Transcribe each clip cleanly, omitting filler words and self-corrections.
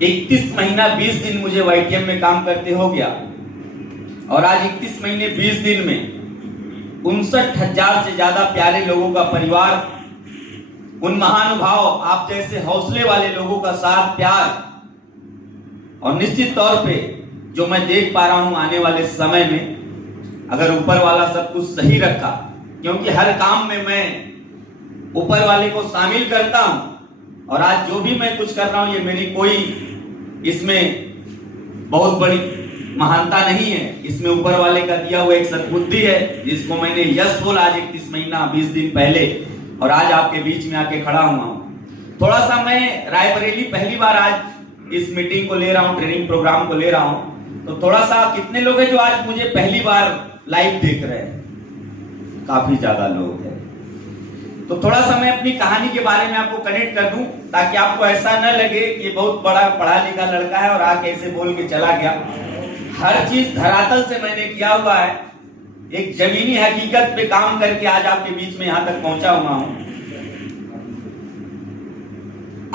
31 महीना 20 दिन मुझे YTM में काम करते हो गया और आज 31 महीने 20 दिन में 59,000 से ज्यादा प्यारे लोगों का परिवार, उन महानुभाव आप जैसे हौसले वाले लोगों का साथ, प्यार, और निश्चित तौर पे जो मैं देख पा रहा हूं आने वाले समय में, अगर ऊपर वाला सब कुछ सही रखा, क्योंकि हर काम में मैं ऊपर वाले को शामिल करता हूं, और आज जो भी मैं कुछ कर रहा हूं ये मेरी कोई इसमें बहुत बड़ी महानता नहीं है, इसमें ऊपर वाले का दिया हुआ एक सद्बुद्धि है जिसको मैंने यश बोला आज 31 महीना 20 दिन पहले, और आज आपके बीच में आके खड़ा हुआ हूं। थोड़ा सा मैं रायबरेली पहली बार आज इस मीटिंग को ले रहा हूं, ट्रेनिंग प्रोग्राम को ले रहा हूं, तो थोड़ा सा कितने लोग हैं जो आज मुझे पहली बार लाइव देख रहे हैं? काफी ज्यादा लोग हैं। तो थोड़ा सा मैं अपनी कहानी के बारे में आपको कनेक्ट कर दूं ताकि आपको ऐसा न लगे कि बहुत बड़ा पढ़ा लिखा लड़का है और आके ऐसे बोल के चला गया। हर चीज धरातल से मैंने किया हुआ है, एक जमीनी हकीकत पे काम करके आज आपके बीच में यहां तक पहुंचा हुआ हूं।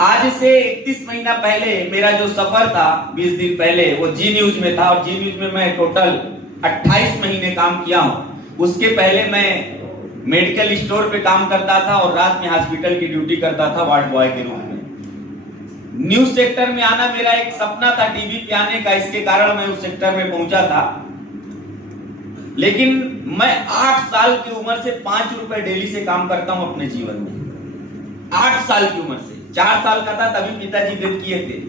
आज से 31 महीना पहले मेरा जो सफर था 20 दिन पहले, वो जी न्यूज में था, और जी न्यूज में मैं टोटल 28 महीने काम किया हूं। उसके पहले मैं मेडिकल स्टोर पे काम करता था और रात में हॉस्पिटल की ड्यूटी करता था वार्ड बॉय के रूप में। न्यूज सेक्टर में आना मेरा एक सपना था, टीवी पे आने का, इसके कारण मैं उस सेक्टर में पहुंचा था। लेकिन मैं 8 साल की उम्र से 5 रुपए डेली से काम करता हूं अपने जीवन में। 8 साल की उम्र से, 4 साल का था तभी पिताजी डेथ किए थे।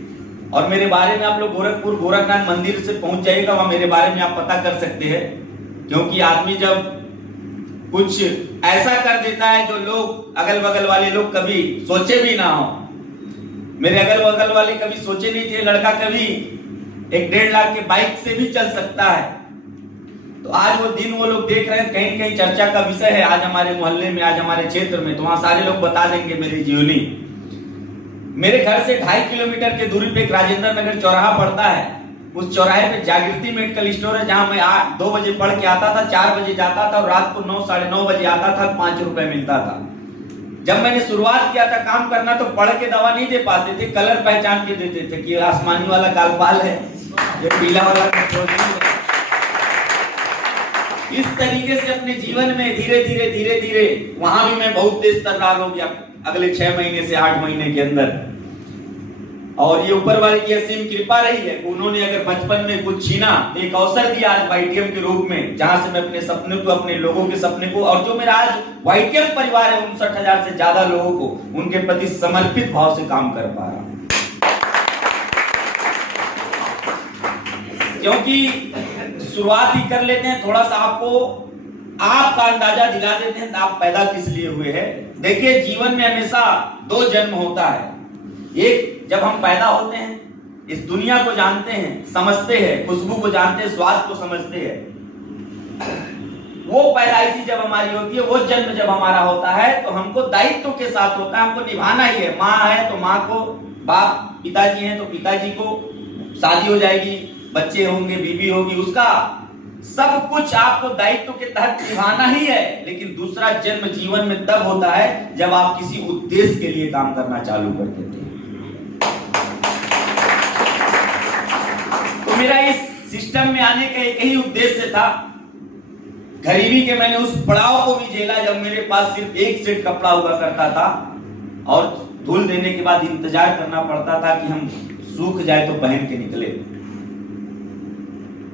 और मेरे बारे में आप लोग गोरखपुर गोरखनाथ मंदिर से पहुंच जाइएगा, वहां मेरे बारे में आप पता कर सकते हैं। क्योंकि आदमी जब कुछ ऐसा कर देता है जो लोग अगल बगल वाले लोग कभी सोचे भी ना हो, मेरे अगल बगल वाले कभी सोचे नहीं थे लड़का कभी 1-1.5 लाख के बाइक से भी चल सकता है। तो आज वो दिन वो लोग देख रहे हैं, कहीं कहीं चर्चा का विषय है आज हमारे मोहल्ले में, आज हमारे क्षेत्र में, तो वहां सारे लोग बता देंगे मेरी जीवनी। मेरे घर से 2.5 किलोमीटर की दूरी पे एक राजेंद्र नगर चौराहा पड़ता है। उस चौराहे पे जागृति मेडिकल स्टोर है, जहां मैं 2 बजे पढ़ के आता था, 4 बजे जाता था और रात को 9 साढ़े 9 बजे आता था, 5 रुपए मिलता था। जब मैंने शुरुआत किया था काम करना तो पढ़ के दवा नहीं दे पाते थे, कलर पहचान के देते थे कि आसमानी वाला कालपाल है, ये पीला वाला है। इस तरीके से अपने जीवन में धीरे धीरे वहां भी मैं बहुत तेज तर्रार हो गया अगले 6 महीने से 8 महीने के अंदर। और ये ऊपर वाले की असीम कृपा रही है, उन्होंने अगर बचपन में कुछ छीना तो एक अवसर दिया आज YTM के रूप में, जहां से मैं अपने सपने को, अपने लोगों के सपने को, और जो मेरा आज YTM परिवार है 59,000 से ज्यादा लोगों को, उनके प्रति समर्पित भाव से काम कर पा रहा हूं। क्योंकि शुरुआत ही कर लेते हैं, थोड़ा सा आपका अंदाजा दिला देते हैं आप पैदा किस लिए हुए हैं। देखिए, जीवन में हमेशा 2 जन्म होता है। एक जब हम पैदा होते हैं, इस दुनिया को जानते हैं, समझते हैं, खुशबू को जानते हैं, स्वाद को समझते हैं, वो पैदाइशी जब हमारी होती है, वो जन्म जब हमारा होता है तो हमको दायित्व के साथ होता है, हमको निभाना ही है। माँ है तो माँ को, बाप पिताजी हैं तो पिताजी को, शादी हो जाएगी, बच्चे होंगे, बीवी होगी, उसका सब कुछ आपको दायित्व के तहत निभाना ही है। लेकिन दूसरा जन्म जीवन में तब होता है जब आप किसी उद्देश्य के लिए काम करना चालू कर देते हैं। तो मेरा इस सिस्टम में आने का एक ही उद्देश्य था, गरीबी के मैंने उस पड़ाव को भी झेला जब मेरे पास सिर्फ 1 सेट कपड़ा हुआ करता था और धुल देने के बाद इंतजार करना पड़ता था कि हम सूख जाए तो पहन के निकले।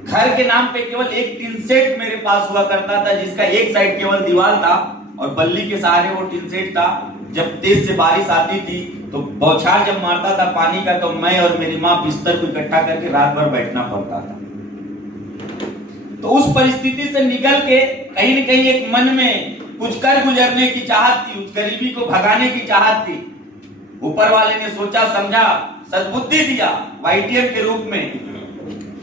घर के नाम पे केवल एक टिन सेट मेरे पास हुआ करता था, जिसका एक साइड केवल दीवार था और बल्ली के सहारे वो टिन सेट था। जब तेज से बारिश आती थी तो बौछार जब मारता था पानी का, तो मैं और मेरी माँ बिस्तर को इकट्ठा करके रात भर बैठना पड़ता था। तो उस परिस्थिति से निकल के कहीं न कहीं एक मन में कुछ कर गुजरने की चाहत थी, उस गरीबी को भगाने की चाहत थी। ऊपर वाले ने सोचा, समझा, सद्बुद्धि दिया YTM के रूप में।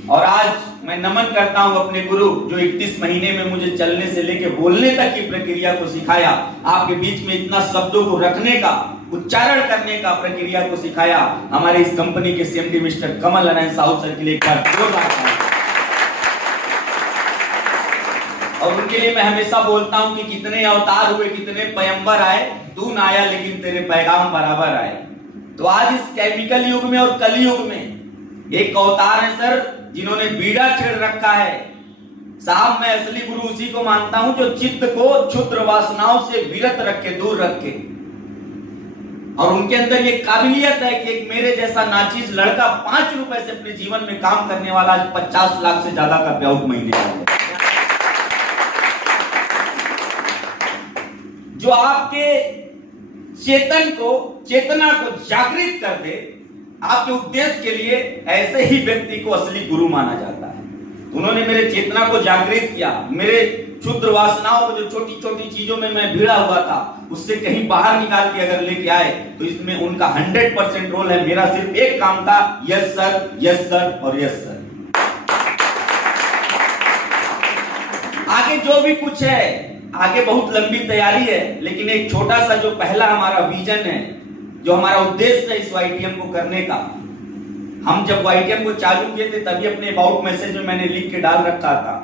और आज मैं नमन करता हूं अपने गुरु, जो 31 महीने में मुझे चलने से लेकर बोलने तक की प्रक्रिया को सिखाया, आपके बीच में इतना शब्दों को रखने का, उच्चारण करने का प्रक्रिया को सिखाया। हमारे इस कंपनी के CMD mister Kamal Narayan Sahu sir के लिए एक बार जोरदार ताली। और उनके लिए मैं हमेशा बोलता हूं कि कितने अवतार हुए, कितने पैगंबर आए, तू ना आया लेकिन तेरे पैगाम बराबर आए। तो आज इस केमिकल युग में और कलयुग में एक अवतार है सर जिन्होंने बीड़ा छेड़ रखा है। साहब मैं असली गुरु उसी को मानता हूं जो चित्त को क्षुद्र वासनाओं से विरत रखे, दूर रखे, और उनके अंदर ये काबिलियत है कि एक मेरे जैसा नाचीज लड़का 5 रुपए से अपने जीवन में काम करने वाला आज 50 लाख से ज्यादा का पे आउट महीने में, जो आपके चेतना को जागृत कर दे आपके उद्देश्य के लिए, ऐसे ही व्यक्ति को असली गुरु माना जाता है। उन्होंने मेरे चेतना को जागृत किया, मेरे क्षुद्र वासनाओं को जो छोटी छोटी चीजों में मैं भिड़ा हुआ था उससे कहीं बाहर निकाल के अगर लेके आए तो इसमें उनका 100% रोल है। मेरा सिर्फ एक काम था, यस सर, यस सर और यस सर। आगे जो भी कुछ है, आगे बहुत लंबी तैयारी है, लेकिन एक छोटा सा जो पहला हमारा विजन है, जो हमारा उद्देश्य है इस YTM को करने का, हम जब YTM को चालू किए थे तभी अपने अबाउट मैसेज में मैंने लिख के डाल रखा था।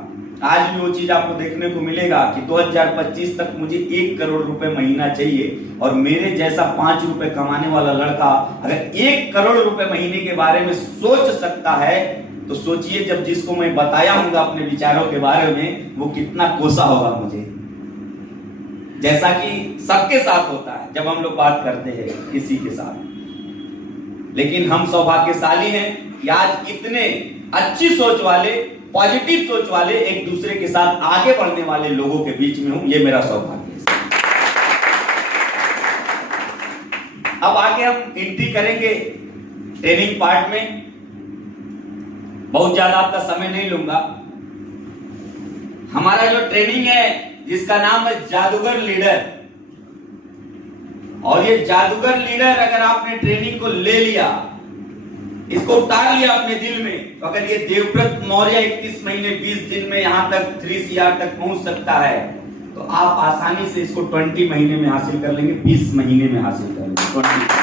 आज भी वो चीज आपको देखने को मिलेगा कि 2025 तक मुझे 1 करोड़ रुपए महीना चाहिए, और मेरे जैसा 5 रुपए कमाने वाला लड़का अगर 1 करोड़ रुपए महीने के बारे में सोच सकता है तो सोचिए जब जिसको मैं बताया हूंगा अपने विचारों के बारे में वो कितना कोसा होगा मुझे। जैसा कि सबके साथ होता है जब हम लोग बात करते हैं किसी के साथ, लेकिन हम सौभाग्यशाली हैं कि आज इतने अच्छी सोच वाले, पॉजिटिव सोच वाले, एक दूसरे के साथ आगे बढ़ने वाले लोगों के बीच में हूं। ये मेरा सौभाग्य है। अब आगे हम एंट्री करेंगे ट्रेनिंग पार्ट में। बहुत ज्यादा आपका समय नहीं लूंगा। हमारा जो ट्रेनिंग है जिसका नाम है जादूगर लीडर, और ये जादूगर लीडर अगर आपने ट्रेनिंग को ले लिया, इसको उतार लिया अपने दिल में, तो अगर ये देवव्रत मौर्य 21 महीने 20 दिन में यहां तक 3 CR तक पहुंच सकता है तो आप आसानी से इसको 20 महीने में हासिल कर लेंगे, 20 महीने में हासिल कर लेंगे 20।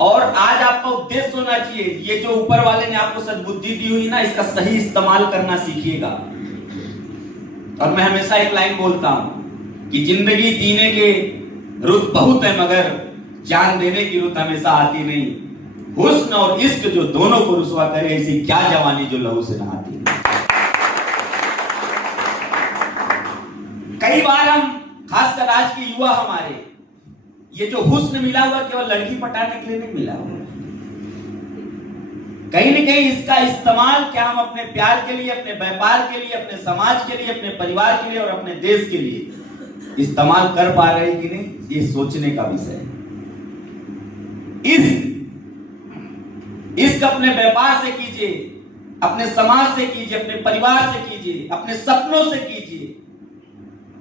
और आज आपका उद्देश्य होना चाहिए, ये जो ऊपर वाले ने आपको सद्बुद्धि दी हुई ना, इसका सही इस्तेमाल करना सीखिएगा। और मैं हमेशा एक लाइन बोलता हूं कि जिंदगी जीने के रुत बहुत है मगर जान देने की रुत हमेशा आती नहीं। हुस्न और इश्क जो दोनों को रुसवा करे, ऐसी क्या जवानी जो लहू से नहाती है। कई बार हम, खासकर आज के युवा हमारे, ये जो हुस्न मिला हुआ केवल लड़की पटाने के लिए नहीं मिला हुआ, कहीं न कहीं इसका इस्तेमाल क्या हम अपने प्यार के लिए, अपने व्यापार के लिए, अपने समाज के लिए, अपने परिवार के लिए और अपने देश के लिए इस्तेमाल कर पा रहे हैं कि नहीं, ये सोचने का विषय है। इसका अपने व्यापार से कीजिए, अपने समाज से कीजिए, अपने परिवार से कीजिए, अपने सपनों से कीजिए।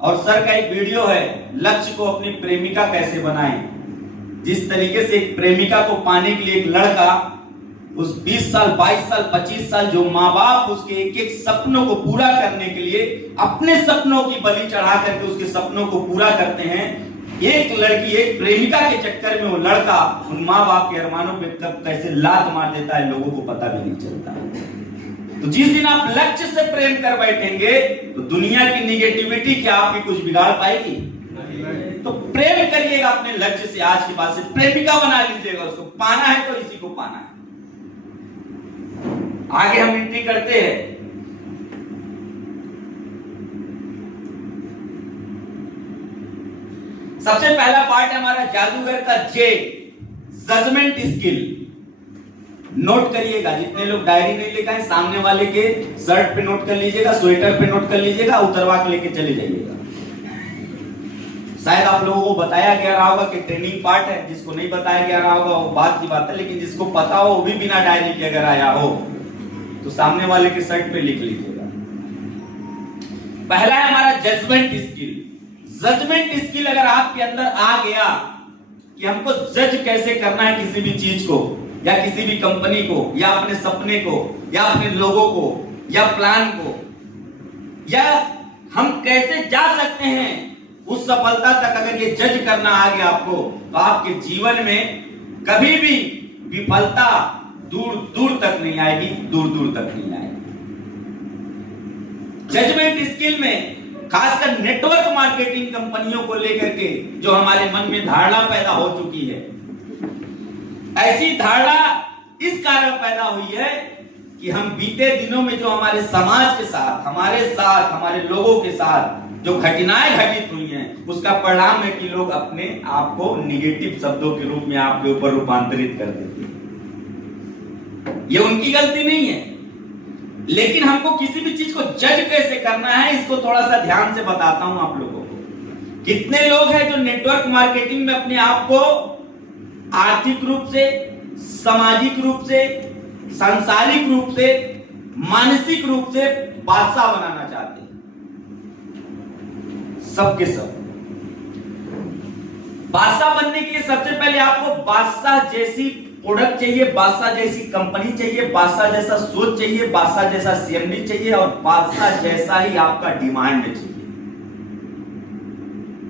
और सर का एक वीडियो है, लक्ष्य को अपनी प्रेमिका कैसे बनाएं। जिस तरीके से एक प्रेमिका को पाने के लिए एक लड़का उस 20 साल, 22 साल, 25 साल जो माँ बाप उसके एक एक सपनों को पूरा करने के लिए अपने सपनों की बलि चढ़ा करके उसके सपनों को पूरा करते हैं, एक लड़की, एक प्रेमिका के चक्कर में वो लड़का उन माँ बाप के अरमानों पे कब कैसे लात मार देता है, लोगों को पता भी नहीं चलता। तो जिस दिन आप लक्ष्य से प्रेम कर बैठेंगे तो दुनिया की निगेटिविटी क्या आपकी कुछ बिगाड़ पाएगी? तो प्रेम करिएगा अपने लक्ष्य से, आज के बाद से प्रेमिका बना लीजिएगा, उसको पाना है तो इसी को पाना है। आगे हम एंट्री करते हैं। सबसे पहला पार्ट है हमारा जादूगर का जे, जजमेंट स्किल। नोट करिएगा, जितने लोग डायरी नहीं लेकर आए सामने वाले के शर्ट पे नोट कर लीजिएगा, स्वेटर पे नोट कर लीजिएगा, उतरवा के लेके चले जाइएगा। शायद आप लोगों को बताया गया रहा होगा कि ट्रेनिंग पार्ट है, जिसको नहीं बताया गया रहा होगा वो बात की बात है, लेकिन जिसको पता हो वो भी बिना डायरी के अगर आया हो तो सामने वाले के शर्ट पे लिख लीजिएगा। पहला है हमारा जजमेंट स्किल। जजमेंट स्किल अगर आपके अंदर आ गया कि हमको जज कैसे करना है किसी भी चीज को, या किसी भी कंपनी को, या अपने सपने को, या अपने लोगों को, या प्लान को, या हम कैसे जा सकते हैं उस सफलता तक, अगर ये जज करना आ गया आपको, तो आपके जीवन में कभी भी विफलता दूर दूर तक नहीं आएगी, दूर दूर तक नहीं आएगी। जजमेंट स्किल में खासकर नेटवर्क मार्केटिंग कंपनियों को लेकर के जो हमारे मन में धारणा पैदा हो चुकी है ऐसी धारणा इस कारण पैदा हुई है कि हम बीते दिनों में जो हमारे समाज के साथ, हमारे लोगों के साथ जो घटनाएं घटित हुई हैं, उसका परिणाम है कि लोग अपने आप को निगेटिव शब्दों के रूप में आपके ऊपर रूपांतरित कर देते हैं। ये उनकी गलती नहीं है, लेकिन हमको किसी भी चीज को जज कैसे करना है, इसको थोड़ा सा ध्यान से बताता हूं आप लोगों को। कितने लोग हैं जो नेटवर्क मार्केटिंग में अपने आप को आर्थिक रूप से, सामाजिक रूप से, सांसारिक रूप से, मानसिक रूप से बादशाह बनाना चाहते हैं। सबके सब बादशाह बनने के लिए सबसे पहले आपको बादशाह जैसी प्रोडक्ट चाहिए, बादशाह जैसी कंपनी चाहिए, बादशाह जैसा सोच चाहिए, बादशाह जैसा सीएमडी चाहिए और बादशाह जैसा ही आपका डिमांड चाहिए।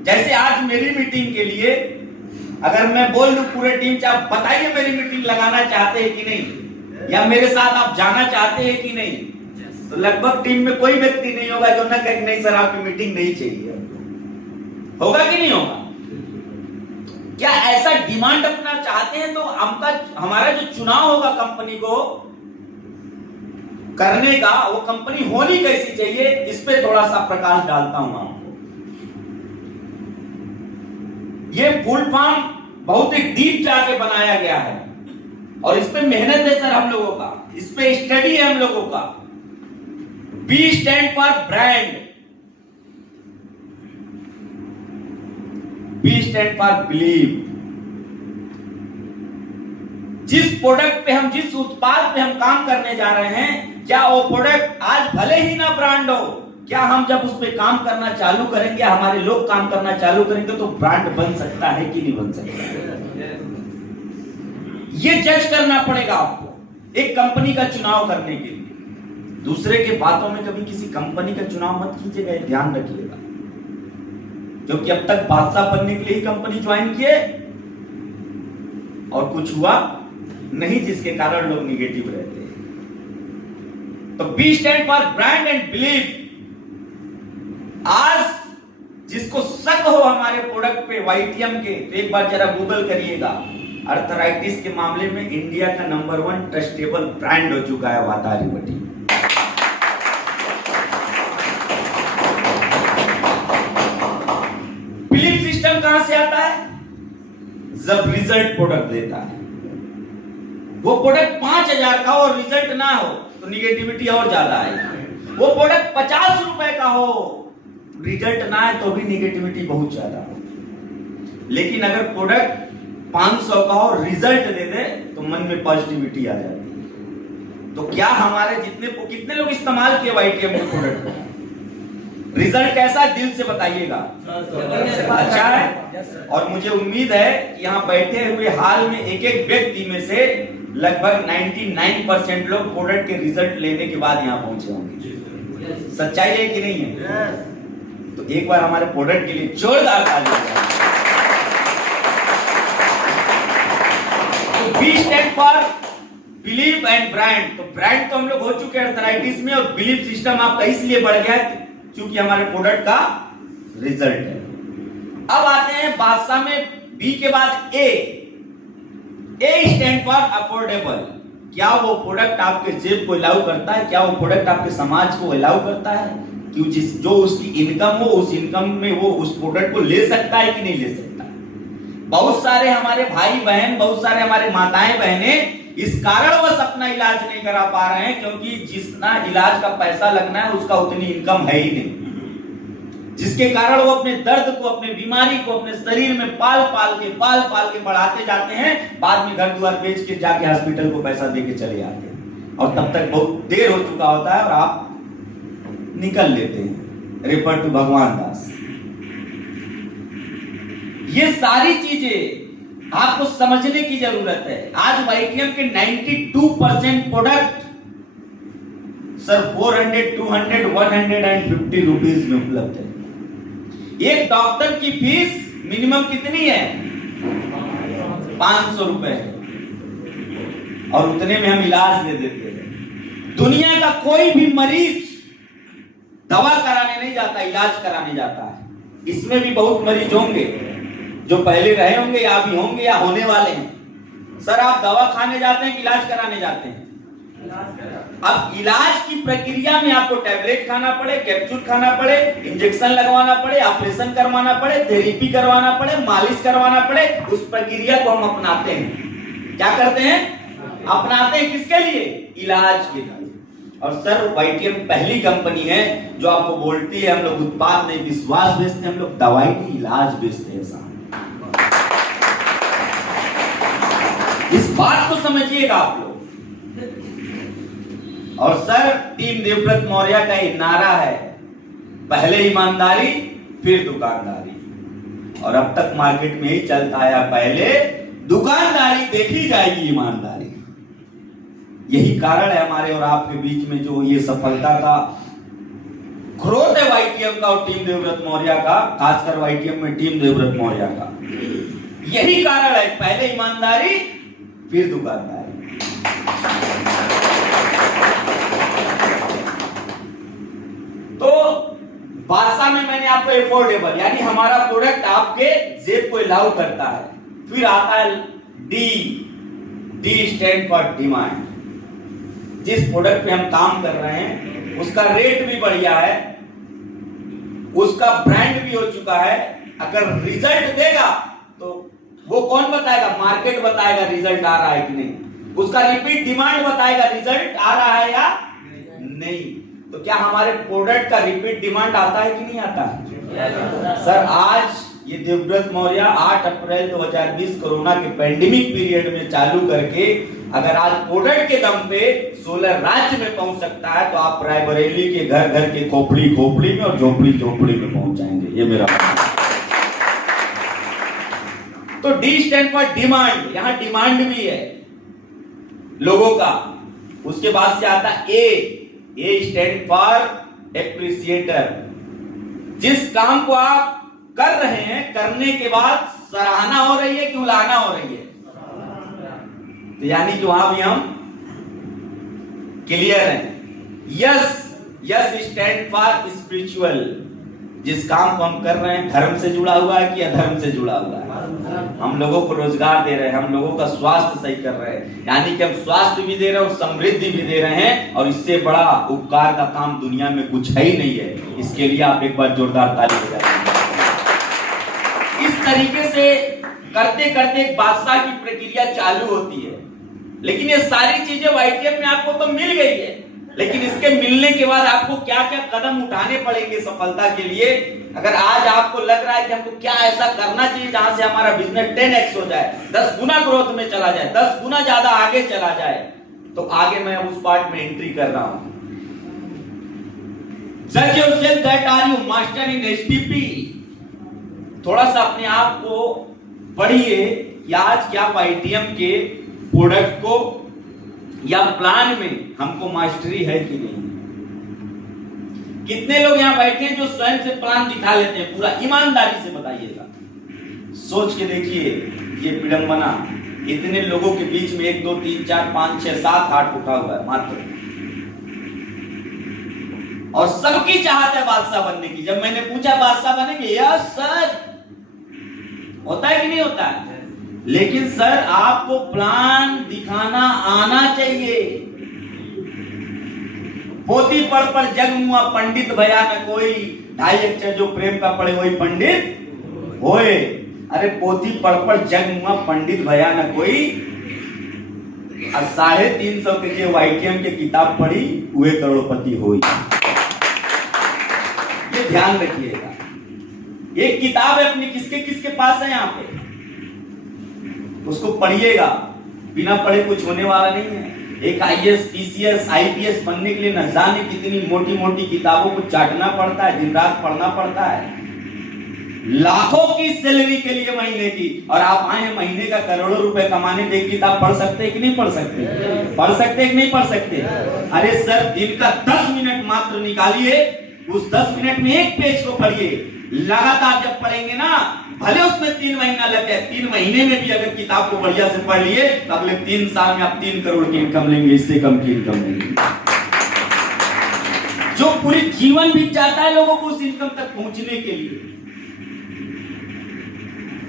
जैसे आज मेरी मीटिंग के लिए अगर मैं बोल दूं पूरे टीम से, आप बताइए मेरी मीटिंग लगाना चाहते हैं कि नहीं, या मेरे साथ आप जाना चाहते हैं कि नहीं, तो लगभग टीम में कोई व्यक्ति नहीं होगा जो ना कहे नहीं सर आपकी मीटिंग नहीं चाहिए। होगा कि नहीं होगा? क्या ऐसा डिमांड अपना चाहते हैं? तो हमारा जो चुनाव होगा कंपनी को करने का, वो कंपनी होनी कैसी चाहिए, इस पे थोड़ा सा प्रकाश डालता हूं आपको। ये फुल फॉर्म बहुत ही डीप जाके बनाया गया है और इस पे मेहनत है सर हम लोगों का, इस पे स्टडी है हम लोगों का। B stand for brand, B stand for believe. जिस प्रोडक्ट पे हम, जिस उत्पाद पे हम काम करने जा रहे हैं, क्या वो प्रोडक्ट आज भले ही ना ब्रांड हो, क्या हम जब उस पे काम करना चालू करेंगे, हमारे लोग काम करना चालू करेंगे, तो ब्रांड बन सकता है कि नहीं बन सकता? ये जज करना पड़ेगा आपको एक कंपनी का चुनाव करने के लिए। दूसरे के बातों में कभी किसी कंपनी का चुनाव मत कीजिएगा, ध्यान रखिएगा, क्योंकि अब तक बादशाह बनने के लिए ही कंपनी ज्वाइन किए और कुछ हुआ नहीं, जिसके कारण लोग निगेटिव रहते हैं। तो B stand for brand and believe. आज जिसको शक हो हमारे प्रोडक्ट पे, वाईटीएम के, तो एक बार जरा गूगल करिएगा। अर्थराइटिस के मामले में इंडिया का नंबर 1 ट्रस्टेबल ब्रांड हो चुका है वातारिवटी। बिलीफ सिस्टम कहां से आता है? जब रिजल्ट प्रोडक्ट देता है। वो प्रोडक्ट 5000 का हो और रिजल्ट ना हो तो निगेटिविटी और ज्यादा आएगी। वो प्रोडक्ट 50 रुपए का हो, रिजल्ट ना है तो भी निगेटिविटी बहुत ज्यादा हो। लेकिन अगर प्रोडक्ट 500 का हो, रिजल्ट दे दे, तो मन में पॉजिटिविटी आ जाती है। तो क्या हमारे कितने लोग इस्तेमाल किए वाईटीएम के प्रोडक्ट को? रिजल्ट कैसा, दिल से बताइएगा। अच्छा है। और मुझे उम्मीद है कि यहाँ बैठे हुए हाल में एक एक व्यक्ति में से लगभग 99% लोग प्रोडक्ट के रिजल्ट लेने के बाद यहाँ पहुंचे होंगे। सच्चाई है कि नहीं है? तो एक बार हमारे प्रोडक्ट के लिए जोरदार तालियां। तो B stand for believe and brand. तो ब्रांड तो हम लोग हो चुके हैं अर्थराइटिस में, और बिलीव सिस्टम आपका इसलिए बढ़ गया है क्योंकि हमारे प्रोडक्ट का रिजल्ट है। अब आते हैं बादशाह में बी के बाद ए। ए स्टैंड फॉर अफोर्डेबल। क्या वो प्रोडक्ट आपके जेब को अलाउ करता है? क्या वो प्रोडक्ट आपके समाज को अलाउ करता है कि जो उसकी इनकम हो, उस इनकम में वो उस प्रोडक्ट को ले सकता है कि नहीं ले सकता? बहुत सारे हमारे भाई बहन, बहुत सारे हमारे माताएं बहनें इस कारणवश अपना इलाज नहीं करा पा रहे हैं क्योंकि जितना इलाज का पैसा लगना है उसका उतनी इनकम है ही नहीं, जिसके कारण वो अपने दर्द को, अपने बीमारी को अपने शरीर में पाल पाल के बढ़ाते जाते हैं। बाद में घर द्वार बेच के जाके हॉस्पिटल को पैसा देके चले जाते हैं और तब तक बहुत देर हो चुका होता है और आप निकल लेते हैं। रेफर टू भगवान दास। ये सारी चीजें आपको समझने की जरूरत है। आज वाईटीएम के 92% प्रोडक्ट सर 400, 200, 150 रुपीज में उपलब्ध है। एक डॉक्टर की फीस मिनिमम कितनी है? 500 रुपए है और उतने में हम इलाज दे देते हैं। दुनिया का कोई भी मरीज दवा कराने नहीं जाता, इलाज कराने जाता है। इसमें भी बहुत मरीज होंगे जो पहले रहे होंगे या अभी होंगे या होने वाले हैं। सर आप दवा खाने जाते हैं कि इलाज कराने जाते हैं? अब इलाज की प्रक्रिया में आपको टैबलेट खाना पड़े, कैप्सूल खाना पड़े, इंजेक्शन लगवाना पड़े, ऑपरेशन करवाना पड़े, थेरेपी करवाना पड़े, मालिश करवाना पड़े, उस प्रक्रिया को हम अपनाते हैं। क्या करते हैं? अपनाते हैं। किसके लिए? इलाज के लिए। और सर वाईटीएम पहली कंपनी है जो आपको बोलती है हम लोग उत्पाद नहीं विश्वास बेचते, हम लोग दवाई नहीं इलाज बेचते हैं साहब। इस बात को समझिएगा आप लोग। और सर टीम देवव्रत मौर्य का एक नारा है, पहले ईमानदारी फिर दुकानदारी। और अब तक मार्केट में ही चलता है, पहले दुकानदारी देखी जाएगी ईमानदारी। यही कारण है हमारे और आपके बीच में जो ये सफलता का ग्रोथ है वाईटीएम का और टीम देवव्रत मौर्य का, खासकर वाईटीएम में टीम देवव्रत मौर्य का। यही कारण है, पहले ईमानदारी फिर दुकानदारी। तो बादशाह में मैंने आपको एफोर्डेबल यानी हमारा प्रोडक्ट आपके जेब को अलाउ करता है। फिर आता है D, D stand for demand. जिस प्रोडक्ट पे हम काम कर रहे हैं उसका रेट भी बढ़िया है, उसका ब्रांड भी हो चुका है। अगर रिजल्ट देगा तो वो कौन बताएगा? मार्केट बताएगा रिजल्ट आ रहा है कि नहीं। उसका रिपीट डिमांड बताएगा रिजल्ट आ रहा है या नहीं। तो क्या हमारे प्रोडक्ट का रिपीट डिमांड आता है कि नहीं आता है? सर आज ये देवव्रत मौर्य 8 अप्रैल 2020 कोरोना के पैंडेमिक पीरियड में चालू करके अगर आज प्रोडक्ट के दम पे 16 राज्य में पहुंच सकता है तो आप रायबरेली के घर घर के खोपड़ी खोपड़ी में और झोपड़ी झोपड़ी में पहुंच जाएंगे। ये मेरा तो डी स्टैंड फॉर डिमांड, यहां डिमांड भी है लोगों का। उसके बाद से आता ए स्टैंड फॉर एप्रिसिएटर। जिस काम को आप कर रहे हैं करने के बाद सराहना हो रही है कि उलाहना हो रही है? तो यानी कि वहां भी हम क्लियर हैं। Yes stand for spiritual. जिस काम को हम कर रहे हैं धर्म से जुड़ा हुआ है कि अधर्म से जुड़ा हुआ है? हम लोगों को रोजगार दे रहे हैं, हम लोगों का स्वास्थ्य सही कर रहे हैं, यानी कि हम स्वास्थ्य भी दे रहे हैं और समृद्धि भी दे रहे हैं। और इससे बड़ा उपकार का काम दुनिया में कुछ है ही नहीं है। इसके लिए आप एक बार जोरदार ताली बजाइए। इस तरीके से करते करते एक बादशाह की प्रक्रिया चालू होती है। लेकिन ये सारी चीजें वाईटीएम में आपको तो मिल गई है, लेकिन इसके मिलने के बाद आपको क्या क्या कदम उठाने पड़ेंगे सफलता के लिए। अगर आज आपको लग रहा है कि हमको क्या ऐसा करना चाहिए जहां से हमारा बिजनेस 10x हो जाए, 10 गुना ग्रोथ में चला जाए, 10 गुना ज्यादा आगे चला जाए, तो आगे मैं उस पार्ट में एंट्री कर रहा हूं। जज yourself that are you master in STP. थोड़ा सा अपने आप को पढ़िए कि आज क्या वाईटीएम के प्रोडक्ट को या प्लान में हमको मास्टरी है कि नहीं। कितने लोग यहां बैठे हैं जो स्वयं से प्लान दिखा लेते हैं? पूरा ईमानदारी से बताइएगा, सोच के देखिए। ये विडंबना, इतने लोगों के बीच में 1 2 3 4 5 6 7 8 उठा हुआ है मात्र, और सबकी चाहत है बादशाह बनने की। जब मैंने पूछा बादशाह बनेंगे? Yes sir. होता है कि नहीं होता है? लेकिन सर आपको प्लान दिखाना आना चाहिए। पोथी पढ़ पर जग मुआ पंडित भया न कोई, 2.5 अक्षर जो प्रेम का पढ़े वही पंडित होए। अरे पोथी पढ़ पर जग मुआ पंडित भया न कोई, 350 के जो वाईटीएम के किताब पढ़ी हुए करोड़पति हुई। ये ध्यान रखिएगा। एक किताब है अपनी, किसके किसके पास है यहाँ पे, उसको पढ़िएगा। बिना पढ़े कुछ होने वाला नहीं है। एक आईएएस पीसीएस आईपीएस बनने के लिए न जाने कितनी मोटी मोटी किताबों को चाटना पड़ता है, दिन रात पढ़ना पड़ता है, लाखों की सैलरी के लिए महीने की। और आप आए महीने का करोड़ों रुपए कमाने के, किताब पढ़ सकते हैं कि नहीं पढ़ सकते? पढ़ सकते हैं कि नहीं पढ़ सकते? अरे सर दिन का 10 मिनट मात्र निकालिए, उस 10 मिनट में एक पेज को पढ़िए। लगातार जब पढ़ेंगे ना, भले उसमें 3 महीना लग जाए, 3 महीने में भी अगर किताब को बढ़िया से पढ़ लिए तो अगले 3 साल में आप 3 करोड़ की इनकम लेंगे, इससे कम की इनकम लेंगे। जो पूरी जीवन बीत जाता है लोगों को उस इनकम तक पहुंचने के लिए।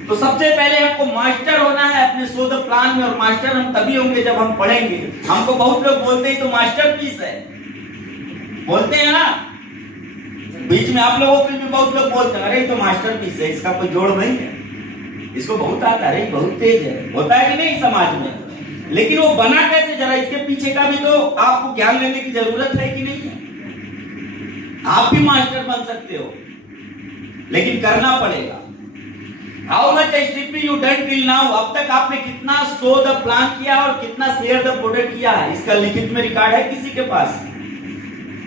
तो सबसे पहले आपको मास्टर होना है अपने शोध प्लान में, और मास्टर हम तभी होंगे जब हम पढ़ेंगे। हमको बहुत लोग बोलते हैं तो मास्टरपीस है, बोलते हैं ना, बीच में आप लोगों को भी बहुत लोग बोलते हैं अरे तो मास्टरपीस है, इसका कोई जोड़ नहीं है, इसको बहुत आता है, बहुत तेज है, होता है कि नहीं समाज में। लेकिन वो बना कैसे, जरा इसके पीछे का भी तो आपको ज्ञान लेने की जरूरत है कि नहीं है। आप भी मास्टर बन सकते हो, लेकिन करना पड़ेगा। How much STP you done till now, अब तक आपने कितना शो द प्लान किया और कितना शेयर द प्रोडक्ट किया है, इसका लिखित में रिकॉर्ड है किसी के पास?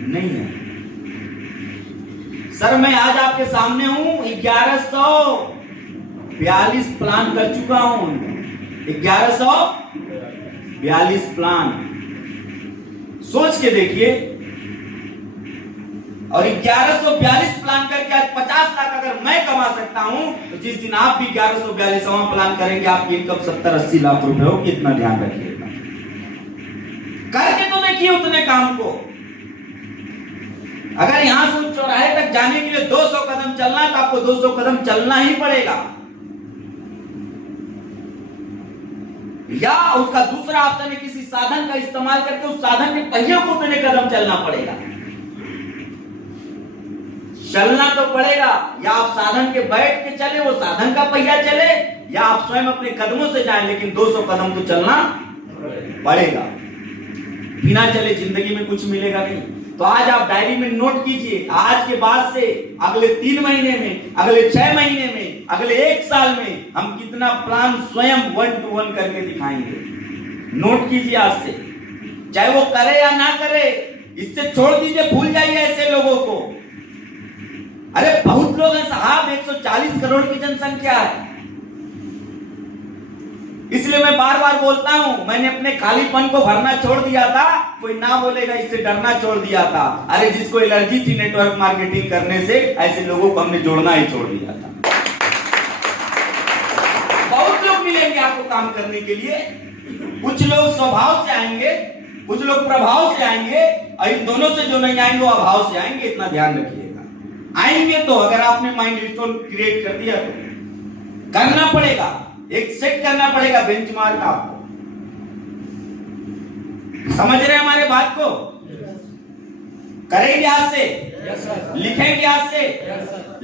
नहीं है। सर मैं आज आपके सामने हूं, 1142 प्लान कर चुका हूं, 1142 प्लान, सोच के देखिए। और 1142 प्लान करके आज 50 लाख अगर मैं कमा सकता हूं, तो जिस दिन आप भी 1142वां प्लान करेंगे, आपकी इनकम 70-80 लाख रुपए हो, कितना ध्यान रखिएगा। करके तो देखिए उतने काम को। अगर यहां से चौराहे तक जाने के लिए 200 कदम चलना है, तो आपको 200 कदम चलना ही पड़ेगा, या उसका दूसरा ऑप्शन है किसी साधन का इस्तेमाल करके उस साधन के पहियों को उतने कदम चलना पड़ेगा। चलना तो पड़ेगा, या आप साधन के बैठ के चले, वो साधन का पहिया चले, या आप स्वयं अपने कदमों से जाएं, लेकिन 200 कदम तो चलना पड़ेगा। बिना चले जिंदगी में कुछ मिलेगा नहीं। तो आज आप डायरी में नोट कीजिए, आज के बाद से अगले 3 महीने में, अगले 6 महीने में, अगले 1 साल में हम कितना प्लान स्वयं 1 to 1 करके दिखाएंगे। नोट कीजिए आज से, चाहे वो करे या ना करे, इससे छोड़ दीजिए, भूल जाइए ऐसे लोगों को। अरे बहुत लोग हैं साहब, 140 करोड़ की जनसंख्या है। इसलिए मैं बार बार बोलता हूं, मैंने अपने खालीपन को भरना छोड़ दिया था, कोई ना बोलेगा इससे डरना छोड़ दिया था। अरे जिसको एलर्जी थी नेटवर्क मार्केटिंग करने से, ऐसे लोगों को हमने जोड़ना ही छोड़ दिया था। बहुत लोग मिलेंगे आपको काम करने के लिए, कुछ लोग स्वभाव से आएंगे, कुछ लोग प्रभाव से आएंगे, और इन दोनों से जो नहीं आएंगे वो अभाव से आएंगे, इतना ध्यान रखिएगा। आएंगे तो अगर आपने माइलस्टोन क्रिएट कर दिया तो करना पड़ेगा, एक सेट करना पड़ेगा बेंचमार्क आपको। समझ रहे हैं हमारे बात को? करेंगे हाथ से, लिखेंगे हाथ से,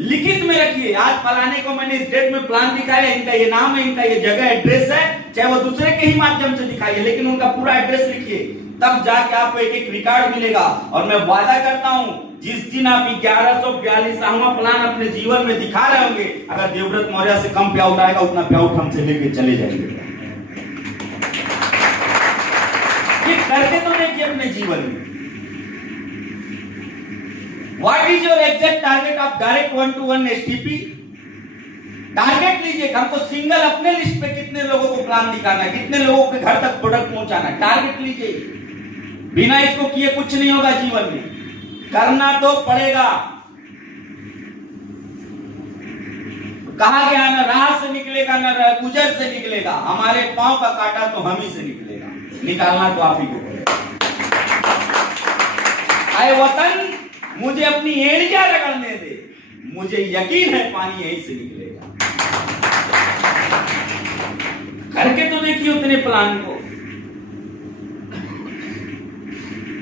लिखित में रखिए। आज फलाने को मैंने इस डेट में प्लान दिखाया, इनका ये नाम है, इनका ये जगह एड्रेस है, चाहे वो दूसरे के ही माध्यम से दिखाइए, लेकिन उनका पूरा एड्रेस लिखिए, तब जाके आपको एक रिकॉर्ड मिलेगा। और मैं वादा करता हूं, जिस दिन आप 1142वां प्लान अपने जीवन में दिखा रहे होंगे, अगर देवव्रत मौर्य से कम प्याउट आएगा, उतना प्याउट हमसे लेके चले जाएंगे। ये करके तो देखिए अपने जीवन में। What is your exact target of direct 1 to 1 STP? Target लीजिए, हमको सिंगल अपने लिस्ट पे कितने लोगों को प्लान दिखाना है, कितने लोगों के घर तक प्रोडक्ट पहुंचाना है, टारगेट लीजिए। बिना इसको किए कुछ नहीं होगा जीवन में, करना तो पड़ेगा। कहा गया ना राह से निकलेगा, ना गुजर से निकलेगा, हमारे पांव का कांटा तो हम ही से निकलेगा, निकालना तो आप ही को पड़ेगा। आए वतन मुझे अपनी एड़ियां रगड़ने दे, मुझे यकीन है पानी यहीं से निकलेगा। करके तो देखिए उतने प्लान को।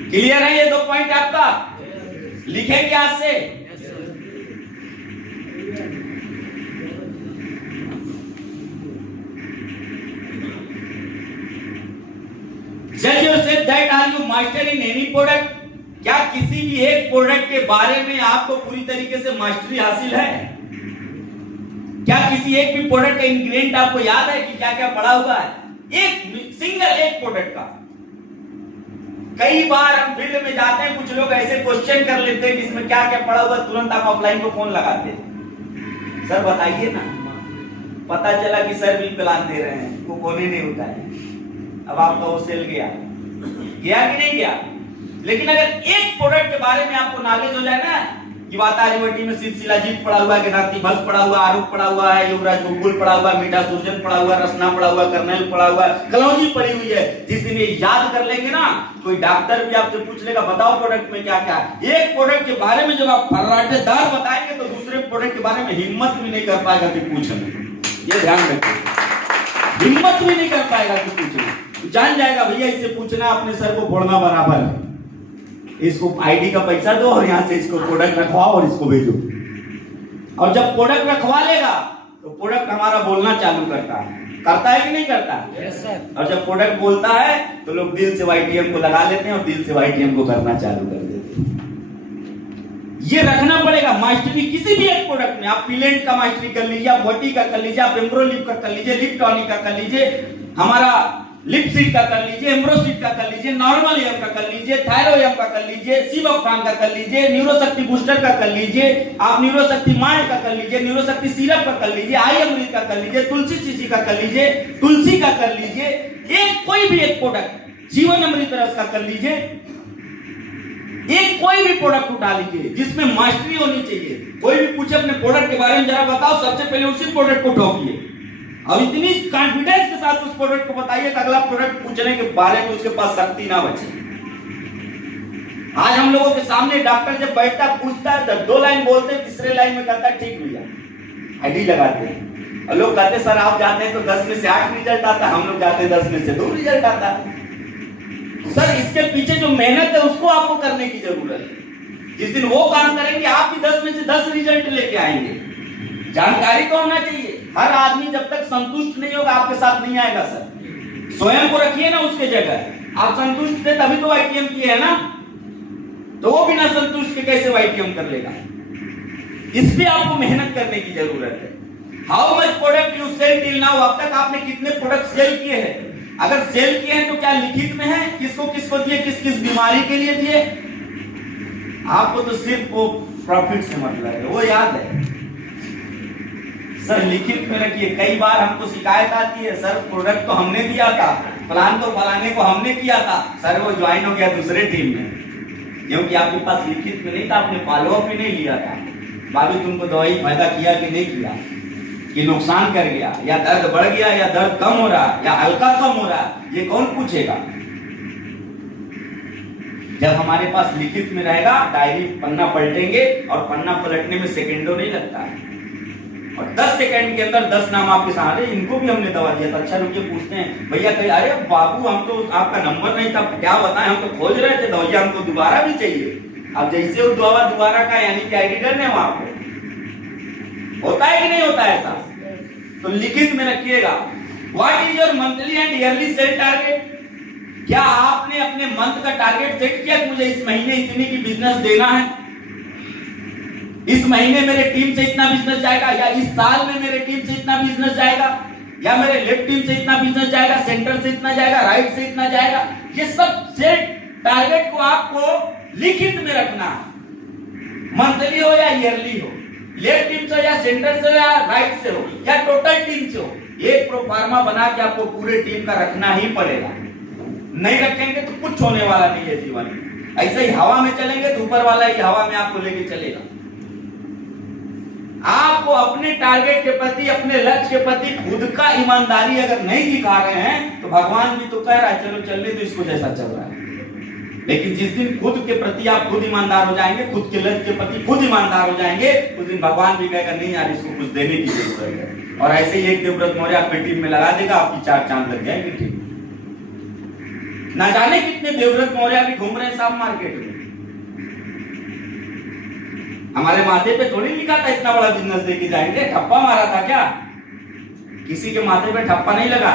क्लियर है ये 2 पॉइंट आपका? लिखेंगे आज से। जज yourself that are you master in any product? क्या किसी भी एक प्रोडक्ट के बारे में आपको पूरी तरीके से मास्टरी हासिल है? क्या किसी एक भी प्रोडक्ट का इंग्रेडिएंट आपको याद है कि क्या क्या पड़ा हुआ है? एक सिंगल एक प्रोडक्ट का। कई बार हम फील्ड में जाते हैं, कुछ लोग ऐसे क्वेश्चन कर लेते हैं जिसमें क्या क्या पड़ा हुआ, तुरंत आप ऑफलाइन को फोन लगाते हैं, सर बताइए ना। पता चला कि सर बिल प्लान दे रहे हैं, वो कोने नहीं होता है। अब आपका वो सेल गया कि नहीं गया? लेकिन अगर एक प्रोडक्ट के बारे में आपको नॉलेज हो जाए ना, कि वातावरण में शिलाजीत पड़ा हुआ है, गदाती भस पड़ा हुआ, आरूप पड़ा हुआ है, युवराज गुलगुल पड़ा हुआ, मीठा सुरजन पड़ा हुआ, रसना पड़ा हुआ, कर्नेल पड़ा हुआ, कलौजी पड़ी हुई है, जिस दिन ये याद कर लेंगे ना, कोई डॉक्टर भी आपसे पूछ लेगा बताओ प्रोडक्ट में क्या क्या। एक प्रोडक्ट के बारे में जब आप फर्राटेदार बताएंगे तो दूसरे प्रोडक्ट के बारे में हिम्मत भी नहीं कर पाएगा कि पूछने। ये ध्यान रखिए, हिम्मत भी नहीं कर पाएगा कुछ पूछना। जान जाएगा भैया इससे पूछना अपने सर को फोड़ना बराबर है, इसको आईडी का पैसा दो और यहाँ से इसको प्रोडक्ट रखवाओ और इसको भेजो। और जब प्रोडक्ट रखवा लेगा तो प्रोडक्ट हमारा बोलना चालू करता है कि नहीं करता? Yes sir. और जब प्रोडक्ट बोलता है तो लोग दिल से YTM को लगा लेते हैं और दिल से YTM को करना चालू कर देते हैं। ये रखना पड़ेगा मास्टरी किसी भी एक प्रोडक्ट में। आप पिलेंट का मास्टरी कर लीजिए, आप वटी का कर लीजिए, आप एम्ब्रोलिप का कर लीजिए, लिप टॉनिक का कर लीजिए, हमारा लिपसिट का कर लीजिए, एम्ब्रोसिट का कर लीजिए, नॉर्मल एम का कर लीजिए, थायरोएम का कर लीजिए, सिवोफ्रान का कर लीजिए, न्यूरोशक्ति बूस्टर का कर लीजिए, आप न्यूरोशक्ति माइल्ड का कर लीजिए, न्यूरोशक्ति सिरप का कर लीजिए, आई अमृत का कर लीजिए, तुलसी चीसी का कर लीजिए, तुलसी का कर लीजिए, एक कोई भी एक प्रोडक्ट, जीवन अमृत रस का कर लीजिए, एक कोई भी प्रोडक्ट उठा लीजिए जिसमें मास्टरी होनी चाहिए। कोई भी पूछे अपने प्रोडक्ट के बारे में जरा बताओ, सबसे पहले उसी प्रोडक्ट को ठोकिए। अब इतनी कॉन्फिडेंस के साथ उस प्रोडक्ट को बताइए कि अगला प्रोडक्ट पूछने के बारे में उसके पास शक्ति ना बचे। आज हम लोगों के सामने डॉक्टर जब बैठता पूछता है तो 2 लाइन बोलते हैं, तीसरे लाइन में कहता है ठीक भैया, आईडी लगाते हैं। और लोग कहते सर आप जाते हैं तो 10 में से 8 रिजल्ट आता है, हम लोग जाते हैं 10 में से 2 रिजल्ट आता है। सर इसके पीछे जो मेहनत है उसको आपको करने की जरूरत है। जिस दिन वो काम करेंगे आप भी 10 में से 10 रिजल्ट लेके आएंगे। जानकारी तो होना चाहिए। हर आदमी जब तक संतुष्ट नहीं होगा आपके साथ नहीं आएगा सर। स्वयं को रखिए ना उसके जगह। आप संतुष्ट थे तभी तो YTM किए है ना, तो वो बिना संतुष्ट के कैसे YTM कर लेगा? इस पे आपको मेहनत करने की जरूरत है। How much product you sell till now, अब तक आपने कितने प्रोडक्ट सेल किए हैं? अगर सेल किए हैं तो क्या लिखित में है? किसको किसको दिए, किस किस बीमारी के लिए दिए? आपको तो सिर्फ वो प्रॉफिट से मतलब है, वो याद है। सर लिखित में रखिए। कई बार हमको शिकायत आती है सर प्रोडक्ट तो हमने दिया था, प्लान तो फलाने को हमने किया था, सर वो ज्वाइन हो गया दूसरे टीम में, क्योंकि आपके पास लिखित में नहीं था, आपने फॉलो अप भी नहीं लिया था। बाबू तुमको दवाई फायदा किया कि नहीं किया, कि नुकसान कर गया, या दर्द बढ़ गया, या दर्द कम हो रहा, या हल्का कम हो रहा, ये कौन पूछेगा? जब हमारे पास लिखित में रहेगा, डायरी पन्ना पलटेंगे और पन्ना पलटने में सेकेंडों नहीं लगता है, और 10 सेकंड के अंदर 10 नाम आपके सामने। इनको भी हमने दवा दिया था। अच्छा रुकिए पूछते हैं भैया कहीं, अरे बाबू हम तो आपका नंबर नहीं था, क्या बताएं, हम तो खोज रहे थे दवाइयां, हमको दोबारा भी चाहिए। अब जैसे वो दवा दोबारा का यानी कि आईडी डन है वहां पे, होता है कि नहीं होता है ऐसा? तो लिखित में रखिएगा। What is your monthly and yearly sale target? क्या आपने अपने मंथ का टारगेट सेट किया कि मुझे इस महीने इतनी की बिजनेस देना है, इस महीने मेरे टीम से इतना बिजनेस जाएगा, या इस साल में मेरे टीम से इतना बिजनेस जाएगा, या मेरे लेफ्ट टीम से इतना बिजनेस जाएगा, सेंटर से इतना जाएगा, राइट से इतना जाएगा? ये सब सेट टारगेट को आपको लिखित में रखना, मंथली हो या ईयरली हो, लेफ्ट टीम से या सेंटर से या राइट से हो या टोटल टीम से हो। एक प्रोफार्मा बना के आपको पूरे टीम का रखना ही पड़ेगा। नहीं रखेंगे तो कुछ होने वाला नहीं है जीवन में। ऐसे ही हवा में चलेंगे तो ऊपर वाला ही हवा में आपको लेके चलेगा। आपको अपने टारगेट के प्रति, अपने लक्ष्य के प्रति खुद का ईमानदारी अगर नहीं दिखा रहे हैं तो भगवान भी तो कह रहा है चलो चलने तो इसको जैसा चल रहा है। लेकिन जिस दिन खुद के प्रति आप खुद ईमानदार हो जाएंगे, खुद के लक्ष्य के प्रति खुद ईमानदार हो जाएंगे, उस दिन भगवान भी कहेगा नहीं यार इसको कुछ देने की जरूरत है। और ऐसे ही एक देवव्रत मौर्य आपकी टीम में लगा देगा, आपकी 4 चांद लग जाएंगे टीम। ना जाने कितने देवव्रत मौर्य भी घूम रहे हैं साफ मार्केट में। हमारे माथे पे थोड़ी लिखा था इतना बड़ा बिजनेस देके जाएंगे, ठप्पा मारा था क्या? किसी के माथे पे ठप्पा नहीं लगा,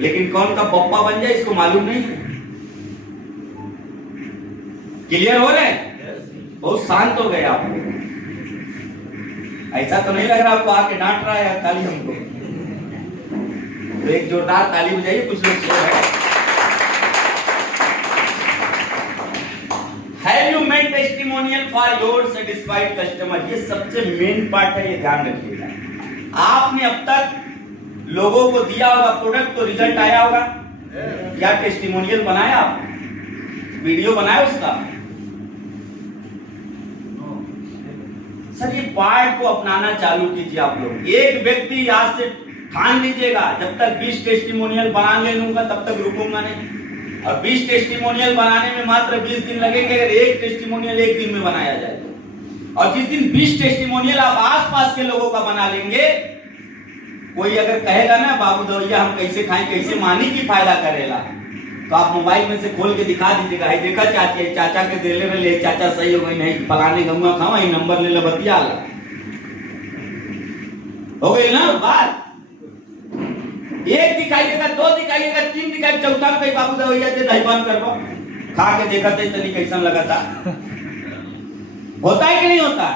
लेकिन कौन का पप्पा बन जाए इसको मालूम नहीं है। क्लियर हो रहे? बहुत शांत हो गए आप। ऐसा तो नहीं लग रहा आपको आके डांट रहा है खाली हमको? तो एक जोरदार ताली बजाइए, कुछ लोग सो रहे हैं। Have you made testimonial for your satisfied customer? ये सबसे मेन पार्ट है, ये ध्यान रखिएगा। आपने अब तक लोगों को दिया होगा प्रोडक्ट तो रिजल्ट आया होगा, क्या टेस्टिमोनियल बनाया आप? वीडियो बनाया उसका? सर ये पार्ट को अपनाना चालू कीजिए आप लोग। एक व्यक्ति आज से ठान लीजिएगा जब तक 20 टेस्टिमोनियल बना ले लूंगा तब तक रुकूंगा नहीं। और 20 टेस्टिमोनियल बनाने में मात्र 20 दिन लगेंगे अगर एक टेस्टिमोनियल एक दिन में बनाया जाए तो। और जिस दिन 20 टेस्टिमोनियल आप आसपास के लोगों का बना लेंगे कोई अगर कहेगा ना बाबू दवैया हम कैसे खाएं, कैसे मानी की फायदा करेला, तो आप मोबाइल में से खोल के दिखा दीजिएगा, है देखा चाचा, चाचा के देले में ले, चाचा सही हो गई, नहीं फलाने गमुआ खावा, ही नंबर ले ला, बतिया ला, हो गई ना बात। एक दिखाइएगा, दो दिखाइएगा, तीन दिखाई, चौथा कहीं बाबू दवैया से दहीपान करवा, खा के देखा तनी कैसा लगा था। होता है कि नहीं होता?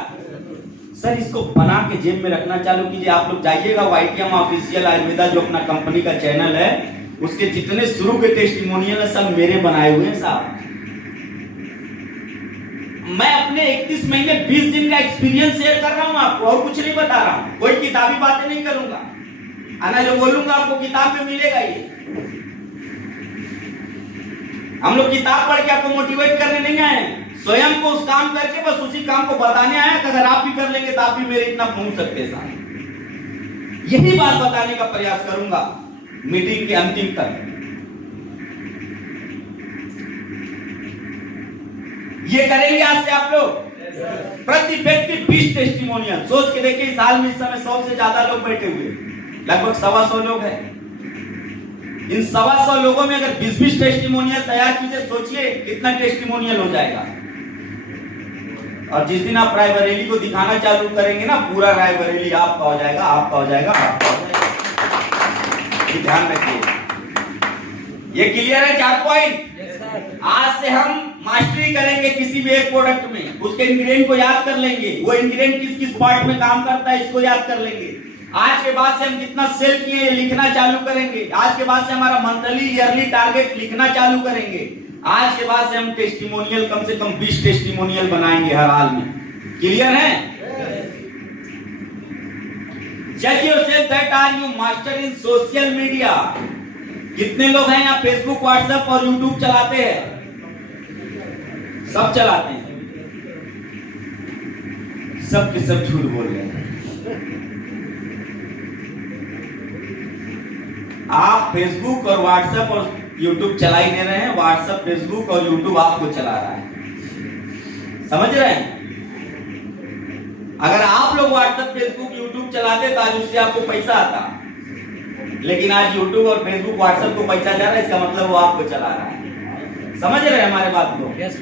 सर इसको बना के जेब में रखना चालू कीजिए। आप लोग जाइएगा YTM ऑफिशियल आयुर्वेदा जो अपना कंपनी का चैनल है, उसके जितने शुरू के टेस्टिमोनियल है सब मेरे बनाए हुए हैं साहब। मैं अपने 31 महीने 20 दिन का एक्सपीरियंस शेयर कर रहा हूं आपको, और कुछ नहीं बता रहा हूं, कोई किताबी बातें नहीं करूंगा। आना जो बोलूंगा आपको किताब में मिलेगा। ये हम लोग किताब पढ़ के आपको मोटिवेट करने नहीं आए, स्वयं को उस काम करके बस उसी काम को बताने आया कि अगर आप भी कर लेंगे तो आप भी मेरे इतना पहुंच सकते हैं साहब। यही बात बताने का प्रयास करूंगा मीटिंग के अंतिम तक। ये करेंगे आज से आप लोग। प्रति व्यक्ति 20 टेस्टिमोनियल। सोच के देखिए इस हाल में इस समय 100 से ज्यादा लोग बैठे हुए, लगभग 125 लोग हैं। इन 125 लोगों में अगर 20-20 टेस्टिमोनियल तैयार कीजिए, सोचिए कितना टेस्टिमोनियल हो जाएगा। और जिस दिन आप रायबरेली को दिखाना चालू करेंगे ना, पूरा रायबरेली आपका हो जाएगा, आपका हो जाएगा, आपका हो जाएगा। ये ध्यान रखिए। ये क्लियर है 4 पॉइंट। आज से हम मास्टरी करेंगे किसी भी एक प्रोडक्ट में, उसके इंग्रेडिएंट को याद कर लेंगे, वो इंग्रेडिएंट किस किस पार्ट में काम करता है इसको याद कर लेंगे। आज के बाद से हम कितना सेल किए ये लिखना चालू करेंगे। आज के बाद से हमारा मंथली ईयरली टारगेट लिखना चालू करेंगे। आज के बाद से हम टेस्टिमोनियल कम से कम 20 टेस्टिमोनियल बनाएंगे हर हाल में। क्लियर है? जज yourself that are you master in social media. कितने लोग हैं यहाँ फेसबुक, व्हाट्सएप और यूट्यूब चलाते हैं? सब चलाते हैं, सब के सब झूठ बोल रहे हैं। आप फेसबुक और व्हाट्सएप और यूट्यूब चला ही नहीं रहे हैं, व्हाट्सएप, फेसबुक और यूट्यूब आपको चला रहा है। समझ रहे हैं? अगर आप लोग व्हाट्सएप, फेसबुक, यूट्यूब चलाते तो आज उससे आपको पैसा आता, लेकिन आज यूट्यूब और फेसबुक, व्हाट्सएप को पैसा जा रहा है, इसका मतलब वो आपको चला रहा है। समझ रहे हैं हमारे बात को? yes,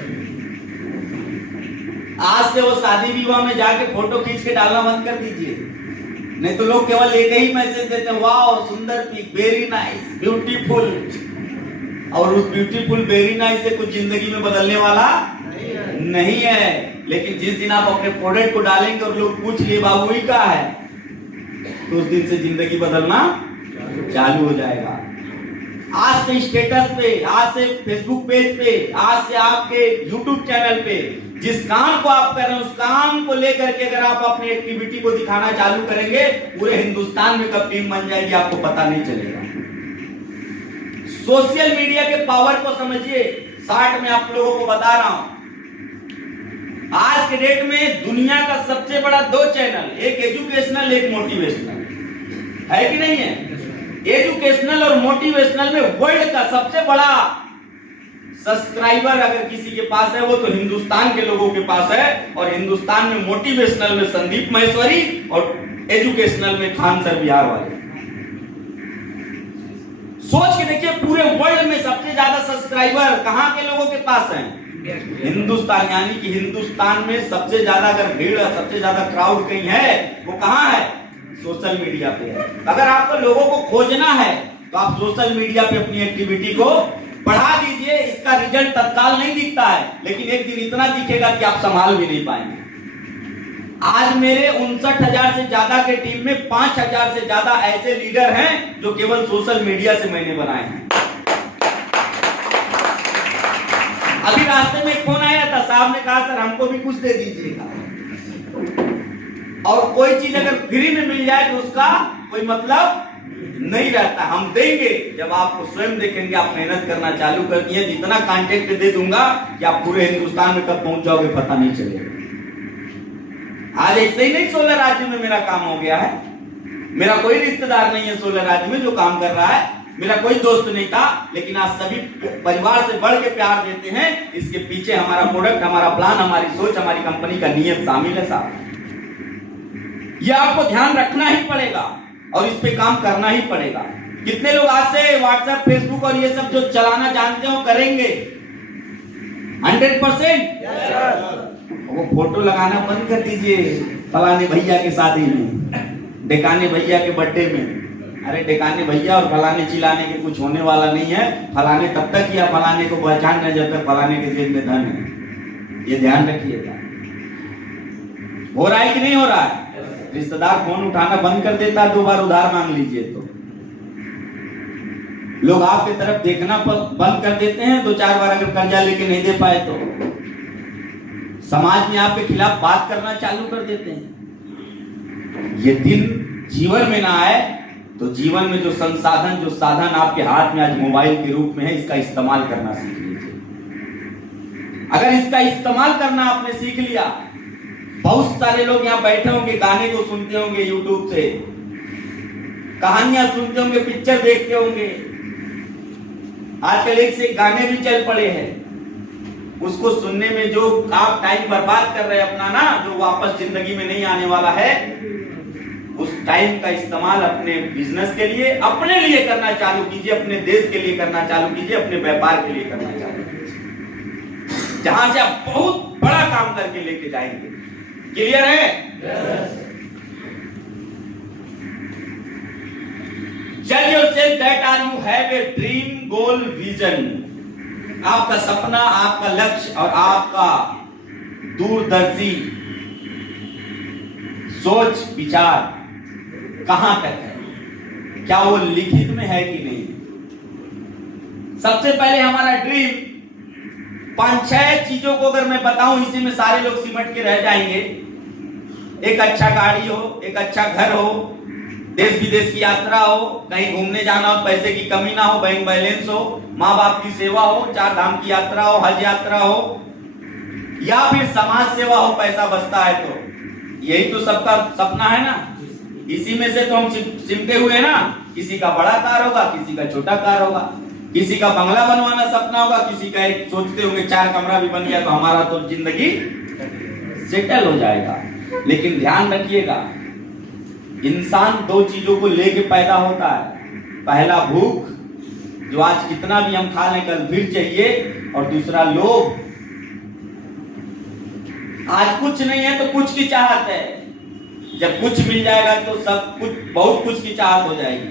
आज से वो शादी विवाह में जाके फोटो खींच के डालना बंद कर दीजिए, नहीं तो लोग केवल एक ही मैसेज देते हैं, वाह सुंदर पिक, वेरी नाइस, ब्यूटीफुल। और उस ब्यूटीफुल, वेरी नाइस से कुछ जिंदगी में बदलने वाला नहीं है। लेकिन जिस दिन आप अपने प्रोडक्ट को डालेंगे और लोग पूछ लिए बाबू ही का है, तो उस दिन से जिंदगी बदलना चालू हो जाएगा। आज से स्टेटस पे, आज से फेसबुक पेज पे, आज से आपके यूट्यूब चैनल पे जिस काम को आप कर रहे हैं उस काम को लेकर के अगर आप अपनी एक्टिविटी को दिखाना चालू करेंगे, पूरे हिंदुस्तान में कब टीम बन जाएगी आपको पता नहीं चलेगा। सोशल मीडिया के पावर को समझिए। 60 में आप लोगों को बता रहा हूं, आज के डेट में दुनिया का सबसे बड़ा 2 चैनल, एक एजुकेशनल, एक मोटिवेशनल, है कि नहीं है? एजुकेशनल और मोटिवेशनल में वर्ल्ड का सबसे बड़ा सब्सक्राइबर अगर किसी के पास है वो तो हिंदुस्तान के लोगों के पास है। और हिंदुस्तान में मोटिवेशनल में संदीप महेश्वरी और एजुकेशनल में खान सर बिहार वाले। सोच के देखिए पूरे वर्ल्ड में सबसे ज्यादा सब्सक्राइबर कहां के लोगों के पास हैं? हिंदुस्तान। यानी कि हिंदुस्तान में सबसे ज्यादा अगर भीड़, सबसे ज्यादा क्राउड कहीं है वो कहां है? सोशल मीडिया पे है। अगर आपको लोगों को खोजना है तो आप सोशल मीडिया पे अपनी एक्टिविटी को बढ़ा दीजिए। इसका रिजल्ट तत्काल नहीं दिखता है, लेकिन एक दिन इतना दिखेगा कि आप संभाल भी नहीं पाएंगे। आज मेरे 59,000 से ज्यादा के टीम में 5,000 से ज्यादा ऐसे लीडर हैं जो केवल सोशल मीडिया से मैंने बनाए हैं। अभी रास्ते में एक फोन आया था, साहब ने कहा सर हमको भी कुछ दे दीजिएगा। और कोई चीज अगर फ्री में मिल जाए तो उसका कोई मतलब नहीं रहता। हम देंगे जब आपको स्वयं देखेंगे, आप मेहनत करना चालू कर दिए। जितना कांटेक्ट दे दूंगा कि आप पूरे हिंदुस्तान में कब पहुंच जाओगे पता नहीं चलेगा। आज ऐसे ही नहीं 16 राज्यों में मेरा काम हो गया है। मेरा कोई रिश्तेदार नहीं है 16 राज्य में जो काम कर रहा है, मेरा कोई दोस्त नहीं था, लेकिन आज सभी परिवार से बढ़ के प्यार देते हैं। इसके पीछे हमारा प्रोडक्ट, हमारा प्लान, हमारी सोच, हमारी कंपनी का नियत शामिल है साहब। ये आपको ध्यान रखना ही पड़ेगा। और इस पे काम करना ही पड़ेगा। कितने लोग आज से व्हाट्सएप, फेसबुक और ये सब जो चलाना जानते हो करेंगे? 100%। वो फोटो लगाना बंद कर दीजिए फलाने भैया के शादी में, डेकाने भैया के बर्थडे में। अरे डेकाने भैया और फलाने चिल्लाने के कुछ होने वाला नहीं है। फलाने तब तक किया, फलाने को पहचान न जब तक फलाने के जेब में धन है। ये ध्यान रखिएगा। हो रहा है कि नहीं हो रहा है? रिश्तेदार फोन उठाना बंद कर देता है, 2 बार उधार मांग लीजिए तो। लोग आपकी तरफ देखना बंद कर देते हैं, 2-4 बार अगर कर्जा लेके नहीं दे पाए तो। समाज में आपके खिलाफ बात करना चालू कर देते हैं। ये दिन जीवन में ना आए तो जीवन में जो संसाधन, जो साधन आपके हाथ में आज मोबाइल के रूप में है, इसका इस्तेमाल करना सीख लीजिए। अगर इसका इस्तेमाल करना आपने सीख लिया, बहुत सारे लोग यहाँ बैठे होंगे, गाने को सुनते होंगे यूट्यूब से, कहानियां सुनते होंगे, पिक्चर देखते होंगे। आजकल एक से एक गाने भी चल पड़े हैं। उसको सुनने में जो आप टाइम बर्बाद कर रहे हैं अपना ना, जो वापस जिंदगी में नहीं आने वाला है, उस टाइम का इस्तेमाल अपने बिजनेस के लिए, अपने लिए करना चालू कीजिए, अपने देश के लिए करना चालू कीजिए, अपने व्यापार के लिए करना चालू कीजिए, जहां से आप बहुत बड़ा काम करके लेके जाएंगे। क्लियर है? Tell yourself that you have a dream, goal, vision. आपका सपना, आपका लक्ष्य और आपका दूरदर्शी सोच विचार कहां तक है, क्या वो लिखित में है कि नहीं? सबसे पहले हमारा ड्रीम, 5-6 चीजों को अगर मैं बताऊं, इसी में सारे लोग सिमट के रह जाएंगे। एक अच्छा गाड़ी हो, एक अच्छा घर हो, देश विदेश की यात्रा हो, कहीं घूमने जाना हो, पैसे की कमी ना हो, बैंक बैलेंस हो, माँ बाप की सेवा हो, 4 धाम की यात्रा हो, हज यात्रा हो, या फिर समाज सेवा हो, पैसा बचता है तो। यही तो सबका सपना है ना। इसी में से तो हम सिमटे हुए ना। किसी का बड़ा कार होगा, किसी का छोटा कार होगा, किसी का बंगला बनवाना सपना होगा, किसी का एक सोचते होंगे 4 कमरा भी बन गया तो हमारा तो जिंदगी सेटल हो जाएगा। लेकिन ध्यान रखिएगा, इंसान 2 चीजों को लेके पैदा होता है। पहला भूख, जो आज कितना भी हम खा लें कल फिर चाहिए, और दूसरा लोभ। आज कुछ नहीं है तो कुछ की चाहत है। जब कुछ मिल जाएगा तो सब कुछ, बहुत कुछ की चाहत हो जाएगी।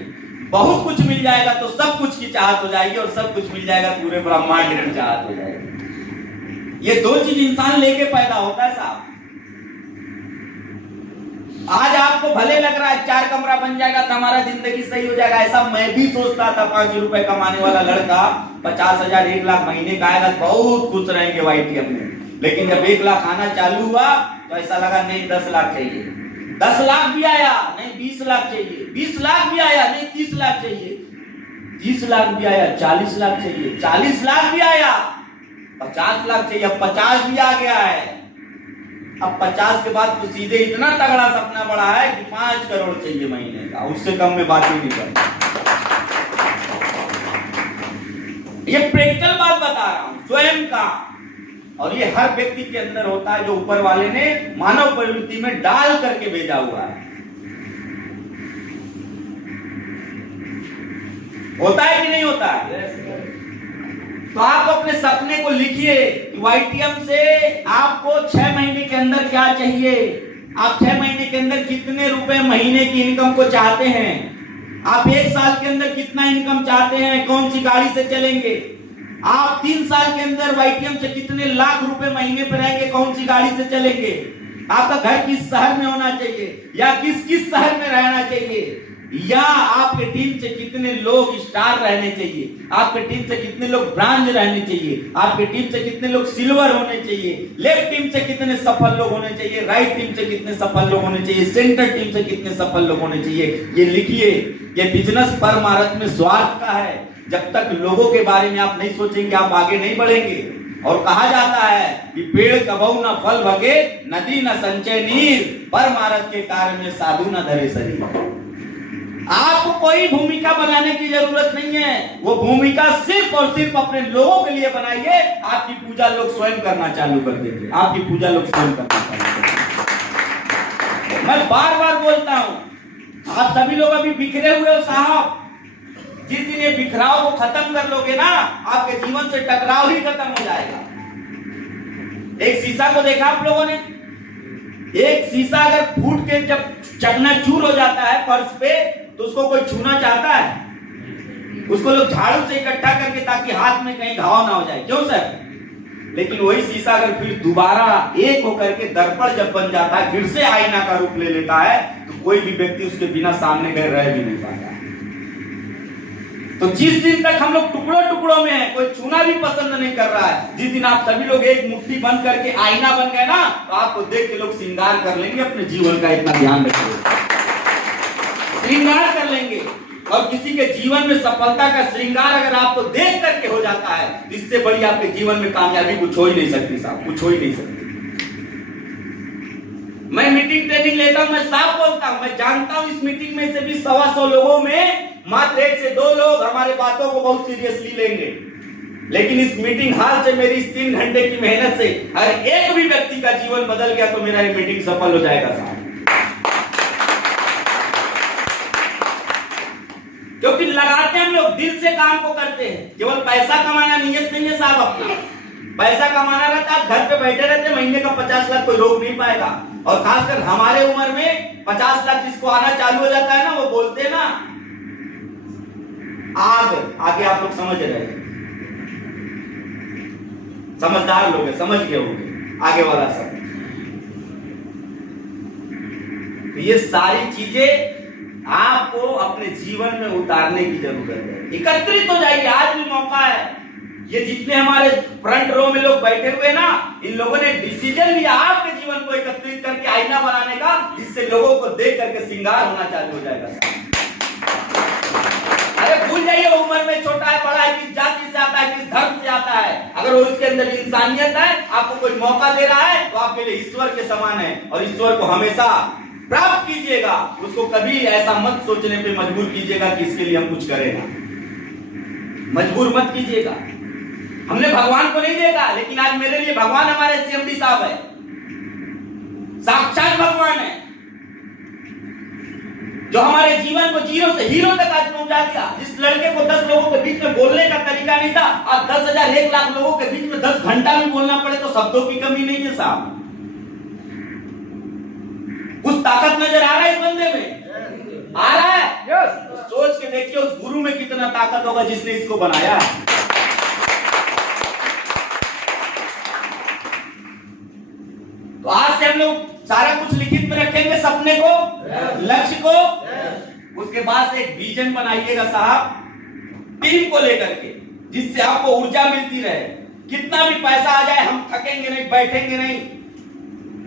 बहुत कुछ मिल जाएगा तो सब कुछ की चाहत हो जाएगी, और सब कुछ मिल जाएगा पूरे ब्रह्मांड की चाहत हो जाएगी। ये 2 चीज इंसान लेके पैदा होता है साहब। आज आपको भले लग रहा है 4 कमरा बन जाएगा तो हमारा जिंदगी सही हो जाएगा, ऐसा मैं भी सोचता था। 5 रुपए कमाने वाला लड़का 50,000 1 लाख महीने का आएगा, बहुत खुश रहेंगे वाईटीएम में। लेकिन जब 1 लाख आना चालू हुआ तो ऐसा लगा नहीं 10 लाख चाहिए। 10 लाख भी आया, नहीं 20 लाख चाहिए। 20 लाख भी आया, नहीं 30 लाख चाहिए। 30 लाख भी आया, 40 लाख चाहिए। 40 लाख भी आया, 50 लाख चाहिए। अब 50 भी आ गया है। अब 50 के बाद तो सीधे इतना तगड़ा सपना बड़ा है कि 5 करोड़ चाहिए महीने का। उससे कम में बात ही नहीं करता। ये प्रैक्टिकल बात बता रहा हूं, स्वयं का। और ये हर व्यक्ति के अंदर होता है, जो ऊपर वाले ने मानव प्रवृत्ति में डाल करके भेजा हुआ है। होता है कि नहीं होता है? तो आप अपने सपने को लिखिए। वाईटीएम से आपको 6 महीने के अंदर क्या चाहिए, आप 6 महीने के अंदर कितने रुपए महीने की इनकम को चाहते हैं, आप 1 साल के अंदर कितना इनकम चाहते हैं, कौन सी गाड़ी से चलेंगे, आप 3 साल के अंदर वाईटीएम से कितने लाख रुपए महीने पर रहेंगे, कौन सी गाड़ी से चलेंगे, आपका घर किस शहर में होना चाहिए, या किस शहर में रहना चाहिए, या आपके टीम से कितने लोग स्टार रहने चाहिए, आपके टीम से कितने लोग ब्रांज रहने चाहिए, आपके टीम से कितने लोग सिल्वर होने चाहिए, लेफ्ट टीम से कितने सफल लोग होने चाहिए, राइट टीम से कितने सफल लोग होने चाहिए, सेंटर टीम से कितने सफल लोग होने चाहिए। ये लिखिए। ये बिजनेस परमार्थ में स्वार्थ का है। जब तक लोगों के बारे में आप नहीं सोचेंगे आप आगे नहीं बढ़ेंगे। और कहा जाता है कि पेड़ कबहू न फल भगे, नदी न संचय नीर, परमार्थ के कार्य में साधु न धरे शरीर। आपको कोई भूमिका बनाने की जरूरत नहीं है। वो भूमिका सिर्फ और सिर्फ अपने लोगों के लिए बनाइए। आपकी पूजा लोग स्वयं करना चालू कर देंगे। आपकी पूजा लोग स्वयं करना चालू कर देंगे। मैं बार बार बोलता हूं, आप सभी लोग अभी बिखरे हुए हो साहब। जिस दिन ये बिखराव को खत्म कर लोगे ना, आपके जीवन से टकराव ही खत्म हो जाएगा। एक शीशा को देखा आप लोगों ने? एक शीशा अगर फूट के जब चकनाचूर हो जाता है फर्श पे, तो उसको कोई छूना चाहता है? उसको लोग झाड़ू से इकट्ठा करके ताकि हाथ में कहीं घाव ना हो जाए, क्यों सर? लेकिन वही शीशा अगर फिर दोबारा एक होकर के दर्पण जब बन जाता है, फिर से आईना का रूप ले लेता है, तो कोई भी व्यक्ति उसके बिना सामने गए रह भी नहीं पाता। तो जिस दिन तक हम लोग टुकड़ों टुकड़ों में हैं, कोई छूना भी पसंद नहीं कर रहा है, जिस दिन आप सभी लोग एक मुट्ठी बंद करके आईना बन गए ना, तो आपको देख के लोग श्रृंगार कर लेंगे। अपने जीवन का इतना ध्यान रखिए, श्रृंगार कर लेंगे। और किसी के जीवन में सफलता का श्रृंगार अगर आपको देख करके हो जाता है, इससे बड़ी आपके जीवन में कामयाबी कुछ हो ही नहीं सकती साहब, कुछ हो ही नहीं सकती। मैं मीटिंग ट्रेनिंग लेता हूं, मैं साफ बोलता हूं, मैं जानता हूं इस मीटिंग में से भी 125 लोगों में मात्र 1 से 2 लोग हमारे बातों को बहुत सीरियसली लेंगे। लेकिन इस मीटिंग हाल से, मेरी इस 3 घंटे की मेहनत से हर एक भी व्यक्ति का जीवन बदल गया, तो मेरा ये मीटिंग सफल हो जाएगा साहब। क्योंकि लगाते हम लोग दिल से काम को करते हैं। केवल पैसा कमाना नियत नहीं है साहब अपना। पैसा कमाना रहता है, घर पे बैठे रहते, महीने का 50 लाख कोई रोक नहीं पाएगा। और खासकर हमारे उम्र में 50 लाख जिसको आना चालू हो जाता है ना, वो बोलते हैं ना आगे आप लोग समझ रहे हैं, समझदार लोग हैं, समझ गए होंगे आगे वाला सब। तो ये सारी चीजें आपको अपने जीवन में उतारने की जरूरत है। एकत्रित हो जाइए, आज भी मौका है। ये जितने हमारे फ्रंट रो में लोग बैठे हुए ना, इन लोगों ने डिसीजन लिया आपके जीवन को एकत्रित करके आईना बनाने का, जिससे लोगों को देख करके श्रृंगार होना चालू हो जाएगा। अरे भूल जाइए उम्र में छोटा है बड़ा है, किस जाति से आता है, किस धर्म से आता है। अगर वो उसके अंदर इंसानियत है, आपको कोई मौका दे रहा है, तो आपके लिए ईश्वर के समान है। और ईश्वर को हमेशा प्राप्त कीजिएगा, उसको कभी ऐसा मत सोचने पे मजबूर कीजिएगा कि इसके लिए हम कुछ करेगा। मजबूर मत कीजिएगा। हमने भगवान को नहीं देखा, लेकिन आज मेरे लिए भगवान हमारे सीएमडी साहब है, साक्षात भगवान है, जो हमारे जीवन को जीरो से हीरो तक आज पहुंचा दिया। जिस लड़के को 10 लोगों के बीच में बोलने का तरीका नहीं था, आज 10,000 1 लाख लोगों के बीच में 10 घंटा भी बोलना पड़े तो शब्दों की कमी नहीं है साहब। कुछ ताकत नजर आ रहा है इस बंदे में? आ रहा है? तो सोच के देखिए उस गुरु में कितना ताकत होगा जिसने इसको बनाया। तो आज से हम लोग सारा कुछ लिखित में रखेंगे, सपने को, लक्ष्य को। उसके बाद से एक विजन बनाइएगा साहब, टीम को लेकर के, जिससे आपको ऊर्जा मिलती रहे। कितना भी पैसा आ जाए, हम थकेंगे नहीं, बैठेंगे नहीं।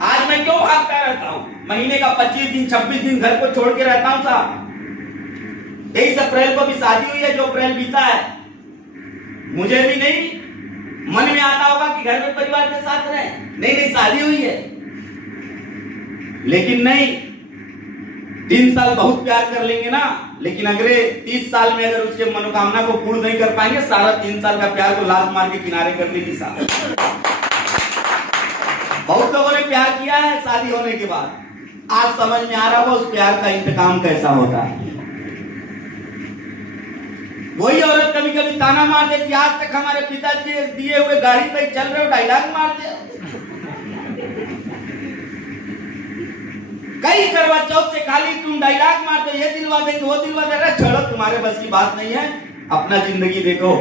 आज मैं क्यों भागता रहता हूं? महीने का 25 दिन 26 दिन घर को छोड़ के रहता हूं साहब। 23 अप्रैल को भी शादी हुई है, जो अप्रैल बीता है, मुझे भी नहीं मन में आता होगा कि घर में परिवार के साथ रहे। नहीं, शादी हुई है, लेकिन नहीं, 3 साल बहुत प्यार कर लेंगे ना, लेकिन अगले 30 साल में अगर उसके मनोकामना को पूर्ण नहीं कर पाएंगे, सारा 3 साल का प्यार को लात मार के किनारे कर देगी साहब। बहुत लोगों ने प्यार किया है शादी होने के बाद, आज समझ में आ रहा होगा उस प्यार का इंतकाम कैसा होता है। वही औरत कभी कभी ताना मार देती, आज तक हमारे पिताजी दिए हुए गाड़ी पे चल रहे हो, डायलॉग मार दिया। कई करवा चौथ से खाली तुम डायलॉग मारते, ये दिलवा देंगे वो दिलवा दे रहे, छोड़ो तुम्हारे बस की बात नहीं है, अपना जिंदगी देखो।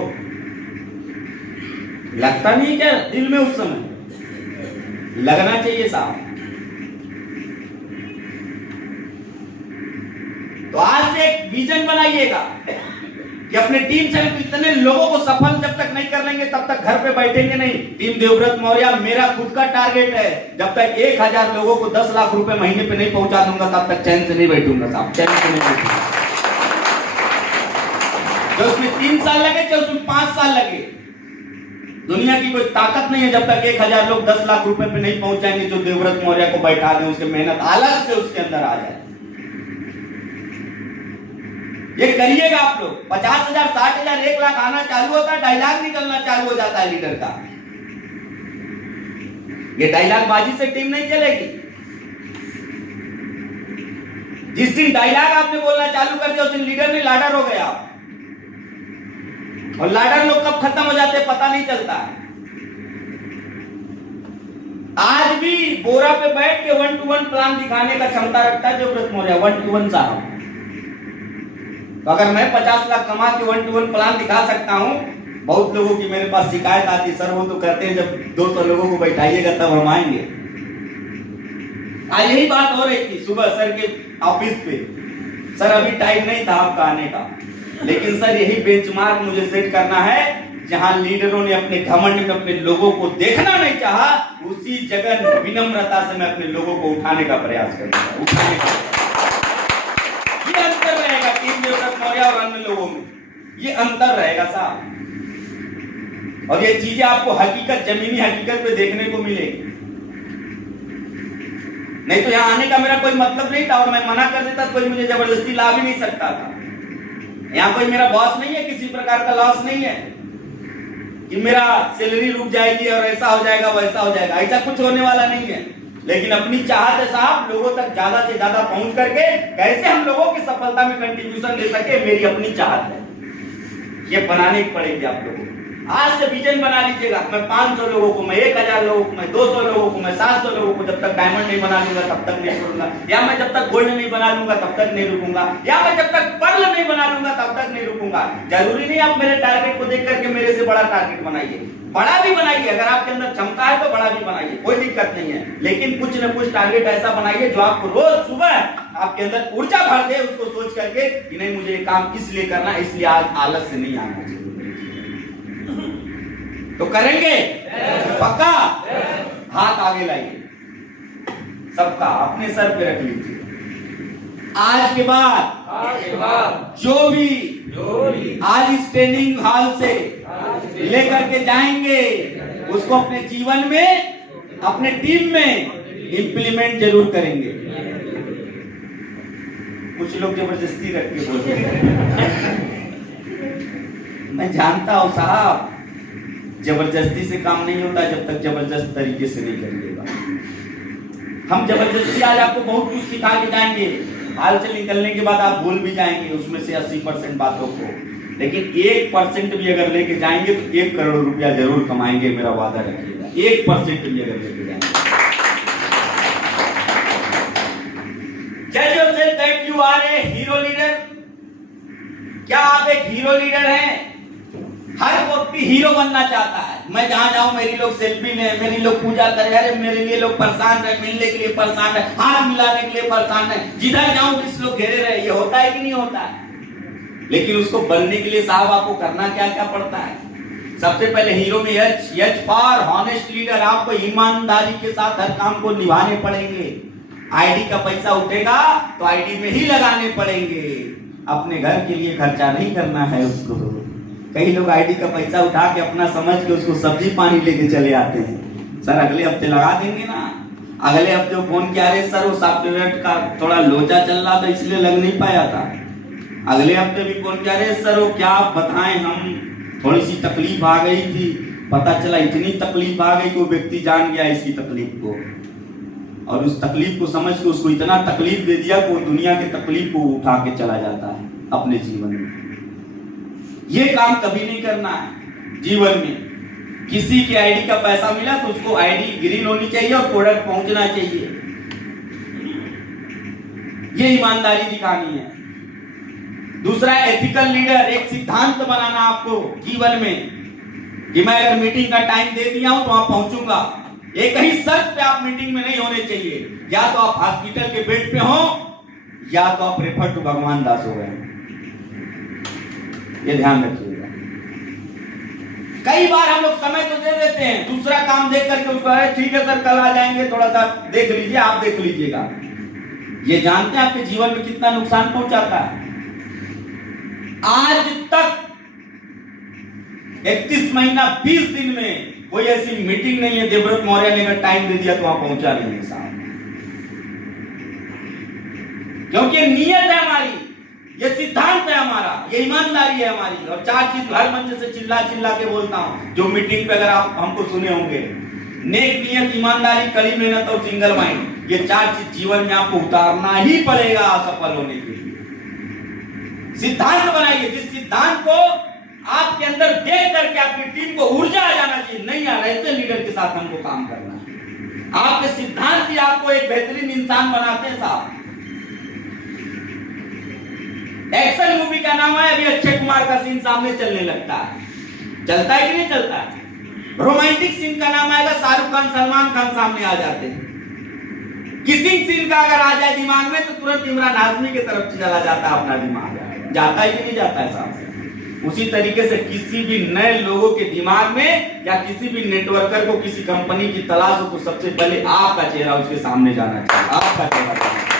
लगता नहीं क्या दिल में उस समय? लगना चाहिए साहब। तो आज से एक विजन बनाइएगा कि अपने टीम से इतने लोगों को सफल जब तक नहीं कर लेंगे तब तक घर पे बैठेंगे नहीं। टीम देवव्रत मौर्य मेरा खुद का टारगेट है, जब तक 1000 लोगों को 10 लाख रुपए महीने पे नहीं पहुंचा दूंगा तब तक चैन से नहीं बैठूंगा साहब, चैन से नहीं बैठूंगा। जो उसमें 3 साल लगे, चाहे उसमें 5 साल लगे, दुनिया की कोई ताकत नहीं है जब तक 1000 लोग 10 लाख रुपए पे नहीं पहुंच जाएंगे, जो देवव्रत मौर्य को बैठा दें, उसकी मेहनत अलग से उसके अंदर आ जाए। ये करिएगा आप लोग। 50,000 60,000 1 लाख आना चालू होता है, डायलॉग निकलना चालू हो जाता है लीडर का। ये डायलॉग बाजी से टीम नहीं चलेगी। जिस दिन डायलॉग आपने बोलना चालू कर दिया उस दिन लीडर नहीं लाडर हो गया। और लाडर लोग कब खत्म हो जाते पता नहीं चलता। आज भी बोरा पे बैठ के 1 to 1 प्लान दिखाने का क्षमता रखता है देवव्रत मौर्य, 1 to 1 साहब। तो अगर मैं 50 लाख कमा के 1 to 1 प्लान दिखा सकता हूं, बहुत लोगों की मेरे पास शिकायत आती, सर वो तो कहते हैं जब 200 लोगों को बैठाइएगा तब हम आएंगे। आज यही बात हो रही थी सुबह सर के ऑफिस पे, सर अभी टाइम नहीं था आपका आने का, लेकिन सर यही बेंचमार्क मुझे सेट करना है जहां लीडरों ने अपने घमंड में अपने लोगों को देखना नहीं चाहा, उसी जगह विनम्रता से मैं अपने लोगों को उठाने का प्रयास करूंगा, उठाने का। ये अंतर रहेगा टीम देवव्रत मौर्य और अन्य लोगों में, ये अंतर रहेगा साहब। और ये चीजें आपको हकीकत, जमीनी हकीकत पे देखने को मिलेगी। नहीं तो यहाँ आने का मेरा कोई मतलब नहीं था, और मैं मना कर देता कोई मुझे जबरदस्ती ला भी नहीं सकता था। यहाँ कोई मेरा बॉस नहीं है, किसी प्रकार का लॉस नहीं है कि मेरा सैलरी रुक जाएगी और ऐसा हो जाएगा वैसा हो जाएगा, ऐसा कुछ होने वाला नहीं है। लेकिन अपनी चाहत है साहब लोगों तक ज्यादा से ज्यादा पहुंच करके कैसे हम लोगों की सफलता में कंट्रीब्यूशन दे सके, मेरी अपनी चाहत है। ये बनाने की पड़ेगी आप लोगों को। आज से विजन बना लीजिएगा, मैं 500 लोगों को, मैं 1000 लोगों को, मैं 200 लोगों को, मैं 700 लोगों को, जब तक डायमंड नहीं बना लूंगा तब तक नहीं छोड़ूंगा, या मैं जब तक गोल्ड नहीं बना लूंगा तब तक नहीं रुकूंगा, या मैं जब तक पर्ल नहीं बना लूंगा तब तक नहीं रुकूंगा। जरूरी नहीं आप मेरे टारगेट को देख करके मेरे से बड़ा टारगेट बनाइए, बड़ा भी बनाइए, अगर आपके अंदर क्षमता है तो बड़ा भी बनाइए, कोई दिक्कत नहीं है। लेकिन कुछ न कुछ टारगेट ऐसा बनाइए जो आपको रोज सुबह आपके अंदर ऊर्जा भर दे, उसको सोच करके कि नहीं मुझे ये काम इसलिए करना, इसलिए आज आलस से नहीं आना चाहिए। तो करेंगे पक्का? हाथ आगे लाइए, सबका अपने सर पे रख लीजिए। आज के बाद जो भी आज इस ट्रेनिंग हॉल से लेकर के जाएंगे उसको अपने जीवन में, अपने टीम में इंप्लीमेंट जरूर करेंगे। कुछ लोग जबरदस्ती रख के बोलते हैं, मैं जानता हूं साहब जबरदस्ती से काम नहीं होता जब तक जबरदस्त तरीके से नहीं करिएगा। हम जबरदस्ती आज आपको बहुत कुछ सिखा के जाएंगे, हाल से निकलने के बाद आप भूल भी जाएंगे उसमें से 80% बातों को, लेकिन 1% भी अगर लेके जाएंगे तो 1 करोड़ रुपया जरूर कमाएंगे, मेरा वादा रखिएगा। 1% भी अगर लेके जाएंगे। Judge yourself that you are a hero leader। क्या आप एक हीरो लीडर हैं? हर व्यक्ति हीरो बनना चाहता है। मैं जहां जाऊं मेरी लोग सेल्फी लें, मेरी लोग पूजा करें, अरे मेरे लिए लोग परेशान रहे, मिलने के लिए परेशान रहे, हाथ मिलाने के लिए परेशान रहे, जिधर जाऊं 20 लोग घेरे रहे। ये होता है कि नहीं होता है? लेकिन उसको बनने के लिए साहब आपको करना क्या क्या पड़ता है? सबसे पहले हीरो में एच फॉर हॉनेस्ट लीडर, आपको ईमानदारी के साथ हर काम को निभाने पड़ेंगे। आईडी का पैसा उठेगा तो आईडी में ही लगाने पड़ेंगे, अपने घर के लिए खर्चा नहीं करना है उसको। कई लोग आईडी का पैसा उठा के अपना समझ के उसको सब्जी पानी लेके चले आते हैं। सर अगले हफ्ते लगा देंगे ना, अगले हफ्ते वो फोन किया, अरे सर वो सॉफ्टवेयर का थोड़ा लोचा चल रहा था इसलिए लग नहीं पाया था। अगले हफ्ते भी फोन किया, अरे सर वो क्या आप बताएं, हम थोड़ी सी तकलीफ आ गई थी, पता चला इतनी तकलीफ आ गई कि वो व्यक्ति जान गया इसकी तकलीफ को, और उस तकलीफ को समझ के उसको इतना तकलीफ दे दिया कि वो दुनिया की तकलीफ को उठा के चला जाता है अपने जीवन में। ये काम कभी नहीं करना है जीवन में। किसी के आईडी का पैसा मिला तो उसको आईडी ग्रीन होनी चाहिए और प्रोडक्ट पहुंचना चाहिए, ये ईमानदारी दिखानी है। दूसरा एथिकल लीडर, एक सिद्धांत बनाना आपको जीवन में कि मैं अगर मीटिंग का टाइम दे दिया हूं तो वहां पहुंचूंगा। एक ही शर्त पे आप मीटिंग में नहीं होने चाहिए, या तो आप हॉस्पिटल के बेड पे हो या तो आप रेफर टू भगवान दास हो गए। ये ध्यान रखिएगा। कई बार हम लोग समय तो दे देते हैं, दूसरा काम देख करके उसको अरे ठीक है सर कल आ जाएंगे, थोड़ा सा देख लीजिए, आप देख लीजिएगा। ये जानते हैं आपके जीवन में कितना नुकसान पहुंचाता है? आज तक 31 महीना 20 दिन में कोई ऐसी मीटिंग नहीं है देवव्रत मौर्य ने अगर टाइम दे दिया तो वहां पहुंचा नहीं है साहब, क्योंकि नियत है हमारी, ये सिद्धांत है हमारा, ये ईमानदारी है हमारी। और 4 चीज हर मंच से चिल्ला चिल्ला के बोलता हूं, जो मीटिंग पे अगर आप हमको सुने होंगे, नेक नियत, ईमानदारी, कड़ी मेहनत और सिंगल माइंड, ये 4 चीज जीवन में आपको उतारना ही पड़ेगा सफल होने के लिए। सिद्धांत बनाइए, जिस सिद्धांत को आपके अंदर देख करके आपकी टीम को ऊर्जा आ जाना चाहिए, नहीं यार ऐसे लीडर के साथ हमको काम करना है। आपके सिद्धांत ही आपको एक बेहतरीन इंसान बनाते हैं साहब। एक्शन मूवी का नाम है, अभी अक्षय कुमार का सीन सामने चलने लगता है, चलता है कि नहीं चलता है? रोमांटिक सीन का नाम आएगा, शाहरुख खान सलमान खान सामने आ जाते हैं। किसिंग सीन का अगर आ जाए दिमाग में तो तुरंत इमरान हाशमी की तरफ चला जाता है अपना दिमाग, जाता है कि नहीं जाता है साहब? उसी तरीके से किसी भी नए लोगों के दिमाग में या किसी भी नेटवर्कर को किसी कंपनी की तलाश हो तो सबसे पहले आपका चेहरा उसके सामने जाना चाहिए, आपका चेहरा जाना चाहिए।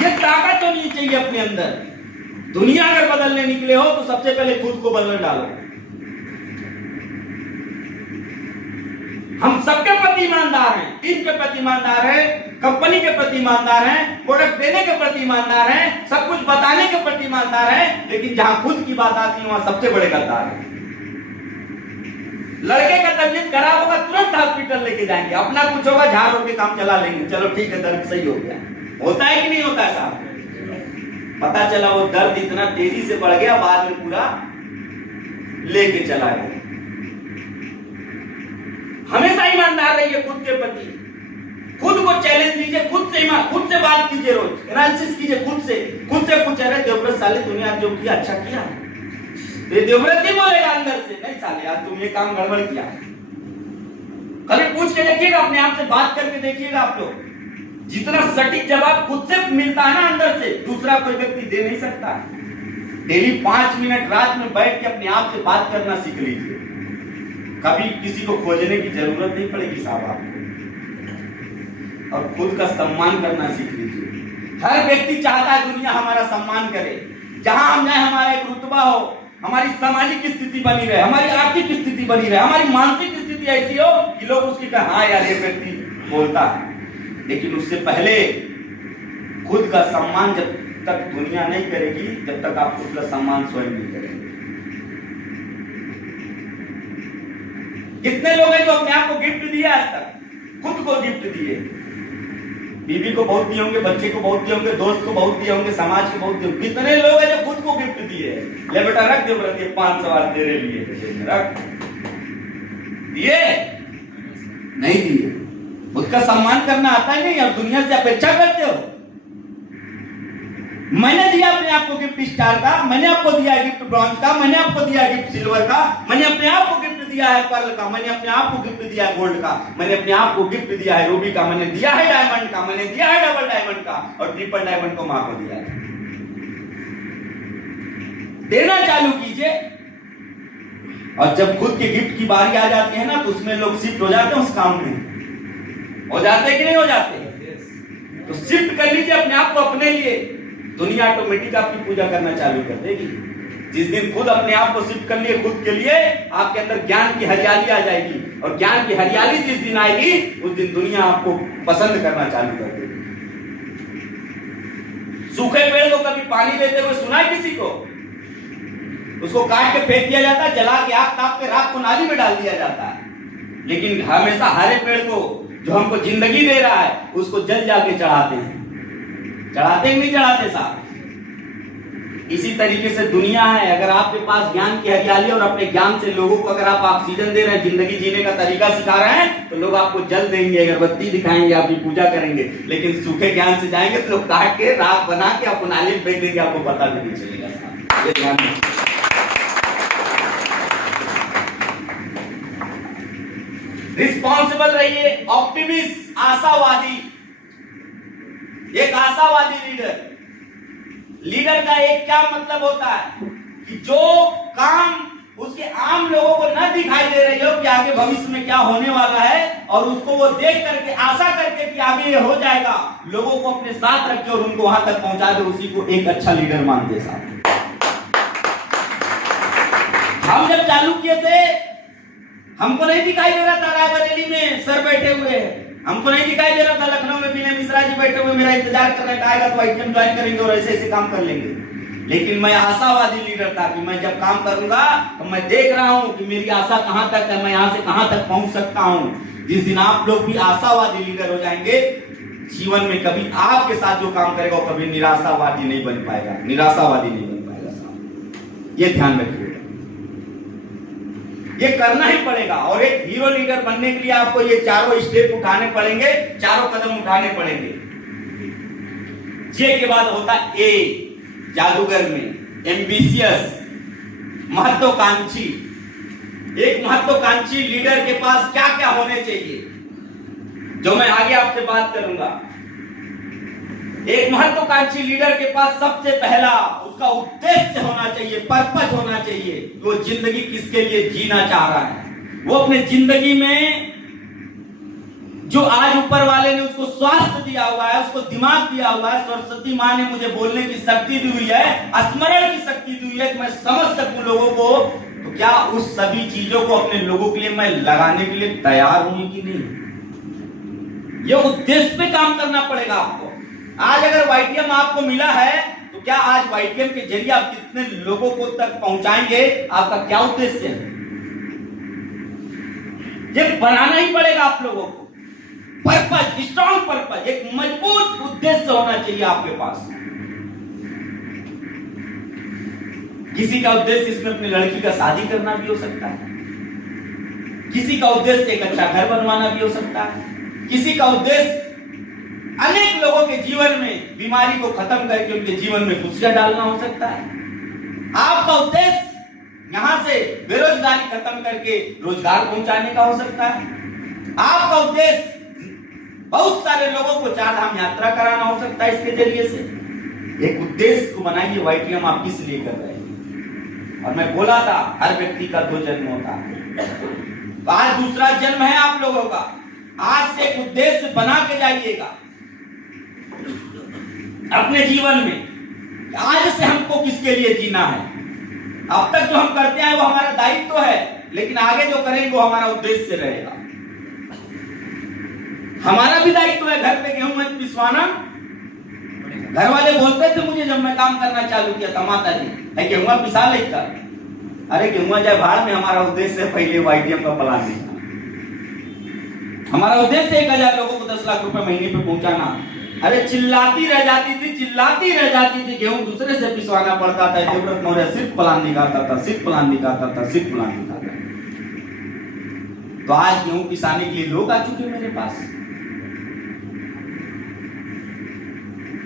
ये ताकत होनी चाहिए अपने अंदर। दुनिया अगर बदलने निकले हो तो सबसे पहले खुद को बदल डालो। हम सबके प्रति ईमानदार हैं, टीम के प्रति ईमानदार हैं, कंपनी के प्रति ईमानदार हैं, प्रोडक्ट देने के प्रति ईमानदार हैं, सब कुछ बताने के प्रति ईमानदार हैं, लेकिन जहां खुद की बात आती है वहां सबसे बड़े गद्दार हैं। लड़के का तबीयत खराब होगा तुरंत हॉस्पिटल लेके जाएंगे, अपना कुछ होगा झाड़ होके काम चला लेंगे, चलो ठीक है दर्द सही हो गया। होता है कि नहीं होता है साहब? पता चला वो दर्द इतना तेजी से बढ़ गया, बाद में पूरा लेके चला गया। हमेशा ईमानदार रहिए खुद के प्रति, खुद को चैलेंज दीजिए, खुद से बात कीजिए, रोज एनालिसिस कीजिए, खुद से पूछे, अरे देवव्रत साले तूने आज जो किया अच्छा किया? ये देवव्रत नहीं बोलेगा अंदर से, नहीं साले आज तुम ये काम गड़बड़ किया। कभी पूछ के देखिएगा, अपने आप से बात करके देखिएगा आप लोग, जितना सटीक जवाब खुद से मिलता है ना अंदर से, दूसरा कोई व्यक्ति दे नहीं सकता। डेली 5 मिनट रात में बैठ के अपने आप से बात करना सीख लीजिए, कभी किसी को खोजने की जरूरत नहीं पड़ेगी साहब आपको। और खुद का सम्मान करना सीख लीजिए। हर व्यक्ति चाहता है दुनिया हमारा सम्मान करे, जहां हम जाए हमारा एक रुतबा हो, हमारी सामाजिक स्थिति बनी रहे, हमारी आर्थिक स्थिति बनी रहे, हमारी मानसिक स्थिति ऐसी हो कि लोग उसकी कहा हाँ यार ये व्यक्ति बोलता है। लेकिन उससे पहले खुद का सम्मान जब तक दुनिया नहीं करेगी, जब तक आप खुद का सम्मान स्वयं नहीं करेंगे। कितने लोग हैं जो अपने आप को गिफ्ट दिया आज तक, खुद को गिफ्ट दिए, बीवी को बहुत दिए होंगे, बच्चे को बहुत दिए होंगे, दोस्त को बहुत दिए होंगे, समाज को बहुत दिए होंगे। कितने लोग हैं जो खुद को गिफ्ट दिए? ले बेटा रख दे, 5 सवाल तेरे लिए, रख दिए नहीं दिए? उसका सम्मान करना आता ही नहीं, अब दुनिया से अपेक्षा करते हो। मैंने दिया अपने आप को गिफ्ट स्टार का, मैंने आपको दिया गिफ्ट ब्रॉन्ज का, मैंने आपको दिया गिफ्ट सिल्वर का, मैंने अपने आप को गिफ्ट दिया है पर्ल का, मैंने अपने आप को गिफ्ट दिया है गोल्ड का, मैंने अपने आप को गिफ्ट दिया है रूबी का, मैंने दिया है डायमंड का, मैंने दिया है डबल डायमंड का, और ट्रिपल डायमंड को मां को दिया है। देना चालू कीजिए, और जब खुद के गिफ्ट की बारी आ जाती है ना तो उसमें लोग शिफ्ट हो जाते हैं, उस काम में हो जाते हैं कि नहीं हो जाते? तो शिफ्ट कर लीजिए अपने आप को अपने लिए, दुनिया ऑटोमेटिक आपकी पूजा करना चालू कर देगी। जिस दिन खुद अपने आप को शिफ्ट कर लिए खुद के लिए, आपके अंदर ज्ञान की हरियाली आ जाएगी, और ज्ञान की हरियाली जिस दिन आएगी उस दिन दुनिया आपको पसंद करना चालू कर देगी। सूखे पेड़ को कभी पानी देते हुए सुना है किसी को? उसको काट के फेंक दिया जाता है, जला के आग ताप के रात को नाली में डाल दिया जाता है। लेकिन हमेशा हरे पेड़ को जो हमको जिंदगी दे रहा है उसको जल जाके चढ़ाते हैं। चढ़ाते कि नहीं चढ़ाते साहब? इसी तरीके से दुनिया है। अगर आपके पास ज्ञान की हरियाली और अपने ज्ञान से लोगों को अगर आप ऑक्सीजन दे रहे हैं, जिंदगी जीने का तरीका सिखा रहे हैं, तो लोग आपको जल देंगे, अगरबत्ती दिखाएंगे, आपकी पूजा करेंगे। लेकिन सूखे ज्ञान से जाएंगे तो लोग काट के राख बना के आपको नाली में फेंक देंगे, आपको पता भी नहीं चलेगा। ये ध्यान रखिए। रिस्पॉन्सिबल रहिए, ऑप्टिमिस्ट, आशावादी। एक आशावादी लीडर का एक क्या मतलब होता है कि जो काम उसके आम लोगों को न दिखाई दे रही हो कि आगे भविष्य में क्या होने वाला है, और उसको वो देख करके आशा करके कि आगे ये हो जाएगा, लोगों को अपने साथ रखे और उनको वहां तक पहुंचा दे, उसी को एक अच्छा लीडर मानते साहब। हम जब चालू किए थे हमको नहीं दिखाई दे रहा था रायबरेली में सर बैठे हुए, हमको नहीं दिखाई दे रहा था लखनऊ में विनय मिश्रा जी बैठे हुए मेरा इंतजार कर रहे थे, आएगा तो आइटम ज्वाइन करेंगे और ऐसे ऐसे काम कर लेंगे। लेकिन मैं आशावादी लीडर था कि मैं जब काम करूंगा तो मैं देख रहा हूं कि मेरी आशा कहां तक है, मैं यहां से कहां तक पहुंच सकता हूं। जिस दिन आप लोग भी आशावादी लीडर हो जाएंगे, जीवन में कभी आपके साथ जो काम करेगा वो कभी निराशावादी नहीं बन पाएगा, निराशावादी नहीं बन पाएगा साहब, ये ध्यान रखिएगा। ये करना ही पड़ेगा। और एक हीरो लीडर बनने के लिए आपको ये चारों स्टेप उठाने पड़ेंगे, चारों कदम उठाने पड़ेंगे। जे के बाद होता ए, जादूगर में एम्बिशियस, महत्वाकांक्षी। एक महत्वाकांक्षी लीडर के पास क्या क्या होने चाहिए, जो मैं आगे आपसे बात करूंगा। एक महत्वाकांक्षी लीडर के पास सबसे पहला उसका उद्देश्य होना चाहिए, पर्पस होना चाहिए। वो जिंदगी किसके लिए जीना चाह रहा है। वो अपने जिंदगी में जो आज ऊपर वाले ने उसको स्वास्थ्य दिया हुआ है, उसको दिमाग दिया हुआ है, सरस्वती माँ ने मुझे बोलने की शक्ति दी हुई है, स्मरण की शक्ति दी हुई है कि मैं समझ सकूं लोगों को, तो क्या उस सभी चीजों को अपने लोगों के लिए मैं लगाने के लिए तैयार हूं कि नहीं। ये उद्देश्य पे काम करना पड़ेगा आपको। आज अगर वाईटीएम आपको मिला है तो क्या आज वाईटीएम के जरिए आप कितने लोगों को तक पहुंचाएंगे, आपका क्या उद्देश्य है। ये बनाना ही पड़ेगा आप लोगों को। पर्पस, स्ट्रॉन्ग पर्पस, एक मजबूत उद्देश्य होना चाहिए आपके पास। किसी का उद्देश्य इसमें अपनी लड़की का शादी करना भी हो सकता है, किसी का उद्देश्य एक अच्छा घर बनवाना भी हो सकता है, किसी का उद्देश्य अनेक लोगों के जीवन में बीमारी को खत्म करके उनके जीवन में खुशियां डालना हो सकता है। आपका उद्देश्य यहां से बेरोजगारी खत्म करके रोजगार पहुंचाने का हो सकता है। आपका उद्देश्य बहुत सारे लोगों को चार धाम यात्रा कराना हो सकता है। इसके जरिए से एक उद्देश्य को बनाइए, वाईटीएम आप किस लिए कर रहे हैं। और मैं बोला था हर व्यक्ति का 2 जन्म होता है, तो आज दूसरा जन्म है आप लोगों का। आज से एक उद्देश्य बना के जाइएगा अपने जीवन में। आज से हमको किसके लिए जीना है। अब तक जो हम करते हैं वो हमारा दायित्व है, लेकिन आगे जो करेंगे वो हमारा उद्देश्य रहेगा। हमारा भी दायित्व है घर पे गेहूं मत पिसवाना। घर वाले बोलते थे मुझे जब मैं काम करना चालू किया था, माता जी गेहूं पिसा लेता। अरे गेहूं जाए भाड़ में, हमारा उद्देश्य है पहले वाईटीएम का प्लान नहीं। हमारा उद्देश्य 1000 लोगों को 10 लाख रुपए महीने पे पहुंचाना। अरे चिल्लाती रह जाती थी, गेहूं दूसरे से पिसवाना पड़ता था। देवव्रत मौर्य सिर्फ प्लान निकालता था, सिर्फ प्लान निकालता था। तो आज गेहूं पिसाने के लिए लोग आ चुके मेरे पास।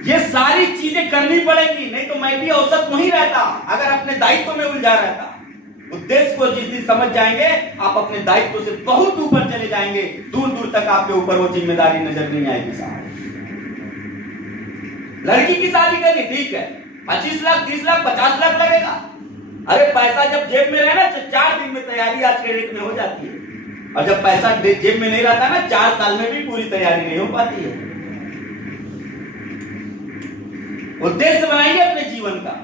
ये सारी चीजें करनी पड़ेगी, नहीं तो मैं भी औसत नहीं रहता अगर अपने दायित्व में उलझा रहता। उद्देश्य को जिस दिन समझ जाएंगे आप अपने दायित्व से बहुत ऊपर चले जाएंगे। दूर दूर तक आपके ऊपर वो जिम्मेदारी नजर नहीं आएगी साहब। लड़की की शादी करनी ठीक है, 25 लाख 30 लाख 50 लाख लगेगा। अरे पैसा जब जेब में रहे ना तो 4 दिन में तैयारी आज के डेट में हो जाती है, और जब पैसा जेब में नहीं रहता ना 4 साल में भी पूरी तैयारी नहीं हो पाती है। उद्देश्य बनाइए अपने जीवन का।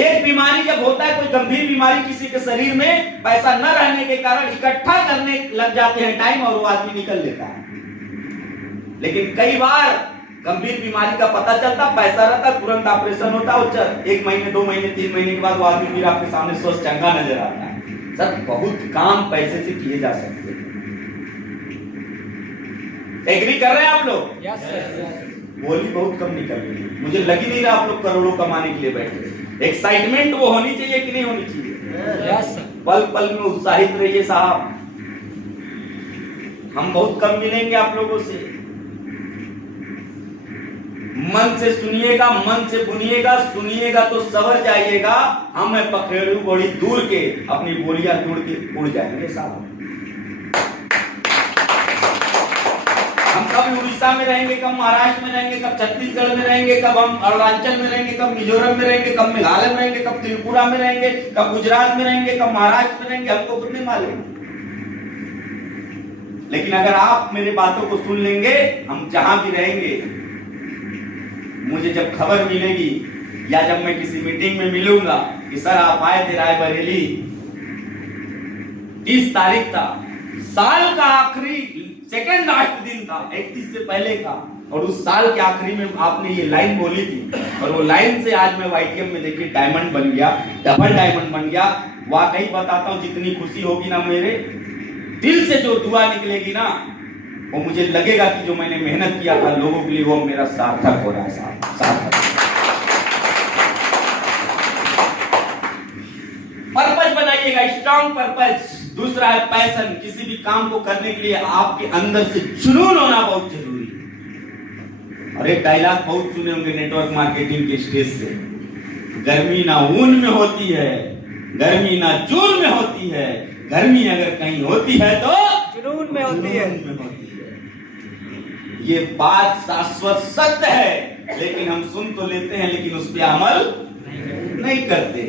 एक बीमारी जब होता है, कोई गंभीर बीमारी किसी के शरीर में, पैसा न रहने के कारण इकट्ठा करने लग जाते हैं टाइम और वो आदमी निकल लेता है। लेकिन कई बार गंभीर बीमारी का पता चलता, पैसा रहता, तुरंत ऑपरेशन होता, और 1 महीने 2 महीने 3 महीने के बाद वो आदमी फिर आपके सामने स्वस्थ चंगा नजर आता है। सर बहुत काम पैसे से किए जा सकते हैं। एग्री कर रहे हैं आप लोग? Yes sir. बोली बहुत कम निकल रही है, मुझे लग ही नहीं रहा आप लोग करोड़ों कमाने के लिए बैठे। एक्साइटमेंट वो होनी चाहिए कि नहीं होनी चाहिए? Yes sir. पल पल में उत्साहित रहिए साहब। हम बहुत कम मिलेंगे आप लोगों से। मन से सुनिएगा, मन से बुनिएगा, सुनिएगा तो सवर जाइएगा। हम पखेड़ू बड़ी दूर के अपनी बोलियां तोड़ के उड़ जाएंगे साहब। हम कब उड़ीसा में रहेंगे, कब महाराष्ट्र में रहेंगे, कब छत्तीसगढ़ में रहेंगे, कब हम अरुणाचल में रहेंगे, कब मिजोरम में रहेंगे, कब मेघालय में रहेंगे, कब त्रिपुरा में रहेंगे, कब गुजरात में रहेंगे, कब महाराष्ट्र में रहेंगे, हमको खुद नहीं मालूम। लेकिन अगर आप मेरी बातों को सुन लेंगे, हम जहां भी रहेंगे, मुझे जब खबर मिलेगी या जब मैं किसी मीटिंग में मिलूंगा कि सर आप आए थे रायबरेली, 30 तारीख था, साल का आखिरी सेकंड लास्ट दिन था, 31 से पहले का, और उस साल के आखिरी में आपने ये लाइन बोली थी, और वो लाइन से आज मैं YTM में देखिए डायमंड बन गया, डबल डायमंड बन गया। वाकई बताता हूँ, जितनी खुशी होगी ना, मेरे दिल से जो दुआ निकलेगी ना, वो मुझे लगेगा कि जो मैंने मेहनत किया था लोगों के लिए, वो मेरा सार्थक हो रहा है साहब, सार्थक। पर्पस बनाइएगा, स्ट्रॉन्ग पर्पस। दूसरा है पैशन। किसी भी काम को करने के लिए आपके अंदर से जुनून होना बहुत जरूरी है। और एक डायलॉग बहुत सुने होंगे नेटवर्क मार्केटिंग के स्टेज से, गर्मी ना ऊन में होती है, गर्मी ना जून में होती है, गर्मी अगर कहीं होती है तो जुनून में होती है। ये बात शाश्वत सत्य है, लेकिन हम सुन तो लेते हैं लेकिन उस पर अमल नहीं करते।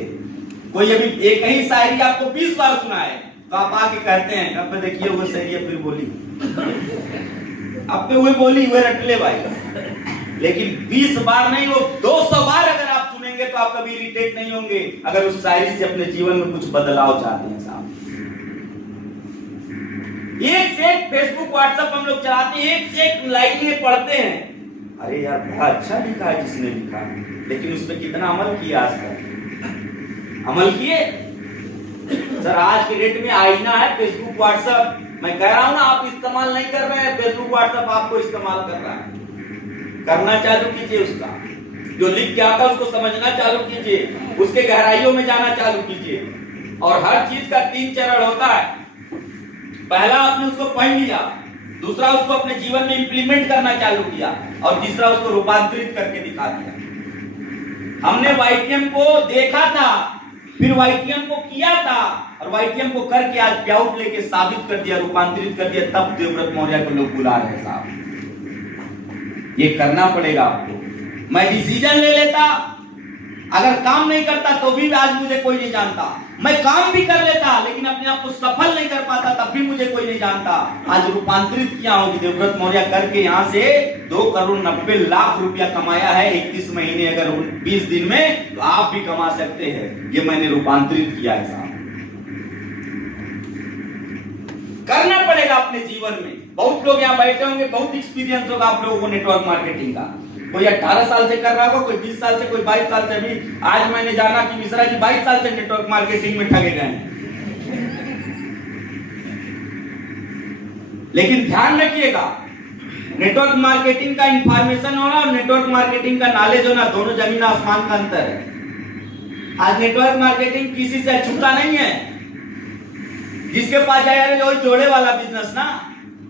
कोई अभी एक ही शायरी आपको 20 बार सुनाए तो आप आके कहते हैं अब देखिए वो सही है, फिर बोली अब पे वो बोली हुए रट ले भाई। लेकिन 20 बार नहीं, वो 200 बार अगर आप सुनेंगे तो आप कभी इरिटेट नहीं होंगे, अगर उस शायरी से अपने जीवन में कुछ बदलाव चाहते हैं साहब। एक से एक फेसबुक व्हाट्सएप हम लोग चलाते हैं, एक से एक लाइनें पढ़ते हैं, अरे यार बड़ा अच्छा लिखा है जिसने लिखा, लेकिन उस पर कितना अमल किया आज तक? अमल किए? सर आज के डेट में आईना है फेसबुक व्हाट्सएप। मैं कह रहा हूं ना, आप इस्तेमाल नहीं कर रहे हैं, फेसबुक व्हाट्सएप आपको इस्तेमाल कर रहा है। करना चालू कीजिए, उसका जो लिख के आता है उसको समझना चालू कीजिए, उसके गहराइयों में जाना चालू कीजिए। और हर चीज का 3 चरण होता है। पहला आपने उसको पढ़ लिया, दूसरा उसको अपने जीवन में इंप्लीमेंट करना चालू किया, और तीसरा उसको रूपांतरित करके दिखा दिया। हमने YTM को देखा था, फिर YTM को किया था, और YTM को करके आज प्याउट लेके साबित कर दिया, रूपांतरित कर दिया, तब देवव्रत मौर्य को लोग बुला रहे हैं साहब। ये करना पड़ेगा आपको। मैं डिसीजन ले लेता, अगर काम नहीं करता तो भी आज मुझे कोई नहीं जानता। मैं काम भी कर लेता लेकिन अपने आप को सफल नहीं कर पाता, तब भी मुझे कोई नहीं जानता। आज रूपांतरित किया हूं कि देवव्रत मौर्य करके यहां से 2,90,00,000 रुपया कमाया है 31 महीने, अगर 20 दिन में, तो आप भी कमा सकते हैं। ये मैंने रूपांतरित किया है साहब। करना पड़ेगा अपने जीवन में। बहुत लोग यहाँ बैठे होंगे, बहुत एक्सपीरियंस होगा आप लोगों को नेटवर्क मार्केटिंग का। कोई 18 साल से कर रहा होगा, कोई 20 साल से, कोई 22 साल से। अभी आज मैंने जाना कि मिश्रा जी 22 साल से नेटवर्क मार्केटिंग में ठगे गए हैं। लेकिन ध्यान रखिएगा, नेटवर्क मार्केटिंग का इंफॉर्मेशन होना और नेटवर्क मार्केटिंग का नॉलेज होना, दोनों जमीन आसमान का अंतर है। आज नेटवर्क मार्केटिंग किसी से छूटा नहीं है। जिसके पास जाए वो जोड़े वाला बिजनेस ना।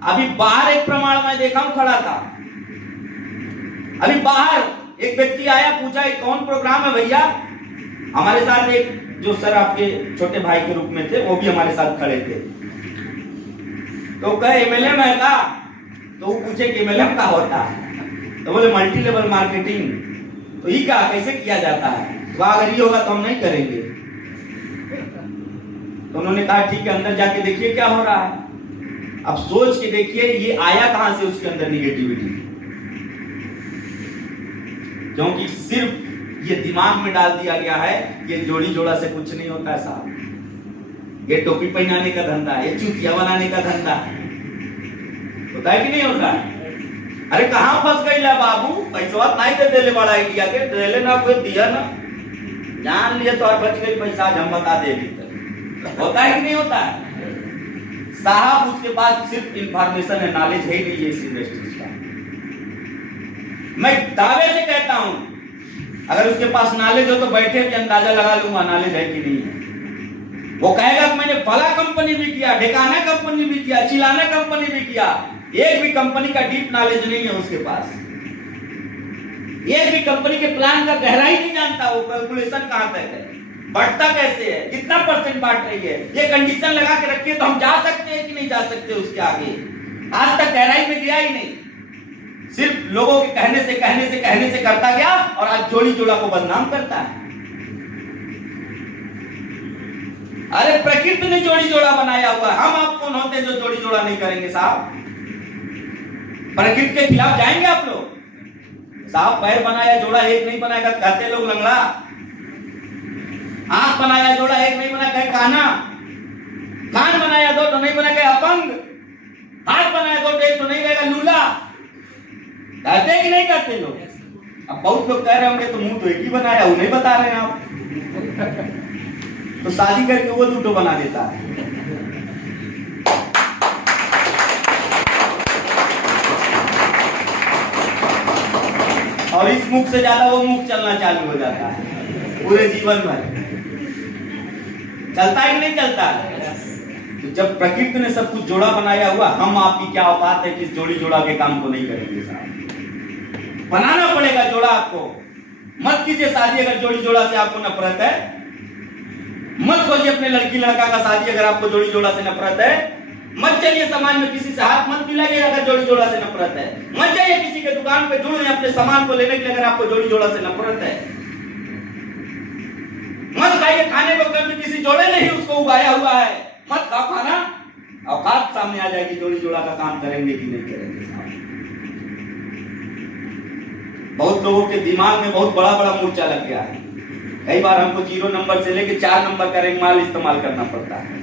अभी बाहर एक प्रमाण मैं देखा हूं, खड़ा था अभी बाहर, एक व्यक्ति आया, पूछा ये कौन प्रोग्राम है भैया? हमारे साथ एक जो सर आपके छोटे भाई के रूप में थे, वो भी हमारे साथ खड़े थे। तो कहे MLM है का? तो वो पूछे कि MLM का होता है? तो बोले मल्टी लेवल मार्केटिंग। तो ये क्या, कैसे किया जाता है? तो अगर ये होगा तो हम नहीं करेंगे। तो उन्होंने कहा ठीक है, अंदर जाके देखिए क्या हो रहा है। अब सोच के देखिए ये आया कहां से उसके अंदर निगेटिविटी। क्योंकि सिर्फ ये दिमाग में डाल दिया गया है ये जोड़ी जोड़ा से कुछ नहीं होता है साहब। ये टोपी पहनाने का धंधा है, ये चूतिया बनाने का धंधा है, होता है कि नहीं होता है? अरे कहां फंस गई ला बाबू, पैसा नहीं दे देले बड़ा आइडिया के देले ना, कोई दिया ना, जान लिए तो और बच गई पैसा, हम बता दे। होता है कि नहीं होता है साहब? उसके पास सिर्फ इंफॉर्मेशन है, नॉलेज है ही नहीं है इस इंडस्ट्री का। मैं दावे से कहता हूं, अगर उसके पास नॉलेज हो तो बैठे भी अंदाजा लगा लूंगा नॉलेज है कि नहीं है। वो कहेगा कि मैंने फला कंपनी भी किया, ढेकाना कंपनी भी किया, चिलाना कंपनी भी किया, एक भी कंपनी का डीप नॉलेज नहीं है उसके पास। एक भी कंपनी के प्लान का गहराई नहीं जानता, वो कैलकुलेशन कहां तक है, बढ़ता कैसे है, कितना परसेंट बांट रही है, ये कंडीशन लगा के रखिए तो हम जा सकते हैं कि नहीं जा सकते उसके आगे। आज तक गहराई में गया ही नहीं, सिर्फ लोगों के कहने से करता गया, और आज जोड़ी जोड़ा को बदनाम करता है। अरे प्रकृति ने जोड़ी जोड़ा बनाया हुआ है, हम आप कौन होते हैं जो जोड़ी जोड़ा नहीं करेंगे साहब? प्रकृति के खिलाफ जाएंगे आप लोग? साहब पैर बनाया जोड़ा एक नहीं बनाएगा कहते लोग लंगड़ा, आंख बनाया जोड़ा एक नहीं बना कहे काना, कान बनाया दो तो नहीं बना कहे अपंग, हाथ बनाया दो तो एक तो नहीं रहेगा लूला। कहते कि नहीं करते लोग? अब बहुत लोग कह रहे होंगे तो मुंह तो एक ही बनाया, वो नहीं बता रहे हैं आप। तो शादी करके वो दूठो बना देता है। और इस मुख से ज्यादा वो मुख चलना चालू हो जाता है पूरे जीवन भर। चलता है कि नहीं चलता? तो जब प्रकृति ने सब कुछ जोड़ा बनाया हुआ, हम आपकी क्या औकात है कि इस जोड़ी जोड़ा के काम को नहीं करेंगे साहब? बनाना पड़ेगा जोड़ा आपको। मत कीजिए शादी अगर जोड़ी जोड़ा से आपको नफरत है। मत खोजिए अपने लड़की लड़का का शादी अगर आपको जोड़ी जोड़ा से नफरत है। मत चलिए समाज में किसी से हाथ मत मिलाइए अगर जोड़ी जोड़ा से नफरत है। मत जाइए किसी के दुकान पे जुड़े अपने सामान को लेने के लिए अगर आपको जोड़ी जोड़ा से नफरत है। मत खाइए खाने को कभी किसी जोड़े ने ही उसको उगाया हुआ है। मत खाओ खाना, औकात सामने आ जाएगी जोड़ी जोड़ा का काम करेंगे कि नहीं करेंगे। बहुत लोगों के दिमाग में बहुत बड़ा बड़ा मूर्छा लग गया है। कई बार हमको 0 नंबर से लेके 4 नंबर का रेंगमाल इस्तेमाल करना पड़ता है।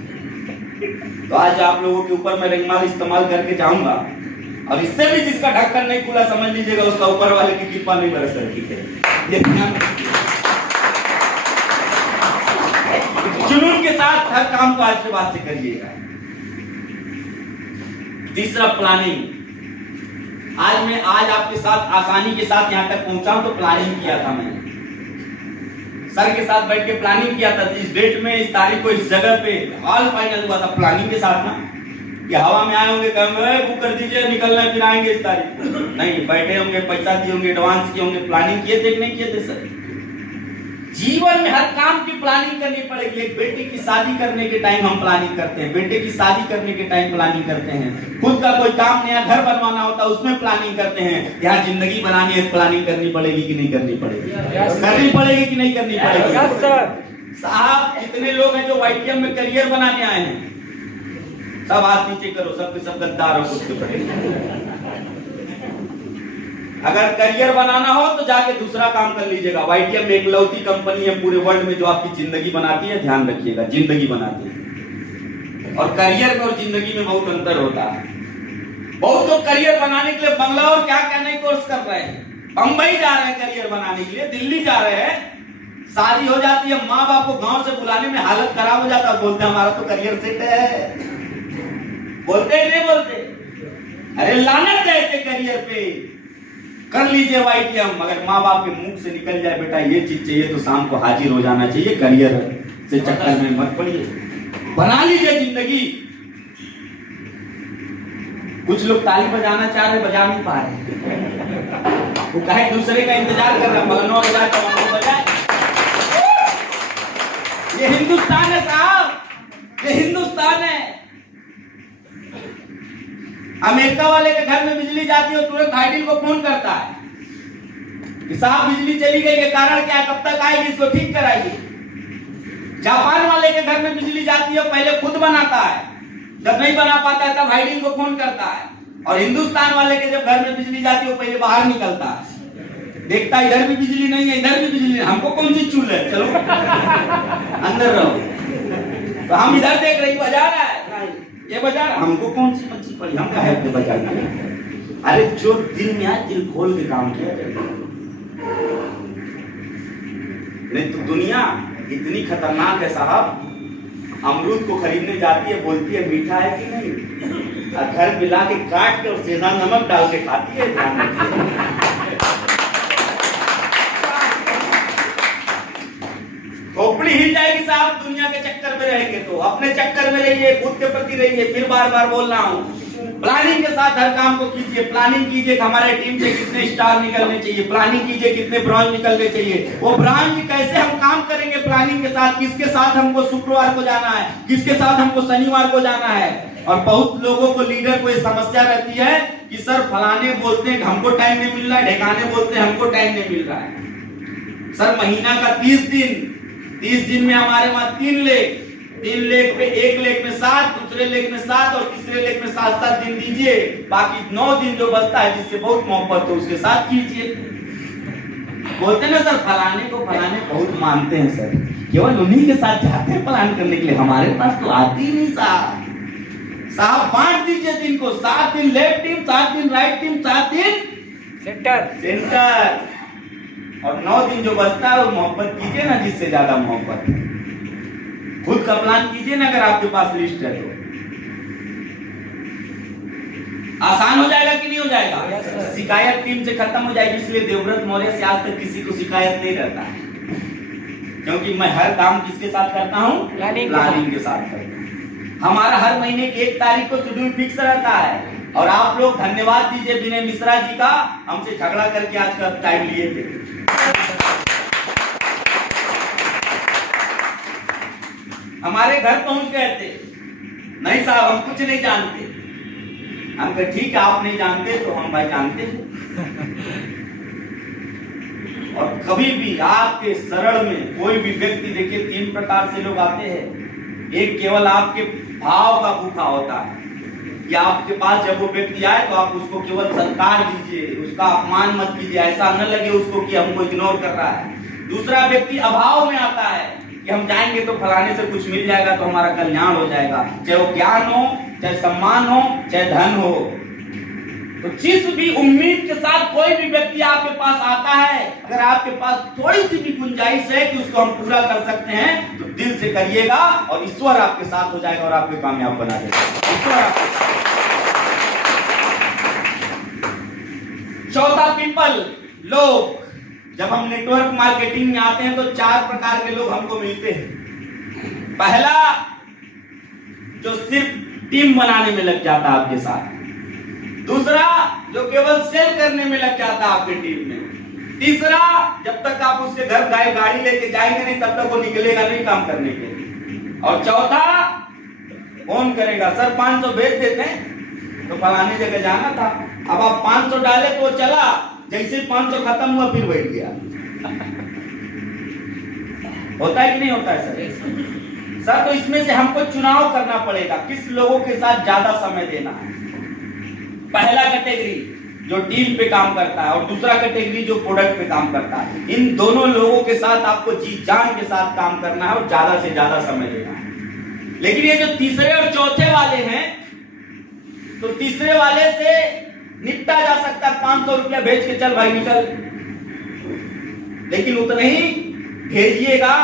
तो आज आप लोगों के ऊपर मैं रेंगमाल इस्तेमाल करके जाऊंगा, और इससे भी जिसका ढक्कन नहीं खुला समझ लीजिएगा उसका ऊपर वाले की कृपा नहीं बरस रही है। ये ध्यान रखिए। जुनून के साथ हर काम को आज के बाद से करिएगा। तीसरा, प्लानिंग। आज आपके साथ आसानी के साथ यहां तक पहुंचा हूं तो प्लानिंग किया था मैंने। सर के साथ बैठ के प्लानिंग किया था। इस डेट में, इस तारीख को, इस जगह पे हाल फाइनल हुआ था प्लानिंग के साथ ना। कि हवा में आए होंगे, कहेंगे बुक कर दीजिए निकलना है फिर आएंगे इस तारीख को। नहीं, बैठे होंगे, पैसा दिए होंगे, एडवांस किए होंगे, प्लानिंग किए थे कि नहीं किए थे सर? जीवन में हर काम की प्लानिंग करनी पड़ेगी। एक बेटे की शादी करने के टाइम हम प्लानिंग करते हैं, बेटे की शादी करने के टाइम प्लानिंग करते हैं। खुद का कोई काम नया घर बनवाना होता है उसमें प्लानिंग करते हैं। यहाँ जिंदगी बनानी है, प्लानिंग करनी पड़ेगी कि नहीं करनी पड़ेगी? करनी पड़ेगी कि नहीं करनी पड़ेगी? साहब कितने लोग हैं जो YTM में करियर बनाने आए हैं? सब हाथ नीचे करो, सब के सब गद्दार हो खुद के पड़े। अगर करियर बनाना हो तो जाके दूसरा काम कर लीजिएगा। YTM एक लौती कंपनी है पूरे वर्ल्ड में जो आपकी जिंदगी बनाती है। ध्यान रखिएगा, जिंदगी बनाती है। और करियर में और जिंदगी में बहुत अंतर होता है। बहुत लोग करियर बनाने के लिए बंगला और क्या क्या नहीं कोर्स कर रहे हैं। बंबई जा रहे हैं करियर बनाने के लिए, दिल्ली जा रहे हैं। शादी हो जाती है, माँ बाप को गांव से बुलाने में हालत खराब हो जाता है। बोलते हैं हमारा तो करियर सेट है। बोलते नहीं बोलते? अरे लानत है ऐसे करियर पे। कर लीजिए YTM, मगर माँ बाप के मुंह से निकल जाए बेटा ये चीज चाहिए तो शाम को हाजिर हो जाना चाहिए। करियर से चक्कर में मत पड़िए, बना लीजिए जिंदगी। कुछ लोग ताली बजाना चाह रहे, बजा नहीं पा रहे। वो कहे दूसरे का इंतजार कर रहा है, मगनवा बजाए तो मगनवा बजाए। ये हिंदुस्तान है साहब, ये हिंदुस्तान है। अमेरिका वाले के घर में बिजली जाती है, तुरंत हाइडिल को फोन करता है कि साहब बिजली चली गई है, कारण क्या है, कब तक आएगी, इसको ठीक कराइए। जापान वाले के घर में बिजली जाती है, पहले खुद बनाता है, जब नहीं बना पाता है तब हाइडिल को फोन करता है। और हिंदुस्तान वाले के जब घर में बिजली जाती है वो पहले बाहर निकलता है, देखता है इधर भी बिजली नहीं है, इधर भी बिजली नहीं, हमको कौन सी चूल है, चलो अंदर रहो। तो हम इधर देख रहे बजा रहा है, ये बजा रहा, हमको कौन सी मच्छी पड़ी, हम कहे पे बजा रहे। अरे जो दिल में आए दिल खोल के काम किया जाए। नहीं तो दुनिया इतनी खतरनाक है साहब। अमरूद को खरीदने जाती है, बोलती है मीठा है कि नहीं, और घर मिला के काट के और सेंधा नमक डाल के खाती है। खोपड़ी हिल जाएगी साहब दुनिया के चक्कर में रहेंगे तो। अपने चक्कर में रहिए, खुद के प्रति रहिए। फिर बार बार बोल रहा हूँ, प्लानिंग के साथ हर काम को कीजिए। प्लानिंग कीजिए कि हमारे टीम से कितने स्टार निकलने चाहिए, प्लानिंग कीजिए कितने ब्रॉन्ज निकलने चाहिए, वो ब्रॉन्ज कैसे हम काम करेंगे प्लानिंग के साथ, किसके साथ हमको शुक्रवार को जाना है, किसके साथ हमको शनिवार को जाना है। और बहुत लोगों को, लीडर को ये समस्या रहती है कि सर फलाने बोलते हैं हमको टाइम नहीं मिल रहा है, ढेकाने बोलते हैं हमको टाइम नहीं मिल रहा है। सर महीना का 30 दिन में हमारे वहां 3 लेख, 3 लेख पे 1 लेख में 7, दूसरे लेख में 7 और तीसरे लेख में 7 दिन दीजिए। बाकी 9 दिन जो बचता है जिससे बहुत मोहब्बत हो उसके साथ कीजिए। बोलते ना सर फलाने को फलाने बहुत मानते हैं सर, केवल उन्हीं के साथ जाते हैं प्लान करने के लिए, हमारे पास तो आती नहीं साहब। बांट दीजिए दिन को, 7 दिन लेफ्ट टीम, 7 दिन राइट टीम, 7 दिन सेंटर। और 9 दिन जो बचता है वो मोहब्बत कीजिए ना, जिससे ज्यादा मोहब्बत। खुद का प्लान कीजिए ना, अगर आपके पास लिस्ट है तो आसान हो जाएगा कि नहीं हो जाएगा। शिकायत टीम से खत्म हो जाएगी। इसलिए देवव्रत मौर्य से आज तक किसी को शिकायत नहीं रहता है, क्योंकि मैं हर काम किसके साथ करता हूँ, प्लानिंग के साथ करता हूँ। हमारा हर महीने की 1 तारीख को शेड्यूल फिक्स रहता है। और आप लोग धन्यवाद दीजिए विनय मिश्रा जी का, हमसे झगड़ा करके आज का टाइम लिए थे। हमारे घर पहुंच गए थे, नहीं साहब हम कुछ नहीं जानते। हम कहे ठीक है, आप नहीं जानते तो हम भाई जानते थे। और कभी भी आपके शरण में कोई भी व्यक्ति, देखिए 3 प्रकार से लोग आते हैं। एक केवल आपके भाव का भूखा होता है, या आपके पास जब वो व्यक्ति आए तो आप उसको केवल सत्कार दीजिए, उसका अपमान मत कीजिए, ऐसा न लगे उसको कि हमको इग्नोर कर रहा है। दूसरा व्यक्ति अभाव में आता है कि हम जाएंगे तो फलाने से कुछ मिल जाएगा तो हमारा कल्याण हो जाएगा, चाहे वो ज्ञान हो, चाहे सम्मान हो, चाहे धन हो। तो जिस भी उम्मीद के साथ कोई भी व्यक्ति आपके पास आता है, अगर आपके पास थोड़ी सी भी गुंजाइश है कि उसको हम पूरा कर सकते हैं, तो दिल से करिएगा और ईश्वर आपके साथ हो जाएगा और आपको कामयाब बना देगा। ईश्वर आपके साथ। चौथा पीपल, लोग। जब हम नेटवर्क मार्केटिंग में आते हैं तो 4 प्रकार के लोग हमको मिलते हैं। पहला, जो सिर्फ टीम बनाने में लग जाता है आपके साथ। दूसरा, जो केवल सेल करने में लग जाता है आपके टीम में। तीसरा, जब तक आप उसके घर गाड़ी लेके जाएंगे नहीं तब तक वो निकलेगा नहीं काम करने के लिए। और चौथा, फोन करेगा, सर 500 भेज देते हैं तो फलाने जगह जाना था। अब आप 500 डाले तो वो चला, जैसे 500 खत्म हुआ फिर बैठ गया। होता है कि नहीं होता है सर? तो इसमें से हमको चुनाव करना पड़ेगा, किस लोगों के साथ ज्यादा समय देना है। पहला कैटेगरी जो डील पे काम करता है, और दूसरा कैटेगरी जो प्रोडक्ट पे काम करता है। इन दोनों लोगों के साथ आपको जी जान के साथ काम करना है और ज्यादा से ज्यादा समय देना है। लेकिन ये जो तीसरे और चौथे वाले हैं, तो तीसरे वाले से निपटा जा सकता है, 500 रुपया भेज के चल भाई निकल, लेकिन उतना ही भेजिएगा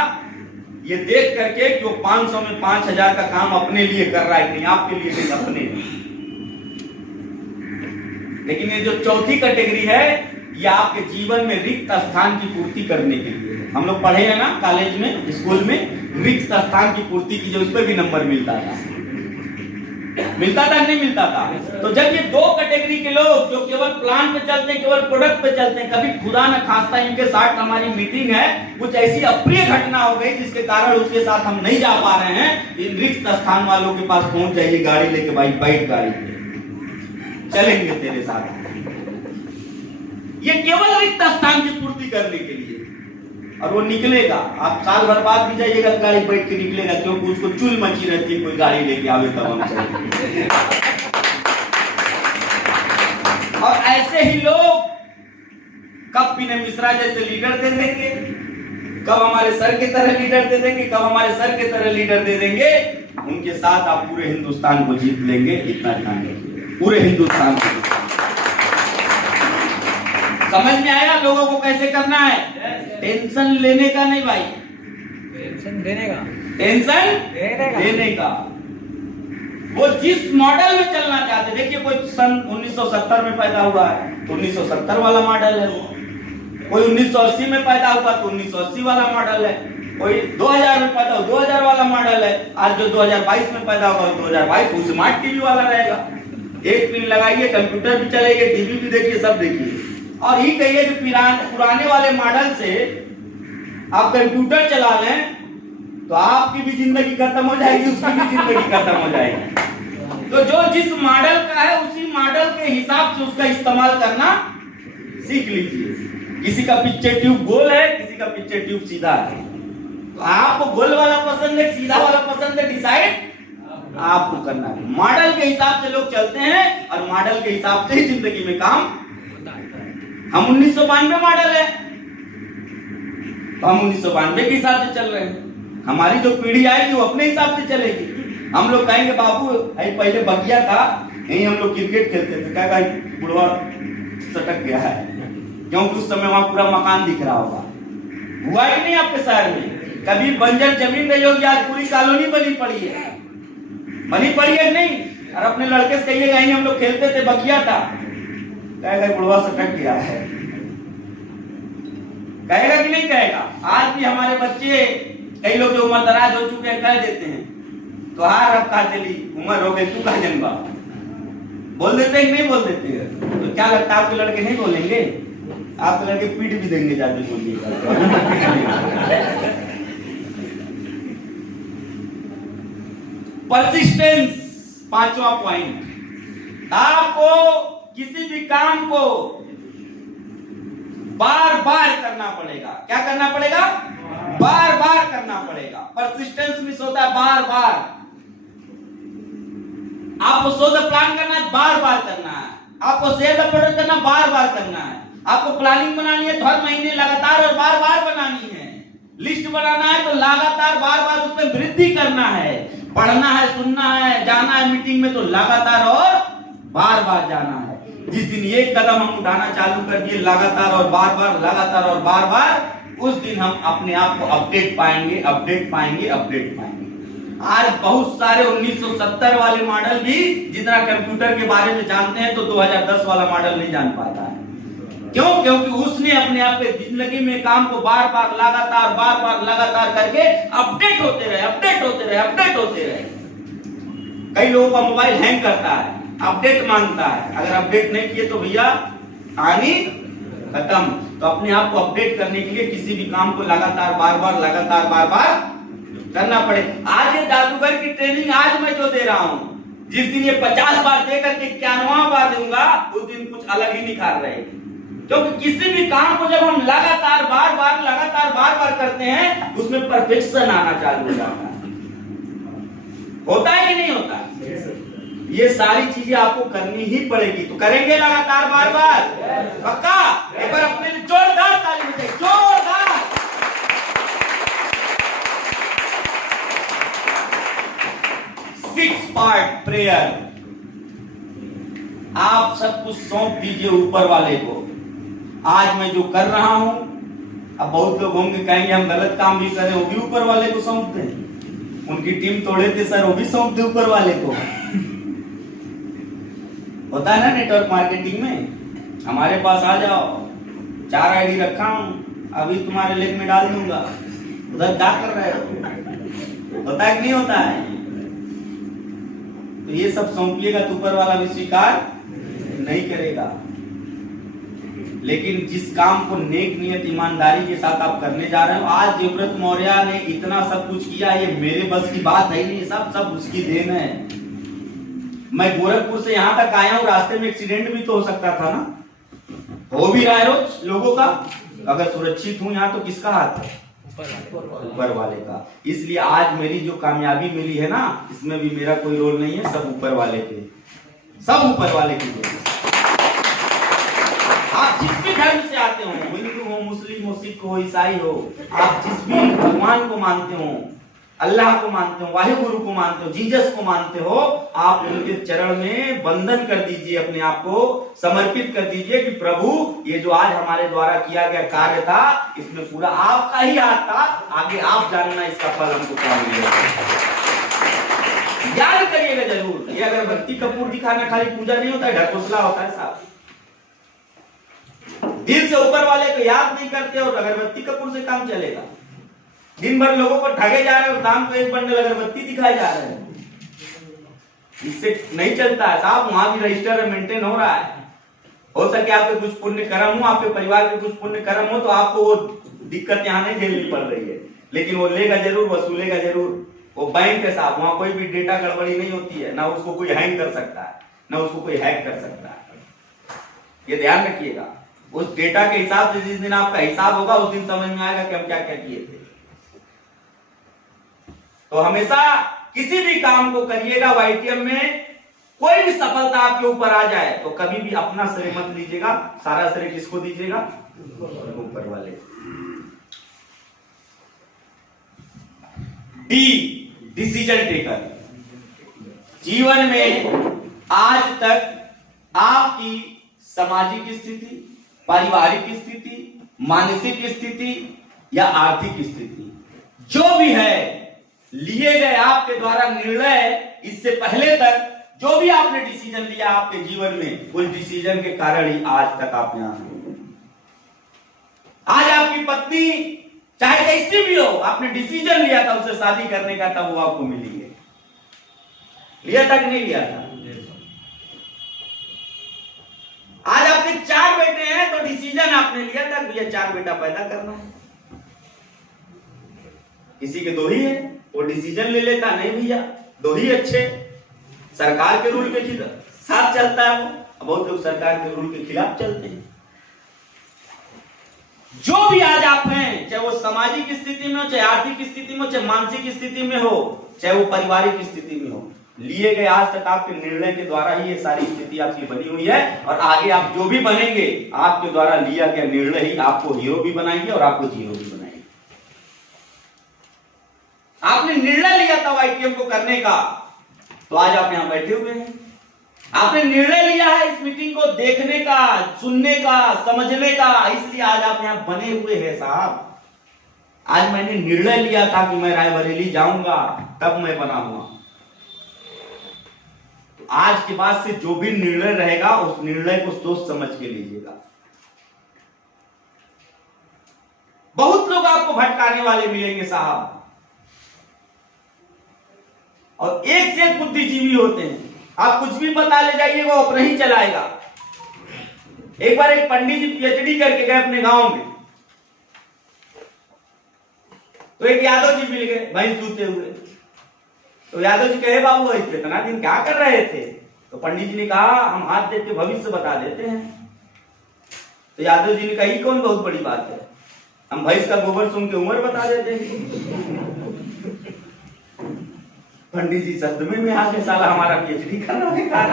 ये देख करके कि वो 500 में 5000 का काम अपने लिए कर रहा है कि नहीं, आपके लिए नहीं, अपने लिए। लेकिन ये जो चौथी कैटेगरी है, ये आपके जीवन में रिक्त स्थान की पूर्ति करने के लिए है। हम लोग पढ़े हैं ना कॉलेज में, स्कूल में, रिक्त स्थान की पूर्ति की, जो उस पर भी नंबर मिलता था नहीं मिलता था। तो जब ये 2 कैटेगरी के लोग जो केवल प्लान पे चलते हैं, केवल प्रोडक्ट पे चलते हैं, कभी खुदा न खास्ता इनके साथ हमारी मीटिंग है, कुछ ऐसी अप्रिय घटना हो गई जिसके कारण उसके साथ हम नहीं जा पा रहे हैं, इन रिक्त स्थान वालों के पास पहुंच जाइए गाड़ी लेके, भाई बैठ गाड़ी पे, चलेंगे तेरे साथ। ये केवल रिक्त स्थान की पूर्ति करने के लिए, और वो निकलेगा। आप साल भर बाद भी जाइएगा गाड़ी बैठ के निकलेगा, क्योंकि उसको चुल मची रहती है कोई गाड़ी लेके आवे तब हम चलेंगे। और ऐसे ही लोग कब विनय मिश्रा जैसे लीडर दे देंगे, कब हमारे सर की तरह लीडर दे देंगे, कब हमारे सर की तरह लीडर दे देंगे, उनके साथ आप पूरे हिंदुस्तान को जीत लेंगे। इतना ध्यान रखिए, पूरे हिंदुस्तान को। समझ में आया लोगों को कैसे करना है? टेंशन लेने का नहीं भाई, टेंशन देने का, टेंशन देने का। वो जिस मॉडल में चलना चाहते, देखिए कोई सन 1970 में पैदा हुआ है तो 1970 वाला मॉडल है, कोई 1980 में पैदा हुआ तो 1980 वाला मॉडल है, कोई 2000 में पैदा हुआ 2000 वाला मॉडल है। आज जो 2022 में पैदा हुआ 2022 वो स्मार्ट टीवी वाला रहेगा। एक पिन लगाइए, कंप्यूटर भी चलेगा, टीवी भी देखिए, सब देखिए। और ये कहिए कि पुराने वाले मॉडल से आप कंप्यूटर चला लें तो आपकी भी जिंदगी खत्म हो जाएगी, उसकी भी जिंदगी खत्म हो जाएगी। तो जो जिस मॉडल का है उसी मॉडल के हिसाब से उसका इस्तेमाल करना सीख लीजिए। किसी का पिक्चर ट्यूब गोल है, किसी का पिक्चर ट्यूब सीधा है, तो आपको गोल वाला पसंद है, सीधा वाला पसंद है, डिसाइड आपको करना है। मॉडल के हिसाब से लोग चलते हैं और मॉडल के हिसाब से ही जिंदगी में काम। हम 1992 मॉडल है तो हम 1992 के हिसाब से चल रहे हैं। हमारी जो पीढ़ी आएगी वो अपने हिसाब से चलेगी। हम लोग कहेंगे बाबू पहले बगिया था, यही हम लोग क्रिकेट खेलते थे, क्या बुढ़वा सटक गया है, क्योंकि उस समय वहां पूरा मकान दिख रहा होगा। हुआ कि नहीं आपके शहर में? कभी बंजर जमीन नहीं होगी, आज पूरी कॉलोनी बनी पड़ी है, बनी पड़ी है नहीं। और अपने लड़के से कहिएगा ही हम लोग खेलते थे, बकिया था, कहेगा बुढ़वा सटक गया है, कहेगा कि नहीं कहेगा? आज भी हमारे बच्चे, कई लोग जो उम्र दराज हो चुके हैं, कह देते हैं तो हार अब कहा चली उम्र हो गई, तू कहा जन्मा, बोल देते हैं कि नहीं बोल देते हैं? तो क्या लगता है आपके लड़के नहीं बोलेंगे? आपके लड़के पीट भी देंगे जाते बोलिएगा। परसिस्टेंस, पांचवा पॉइंट, आपको किसी भी काम को बार बार करना पड़ेगा। क्या करना पड़ेगा? बार बार करना पड़ेगा। परसिस्टेंस मिस होता है बार बार। आपको शो द प्लान करना है, बार बार करना है। आपको शेयर द प्रोडक्ट करना, बार बार करना है। आपको प्लानिंग बनानी है तो हर महीने लगातार और बार बार बनानी है। लिस्ट बनाना है तो लगातार बार बार उसमें वृद्धि करना है। पढ़ना है, सुनना है, जाना है मीटिंग में तो लगातार और बार बार जाना है। जिस दिन एक कदम हम उठाना चालू कर दिए लगातार और बार बार, लगातार और बार बार, उस दिन हम अपने आप को अपडेट पाएंगे, अपडेट पाएंगे, अपडेट पाएंगे। आज बहुत सारे 1970 वाले मॉडल भी जितना कंप्यूटर के बारे में जानते हैं तो 2010 वाला मॉडल नहीं जान पाता है। क्यों? क्योंकि उसने अपने आप पे जिंदगी में काम को बार बार लगातार, बार बार लगातार करके अपडेट होते रहे, अपडेट होते रहे, अपडेट होते रहे। कई लोगों का मोबाइल हैंग करता है, अपडेट मांगता है, अगर अपडेट नहीं किए तो भैया कहानी खत्म। तो अपने आप को अपडेट करने के लिए किसी भी काम को लगातार बार बार, लगातार बार बार करना पड़े। आज ये जादूगर की ट्रेनिंग आज मैं जो दे रहा हूं, जिस दिन ये 50 बार दे करके 91वां बार दूंगा, उस दिन कुछ अलग ही निखार रहेगी। क्योंकि किसी भी काम को जब हम लगातार बार बार, लगातार बार बार करते हैं, उसमें परफेक्शन आना चालू हो जाता है। होता है कि नहीं होता? ये सारी चीजें आपको करनी ही पड़ेगी। तो करेंगे लगातार बार बार? पक्का? एक बार अपने लिए जोरदार ताली बजाइए, जोरदार। Six part prayer. आप सब कुछ सौंप दीजिए ऊपर वाले को। आज मैं जो कर रहा हूं, अब बहुत लोग होंगे कहेंगे हम गलत काम भी करें, वो भी ऊपर वाले को सौंप दें। उनकी टीम तोड़े थे सर, वो भी सौंप दे ऊपर वाले को। होता है ना नेटवर्क मार्केटिंग में, हमारे पास आ जाओ, 4 आईडी रखा हूं, अभी तुम्हारे लिंक में डाल दूंगा, उधर क्या कर रहे हो? होता है कि नहीं होता है? तो ये सब सौंपिएगा तो ऊपर वाला भी स्वीकार नहीं करेगा। लेकिन जिस काम को नेक नियत ईमानदारी के साथ आप करने जा रहे हो, आज देवव्रत मौर्य ने इतना सब कुछ किया, ये मेरे बस की बात है नहीं, सब उसकी देन है। मैं गोरखपुर से यहाँ तक आया हूँ, रास्ते में एक्सीडेंट भी तो हो सकता था ना, हो भी रहा है रोज लोगों का। अगर सुरक्षित हूँ यहाँ तो किसका हाथ है? ऊपर वाले का। इसलिए आज मेरी जो कामयाबी मिली है ना, इसमें भी मेरा कोई रोल नहीं है, सब ऊपर वाले के, सब ऊपर वाले की। आप जिस भी धर्म से आते हो, हिंदू हो, मुस्लिम हो, सिख हो, ईसाई हो, आप जिस भी भगवान को मानते हो, अल्लाह को मानते हो, वाहिगुरु को मानते हो, जीसस को मानते हो, आप उनके चरण में वंदन कर दीजिए, अपने आप को समर्पित कर दीजिए कि प्रभु ये जो आज हमारे द्वारा किया गया कार्य था, इसमें पूरा आपका ही हाथ था, आगे आप जानना इसका फल हमको क्या मिलेगा। याद करिएगा जरूर, ये अगरबत्ती कपूर दिखाना खाली पूजा नहीं होता है, ढकोसला होता है साहब। दिल से ऊपर वाले को याद नहीं करते और अगरबत्ती कपूर से काम चलेगा। दिन भर लोगों को ठगे जा रहे हो, शाम को एक बंडल अगरबत्ती दिखाए जा रहे हैं, इससे नहीं चलता है साहब। वहां भी रजिस्टर मेंटेन हो रहा है। हो सके आपके कुछ पुण्य कर्म हो, आपके परिवार के कुछ पुण्य कर्म हो, तो आपको वो दिक्कत यहाँ नहीं झेलनी पड़ रही है, लेकिन वो लेगा जरूर, वसूलेगा जरूर। वो बैंक है साहब, वहां कोई भी डेटा गड़बड़ी नहीं होती है, ना उसको कोई हैंग कर सकता है, ना उसको कोई हैक कर सकता है। ये ध्यान रखिएगा। उस डेटा के हिसाब से जिस दिन आपका हिसाब होगा, उस दिन समझ में आएगा कि हम क्या क्या किए थे। तो हमेशा किसी भी काम को करिएगा, वाईटीएम में कोई भी सफलता आपके ऊपर आ जाए तो कभी भी अपना श्रेय मत लीजिएगा, सारा श्रेय किसको दीजिएगा? ऊपर वाले। D, decision taker. जीवन में आज तक आपकी सामाजिक स्थिति, पारिवारिक स्थिति, मानसिक स्थिति या आर्थिक स्थिति, जो भी है, लिए गए आपके द्वारा निर्णय, इससे पहले तक जो भी आपने डिसीजन लिया आपके जीवन में, उस डिसीजन के कारण ही आज तक आप यहां हैं। आज आपकी पत्नी चाहे कैसी भी हो, आपने डिसीजन लिया था उससे शादी करने का, तब वो आपको मिली है। लिया था कि नहीं लिया था? आज आपके 4 बेटे हैं तो डिसीजन आपने लिया था भैया 4 बेटा पैदा करना है। किसी के 2 ही है, वो डिसीजन ले लेता, नहीं भैया 2 ही अच्छे, सरकार के रूल के साथ चलता है वो। बहुत लोग सरकार के रूल के खिलाफ चलते हैं। जो भी आज आप हैं, चाहे वो सामाजिक स्थिति में हो, चाहे आर्थिक स्थिति में हो, चाहे मानसिक स्थिति में हो, चाहे वो पारिवारिक स्थिति में हो, लिए गए आज तक आपके निर्णय के द्वारा ही ये सारी स्थिति आपकी बनी हुई है। और आगे आप जो भी बनेंगे, आपके द्वारा लिया गया निर्णय ही आपको हीरो भी बनाएंगे और आपको जीरो भी बनाएंगे। आपने निर्णय लिया था वाईटीएम को करने का, तो आज आप यहां बैठे हुए हैं। आपने निर्णय लिया है इस मीटिंग को देखने का, सुनने का, समझने का, इसलिए आज आप यहां बने हुए हैं साहब। आज मैंने निर्णय लिया था कि मैं रायबरेली जाऊंगा, तब मैं बना हुआ। तो आज के बाद से जो भी निर्णय रहेगा, उस निर्णय को सोच समझ के लीजिएगा। बहुत लोग आपको भटकाने वाले मिलेंगे साहब, और एक से एक बुद्धिजीवी होते हैं। आप कुछ भी बता ले जाइए, वो अपना ही चलाएगा। एक बार एक पंडित जी पीएचडी करके गए अपने गांव में, तो एक यादव जी मिल गए भैंस दूधते हुए। तो यादव जी कहे बाबू इतना दिन क्या कर रहे थे? तो पंडित जी ने कहा हम हाथ देख के भविष्य बता देते हैं। तो यादव जी ने कहा कौन बहुत बड़ी बात है, हम भैंस का गोबर सुन के उम्र बता देते हैं। पंडित जी सदमे में आके साला हमारा पीएचडी कराने का।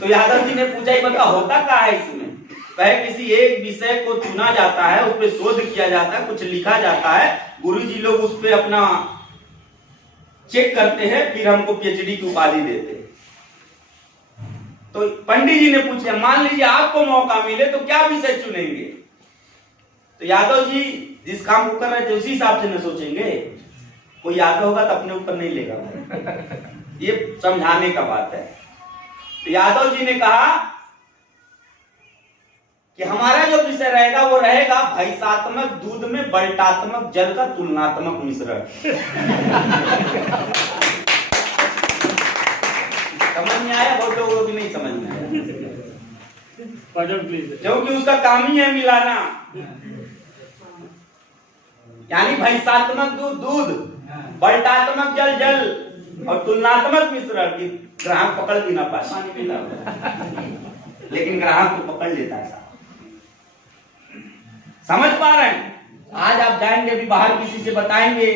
तो यादव जी ने पूछा बता होता क्या है इसमें? कहे किसी एक विषय को चुना जाता है, उस पर शोध किया जाता है, कुछ लिखा जाता है, गुरुजी लोग उस पर अपना चेक करते हैं, फिर हमको पीएचडी की उपाधि देते हैं। तो पंडित जी ने पूछा मान लीजिए आपको मौका मिले तो क्या विषय चुनेंगे? तो यादव जी जिस काम को कर रहे थे उसी हिसाब से न सोचेंगे। कोई यादव होगा तो अपने ऊपर नहीं लेगा, ये समझाने का बात है। तो यादव जी ने कहा कि हमारा जो विषय रहेगा वो रहेगा भैंसात्मक दूध में बल्टात्मक जल का तुलनात्मक मिश्रण। समझ में आया? बहुत लोगों को भी नहीं समझ में आया, क्योंकि उसका काम ही है मिलाना। यानी भैंसात्मक दूध दूध, बल्टात्मक जल जल और तुलनात्मक मिश्रण की ग्राहक पकड़ भी ना पाए, पानी पीना लेकिन ग्राहक को पकड़ लेता है। समझ पा रहे हैं? आज आप जाएंगे अभी बाहर, किसी से बताएंगे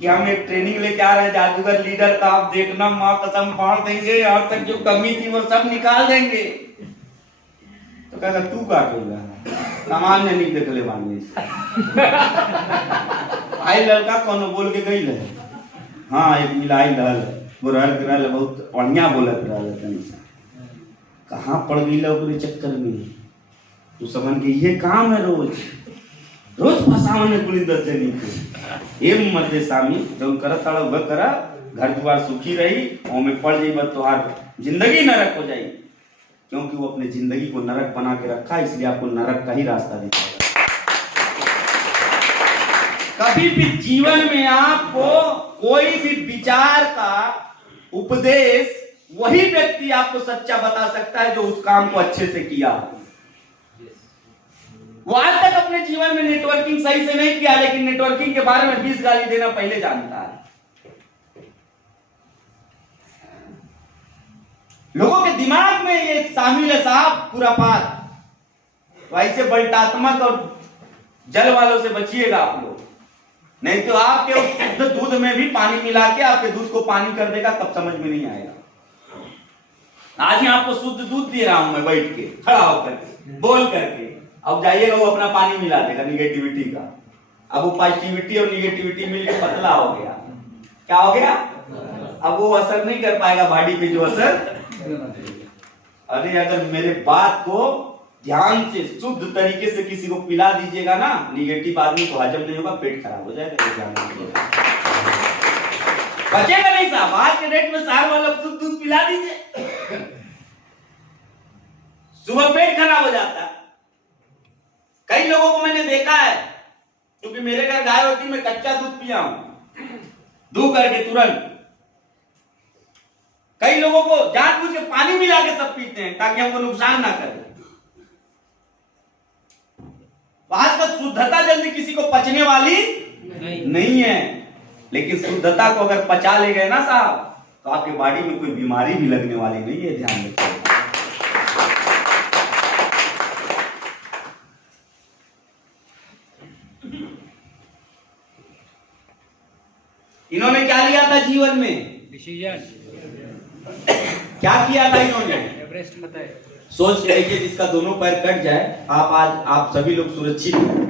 कि हम एक ट्रेनिंग लेके आ रहे हैं जादूगर लीडर का, आप देखना मां कसम फाड़ देंगे, आज तक जो कमी थी वो सब निकाल देंगे। तो कहता तू का सामान्य नहीं देख ले मांगे आई लड़का कौन बोल के गई है, हाँ एक मिलाई रहल वो रहल बहुत बढ़िया बोलत रहल, कहाँ पड़ गई ओकरे चक्कर में। तू समझ के ये काम है, रोज रोज फसावने पुलिस दर्जनी को एम मर्दे सामी जो करत साड़ा वह करा, घर द्वार सुखी रही, और में पड़ जाई बत तोहार जिंदगी नरक हो जाई। क्योंकि वो अपने जिंदगी को नरक बना के रखा, इसलिए आपको नरक का ही रास्ता दिखाएगा। कभी भी जीवन में आपको कोई भी विचार का उपदेश वही व्यक्ति आपको सच्चा बता सकता है जो उस काम को अच्छे से किया। वो आज तक अपने जीवन में नेटवर्किंग सही से नहीं किया, लेकिन नेटवर्किंग के बारे में 20 गाली देना पहले जानता है। लोगों के दिमाग में ये शामिल है साहब खुरापात। तो ऐसे बल्टात्मक और जल वालों से बचिएगा आप लोग, नहीं तो आपके उस शुद्ध दूध में भी पानी मिला के आपके दूध को पानी कर देगा, तब समझ में नहीं आएगा। आज ही आपको शुद्ध दूध दे रहा हूं मैं बैठ के, खड़ा होकर बोल करके, अब जाइएगा वो अपना पानी मिला देगा निगेटिविटी का। अब वो पॉजिटिविटी और निगेटिविटी मिलकर पतला हो गया। क्या हो गया? अब वो असर नहीं कर पाएगा बॉडी पे जो असर। अरे अगर मेरे बात को ध्यान से शुद्ध तरीके से किसी को पिला दीजिएगा ना, निगेटिव आदमी को हजम नहीं होगा, पेट खराब हो जाएगा, ध्यान रखिएगा, बचेगा नहीं साहब। आज के डेट में सार वाला शुद्ध दूध पिला दीजिए, सुबह पेट खराब हो जाता है। कई लोगों को मैंने देखा है, क्योंकि मेरे घर गाय होती, मैं कच्चा दूध पिया हूं, दूध करके तुरंत। कई लोगों को जानबूझ के पानी मिला के सब पीते हैं ताकि हमको नुकसान ना करे। आज तक शुद्धता जल्दी किसी को पचने वाली नहीं है, लेकिन शुद्धता को अगर पचा ले गए ना साहब, तो आपके बॉडी में कोई बीमारी भी लगने वाली नहीं है, ध्यान रखिए। इन्होंने क्या लिया था जीवन में? डिसीजन। क्या किया था इन्होंने? एवरेस्ट फतेह। सोच के देखिए, जिसका दोनों पैर कट जाए, आप सभी लोग सुरक्षित हैं।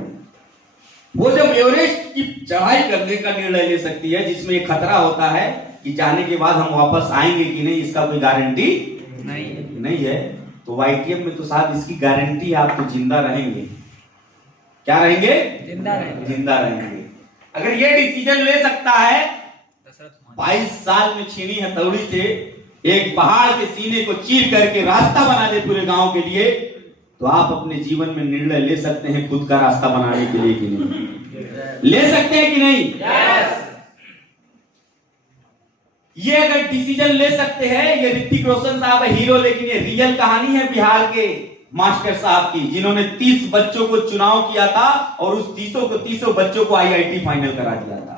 वो जब एवरेस्ट की चढ़ाई करने का निर्णय ले सकती है, जिसमें एक खतरा होता है कि जाने के बाद हम वापस आएंगे कि नहीं, इसका कोई गारंटी नहीं है, तो वाईटीएम में तो साहब इसकी गारंटी है, आप तो जिंदा रहेंगे। क्या रहेंगे? जिंदा रहेंगे। अगर ये डिसीजन ले सकता है, 22 साल में छीनी हथौड़ी से एक पहाड़ के सीने को चीर करके रास्ता बना दे पूरे गांव के लिए, तो आप अपने जीवन में निर्णय ले सकते हैं खुद का रास्ता बनाने के लिए कि नहीं? ले सकते हैं कि नहीं? ये अगर डिसीजन ले सकते हैं, ये ऋतिक रोशन साहब है हीरो, लेकिन ये रियल कहानी है बिहार के मास्टर साहब की, जिन्होंने 30 बच्चों को चुनाव किया था और उस 30 बच्चों को आईआईटी फाइनल करा दिया था,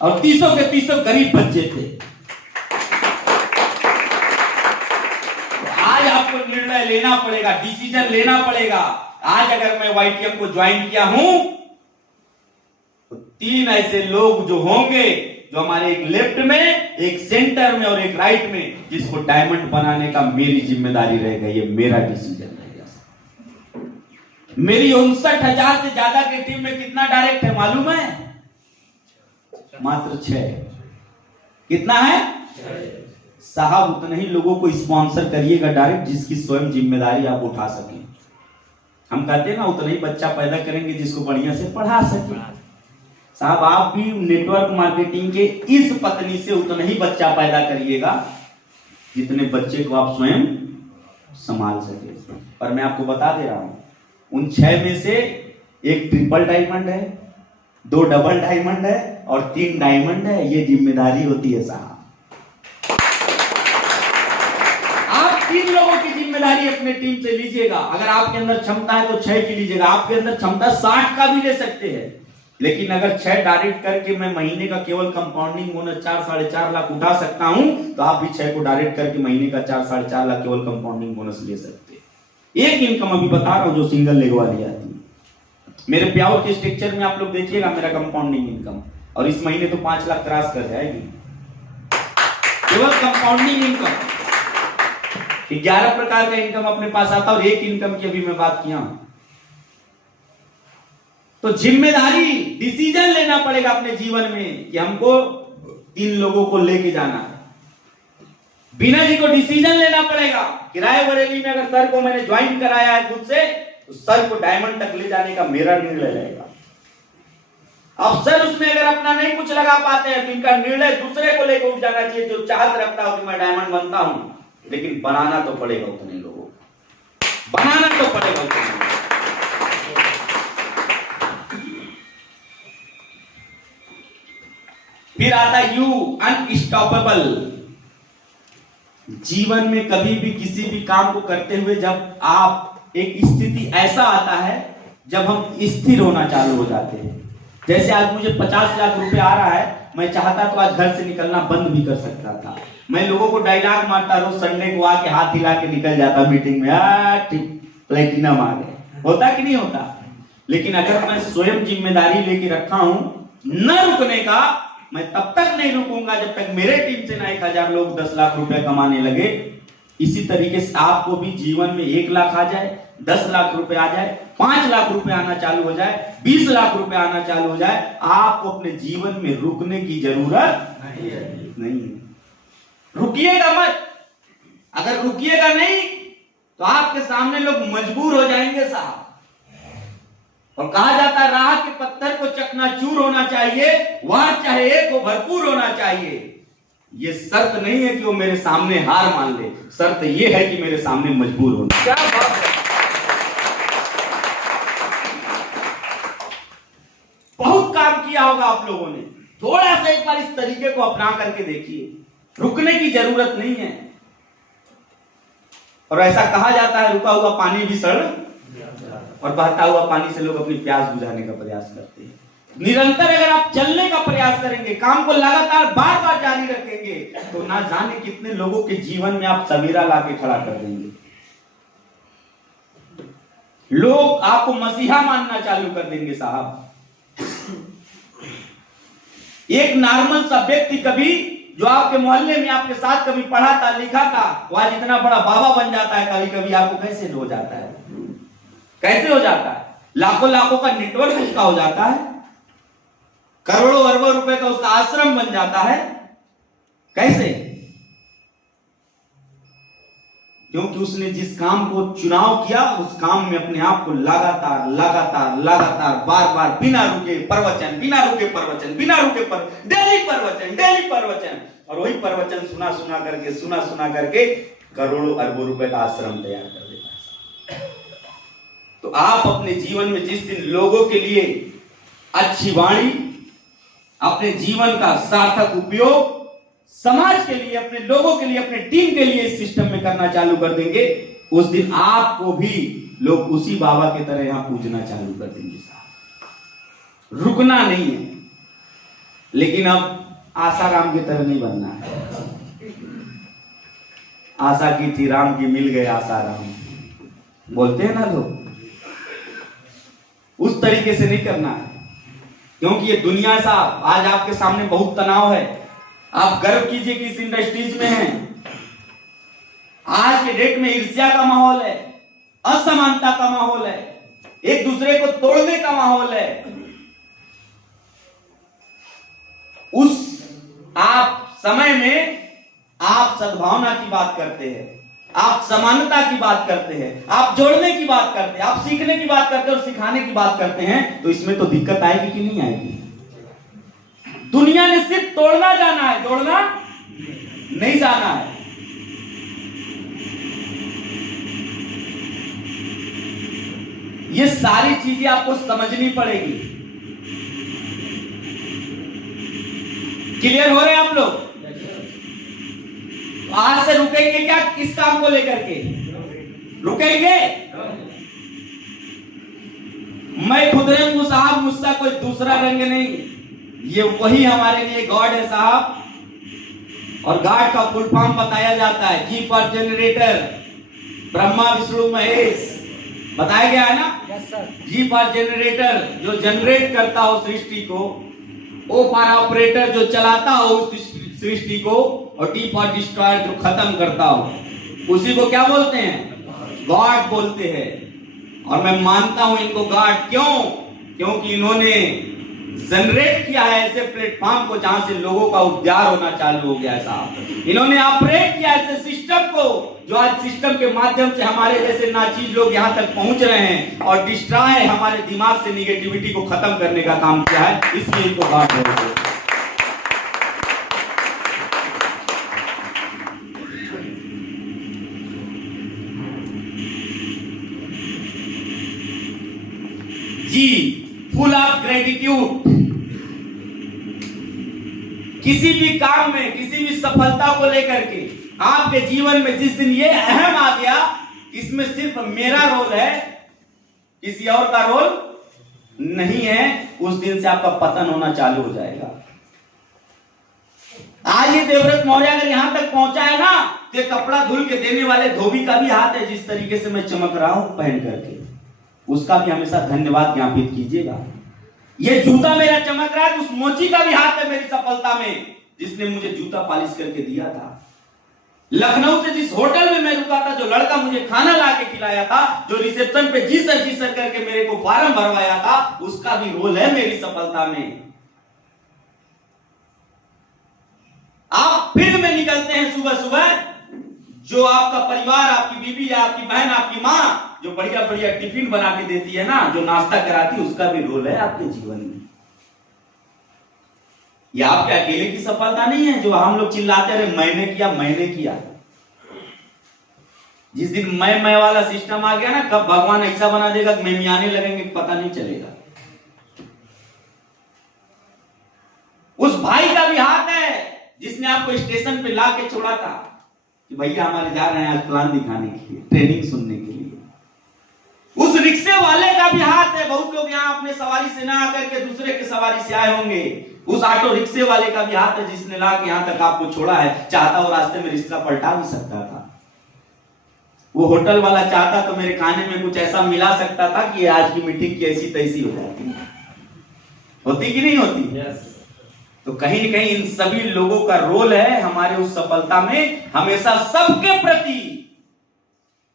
और 30 के 30 गरीब बच्चे थे। आज आपको निर्णय लेना पड़ेगा, डिसीजन लेना पड़ेगा। आज अगर मैं वाईटीएम को ज्वाइन किया हूं, तो 3 ऐसे लोग जो होंगे, जो हमारे एक लेफ्ट में, एक सेंटर में और एक राइट में, जिसको डायमंड बनाने का मेरी जिम्मेदारी रहेगा। ये मेरा डिसीजन रहेगा। मेरी 59,000 से ज्यादा की टीम में कितना डायरेक्ट है मालूम है? मात्र 6। कितना है? साहब उतने ही लोगों को स्पॉन्सर करिएगा डायरेक्ट, जिसकी स्वयं जिम्मेदारी आप उठा सकें। हम कहते हैं ना, उतना ही बच्चा पैदा करेंगे जिसको बढ़िया से पढ़ा सके। साहब आप भी नेटवर्क मार्केटिंग के इस पत्नी से उतना ही बच्चा पैदा करिएगा जितने बच्चे को आप स्वयं संभाल सके। और मैं आपको बता दे रहा हूं, उन 6 में से एक ट्रिपल डायमंड है, 2 डबल डायमंड है और 3 डायमंड है। ये जिम्मेदारी होती है साहब। आप 3 लोगों की जिम्मेदारी अपने टीम से लीजिएगा। अगर आपके अंदर क्षमता है तो 6 की लीजिएगा। आपके अंदर क्षमता 60 का भी ले सकते हैं, लेकिन अगर 6 डायरेक्ट करके मैं महीने का केवल कंपाउंडिंग बोनस 4-4.5 लाख उठा सकता हूं, तो आप भी 6 को डायरेक्ट करके महीने का 4-4.5 लाख केवल कंपाउंडिंग बोनस ले सकते हैं। एक इनकम अभी बता रहा हूं जो सिंगल लेग वाली आती है। मेरे प्याउट के स्ट्रक्चर में आप लोग देखिएगा मेरा कंपाउंडिंग इनकम, और इस महीने तो 5 लाख क्रॉस कर जाएगी केवल कंपाउंडिंग इनकम। 11 प्रकार का इनकम अपने पास आता, और एक इनकम की अभी मैं बात किया हूं। तो जिम्मेदारी, डिसीजन लेना पड़ेगा अपने जीवन में कि हमको 3 लोगों को लेके जाना है। बीना जी को डिसीजन लेना पड़ेगा कि रायबरेली में अगर सर को मैंने ज्वाइन कराया है खुद से, तो सर को डायमंड तक ले जाने का मेरा निर्णय रहेगा। अब सर उसमें अगर अपना नहीं कुछ लगा पाते हैं, तो इनका निर्णय दूसरे को लेकर उठ जाना चाहिए जो चाहत रखता हो कि मैं डायमंड बनता हूं, लेकिन बनाना तो पड़ेगा उतने लोगों को, बनाना तो पड़ेगा उतने लोगों को। फिर आता यू अनस्टॉपेबल। जीवन में कभी भी किसी भी काम को करते हुए जब आप एक स्थिति ऐसा आता है जब हम स्थिर होना चालू हो जाते हैं। जैसे आज मुझे 50 लाख रुपए आ रहा है, मैं चाहता तो आज घर से निकलना बंद भी कर सकता था। मैं लोगों को डायलॉग मारता, रोज संडे को आके हाथ हिला के निकल जाता मीटिंग में, प्लेटिनम आ गए, होता कि नहीं होता। लेकिन अगर मैं स्वयं जिम्मेदारी लेके रखा हूं न रुकने का, मैं तब तक नहीं रुकूंगा जब तक मेरे टीम से ना 1000 लोग 10 लाख रुपए कमाने लगे। इसी तरीके से आपको भी जीवन में 1 लाख आ जाए, 10 लाख रुपए आ जाए, 5 लाख रुपए आना चालू हो जाए, 20 लाख रुपए आना चालू हो जाए, आपको अपने जीवन में रुकने की जरूरत नहीं है। रुकिएगा मत। अगर रुकिएगा नहीं तो आपके सामने लोग मजबूर हो जाएंगे साहब। और कहा जाता है राह के पत्थर को चकनाचूर होना चाहिए, वार चाहे एक हो भरपूर होना चाहिए। ये शर्त नहीं है कि वो मेरे सामने हार मान ले, शर्त ये है कि मेरे सामने मजबूर होना। क्या बात है। बहुत काम किया होगा आप लोगों ने, थोड़ा सा एक बार इस तरीके को अपना करके देखिए, रुकने की जरूरत नहीं है। और ऐसा कहा जाता है रुका हुआ पानी भी सड़ और बहता हुआ पानी से लोग अपनी प्यास बुझाने का प्रयास करते हैं। निरंतर अगर आप चलने का प्रयास करेंगे, काम को लगातार बार बार जारी रखेंगे, तो ना जाने कितने लोगों के जीवन में आप सवेरा लाके खड़ा कर देंगे। लोग आपको मसीहा मानना चालू कर देंगे साहब। एक नॉर्मल सा व्यक्ति कभी जो आपके मोहल्ले में आपके साथ कभी पढ़ा था लिखा था, वो आज इतना बड़ा बाबा बन जाता है। कभी कभी आपको कैसे हो जाता है, कैसे हो जाता है? लाखों लाखों का नेटवर्क उसका हो जाता है, करोड़ों अरबों रुपए का उसका आश्रम बन जाता है। कैसे? क्योंकि उसने जिस काम को चुनाव किया उस काम में अपने आप को लगातार लगातार लगातार बार बार बिना रुके प्रवचन, बिना रुके प्रवचन, बिना रुके डेली प्रवचन, और वही प्रवचन सुना सुना करके करोड़ों अरबों रुपए का आश्रम तैयार कर देता है। तो आप अपने जीवन में जिस दिन लोगों के लिए अच्छी वाणी, अपने जीवन का सार्थक उपयोग समाज के लिए, अपने लोगों के लिए, अपने टीम के लिए इस सिस्टम में करना चालू कर देंगे, उस दिन आपको भी लोग उसी बाबा की तरह यहां पूजना चालू कर देंगे साहब। रुकना नहीं है, लेकिन अब आसाराम की तरह नहीं बनना है। आशा की थी राम की, मिल गए आसाराम, बोलते हैं ना लोग, उस तरीके से नहीं करना है। क्योंकि ये दुनिया साहब आज आपके सामने बहुत तनाव है। आप गर्व कीजिए कि इस इंडस्ट्रीज में हैं। आज के डेट में ईर्ष्या का माहौल है, असमानता का माहौल है, एक दूसरे को तोड़ने का माहौल है। उस आप समय में आप सद्भावना की बात करते हैं, आप समानता की बात करते हैं, आप जोड़ने की बात करते हैं, आप सीखने की बात करते हैं और सिखाने की बात करते हैं, तो इसमें तो दिक्कत आएगी कि नहीं आएगी? दुनिया ने सिर्फ तोड़ना जाना है, जोड़ना नहीं जाना है। ये सारी चीजें आपको समझनी पड़ेगी। क्लियर हो रहे हैं आप लोग? आज से रुकेंगे क्या इस काम को लेकर के? रुकेंगे? मैं खुदरंग साहब, मुझसा कोई दूसरा रंग नहीं, ये वही हमारे लिए गॉड है साहब। और गॉड का फुल फॉर्म बताया जाता है, G for generator, Brahma Vishnu Mahesh, बताया गया है ना? Yes sir. G for generator, जो जनरेट करता हो सृष्टि को, ओ फॉर ऑपरेटर, जो चलाता हो उस सृष्टि को, और डी फॉर डिस्ट्रॉयर, जो खत्म करता हो, उसी को क्या बोलते हैं? गॉड बोलते हैं। और मैं मानता हूं इनको गॉड, क्यों? क्योंकि इन्होंने जनरेट किया है ऐसे प्लेटफॉर्म को जहां से लोगों का उद्धार होना चालू हो गया है साहब। इन्होंने ऑपरेट किया ऐसे सिस्टम को, जो आज सिस्टम के माध्यम से हमारे जैसे नाचीज लोग यहां तक पहुंच रहे हैं, और डिस्ट्रॉय हमारे दिमाग से निगेटिविटी को खत्म करने का काम किया है, इसलिए इनको बात है। जी फुल ऑफ ग्रेटिट्यूड। किसी भी काम में, किसी भी सफलता को लेकर के आपके जीवन में जिस दिन ये अहम आ गया, इसमें सिर्फ मेरा रोल है, किसी और का रोल नहीं है, उस दिन से आपका पतन होना चालू हो जाएगा। आज ये देवव्रत मौर्य अगर यहां तक पहुंचा है ना, तो कपड़ा धुल के देने वाले धोबी का भी हाथ है। जिस तरीके से मैं चमक रहा हूं पहन करके, उसका भी हमेशा धन्यवाद ज्ञापित कीजिएगा। ये जूता मेरा चमक रहा है, उस मोची का भी हाथ है मेरी सफलता में, जिसने मुझे जूता पॉलिश करके दिया था। लखनऊ से जिस होटल में मैं रुका था, जो लड़का मुझे खाना ला के खिलाया था, जो रिसेप्शन पे जी सर करके मेरे को फॉर्म भरवाया था, उसका भी रोल है मेरी सफलता में। आप फील्ड में निकलते हैं सुबह सुबह, जो आपका परिवार, आपकी बीवी या आपकी बहन, आपकी माँ जो बढ़िया बढ़िया टिफिन बना के देती है ना, जो नाश्ता कराती है, उसका भी रोल है आपके जीवन में। ये आपके अकेले की सफलता नहीं है जो हम लोग चिल्लाते रहे मैंने किया मैंने किया। जिस दिन मैं वाला सिस्टम आ गया ना, कब भगवान ऐसा बना देगा कि मैं आने लगेंगे पता नहीं चलेगा। उस भाई का भी हाथ है जिसने आपको स्टेशन पे ला के छोड़ा था कि भैया हमारे जा रहे हैं आज प्लान दिखाने के लिए, ट्रेनिंग सुनने के लिए। उस रिक्शे वाले का भी हाथ है। बहुत लोग यहाँ अपने सवारी से ना आकर के दूसरे के सवारी से आए होंगे। उस ऑटो रिक्शे वाले का भी हाथ है जिसने ला के यहाँ तक आपको छोड़ा है। चाहता वो रास्ते में रिक्शा पलटा भी सकता था। वो होटल वाला चाहता तो मेरे खाने में कुछ ऐसा मिला सकता था कि आज की मीटिंग की ऐसी तैसी हो जाती। होती कि नहीं होती? yes. तो कहीं न कहीं इन सभी लोगों का रोल है हमारे उस सफलता में। हमेशा सबके प्रति,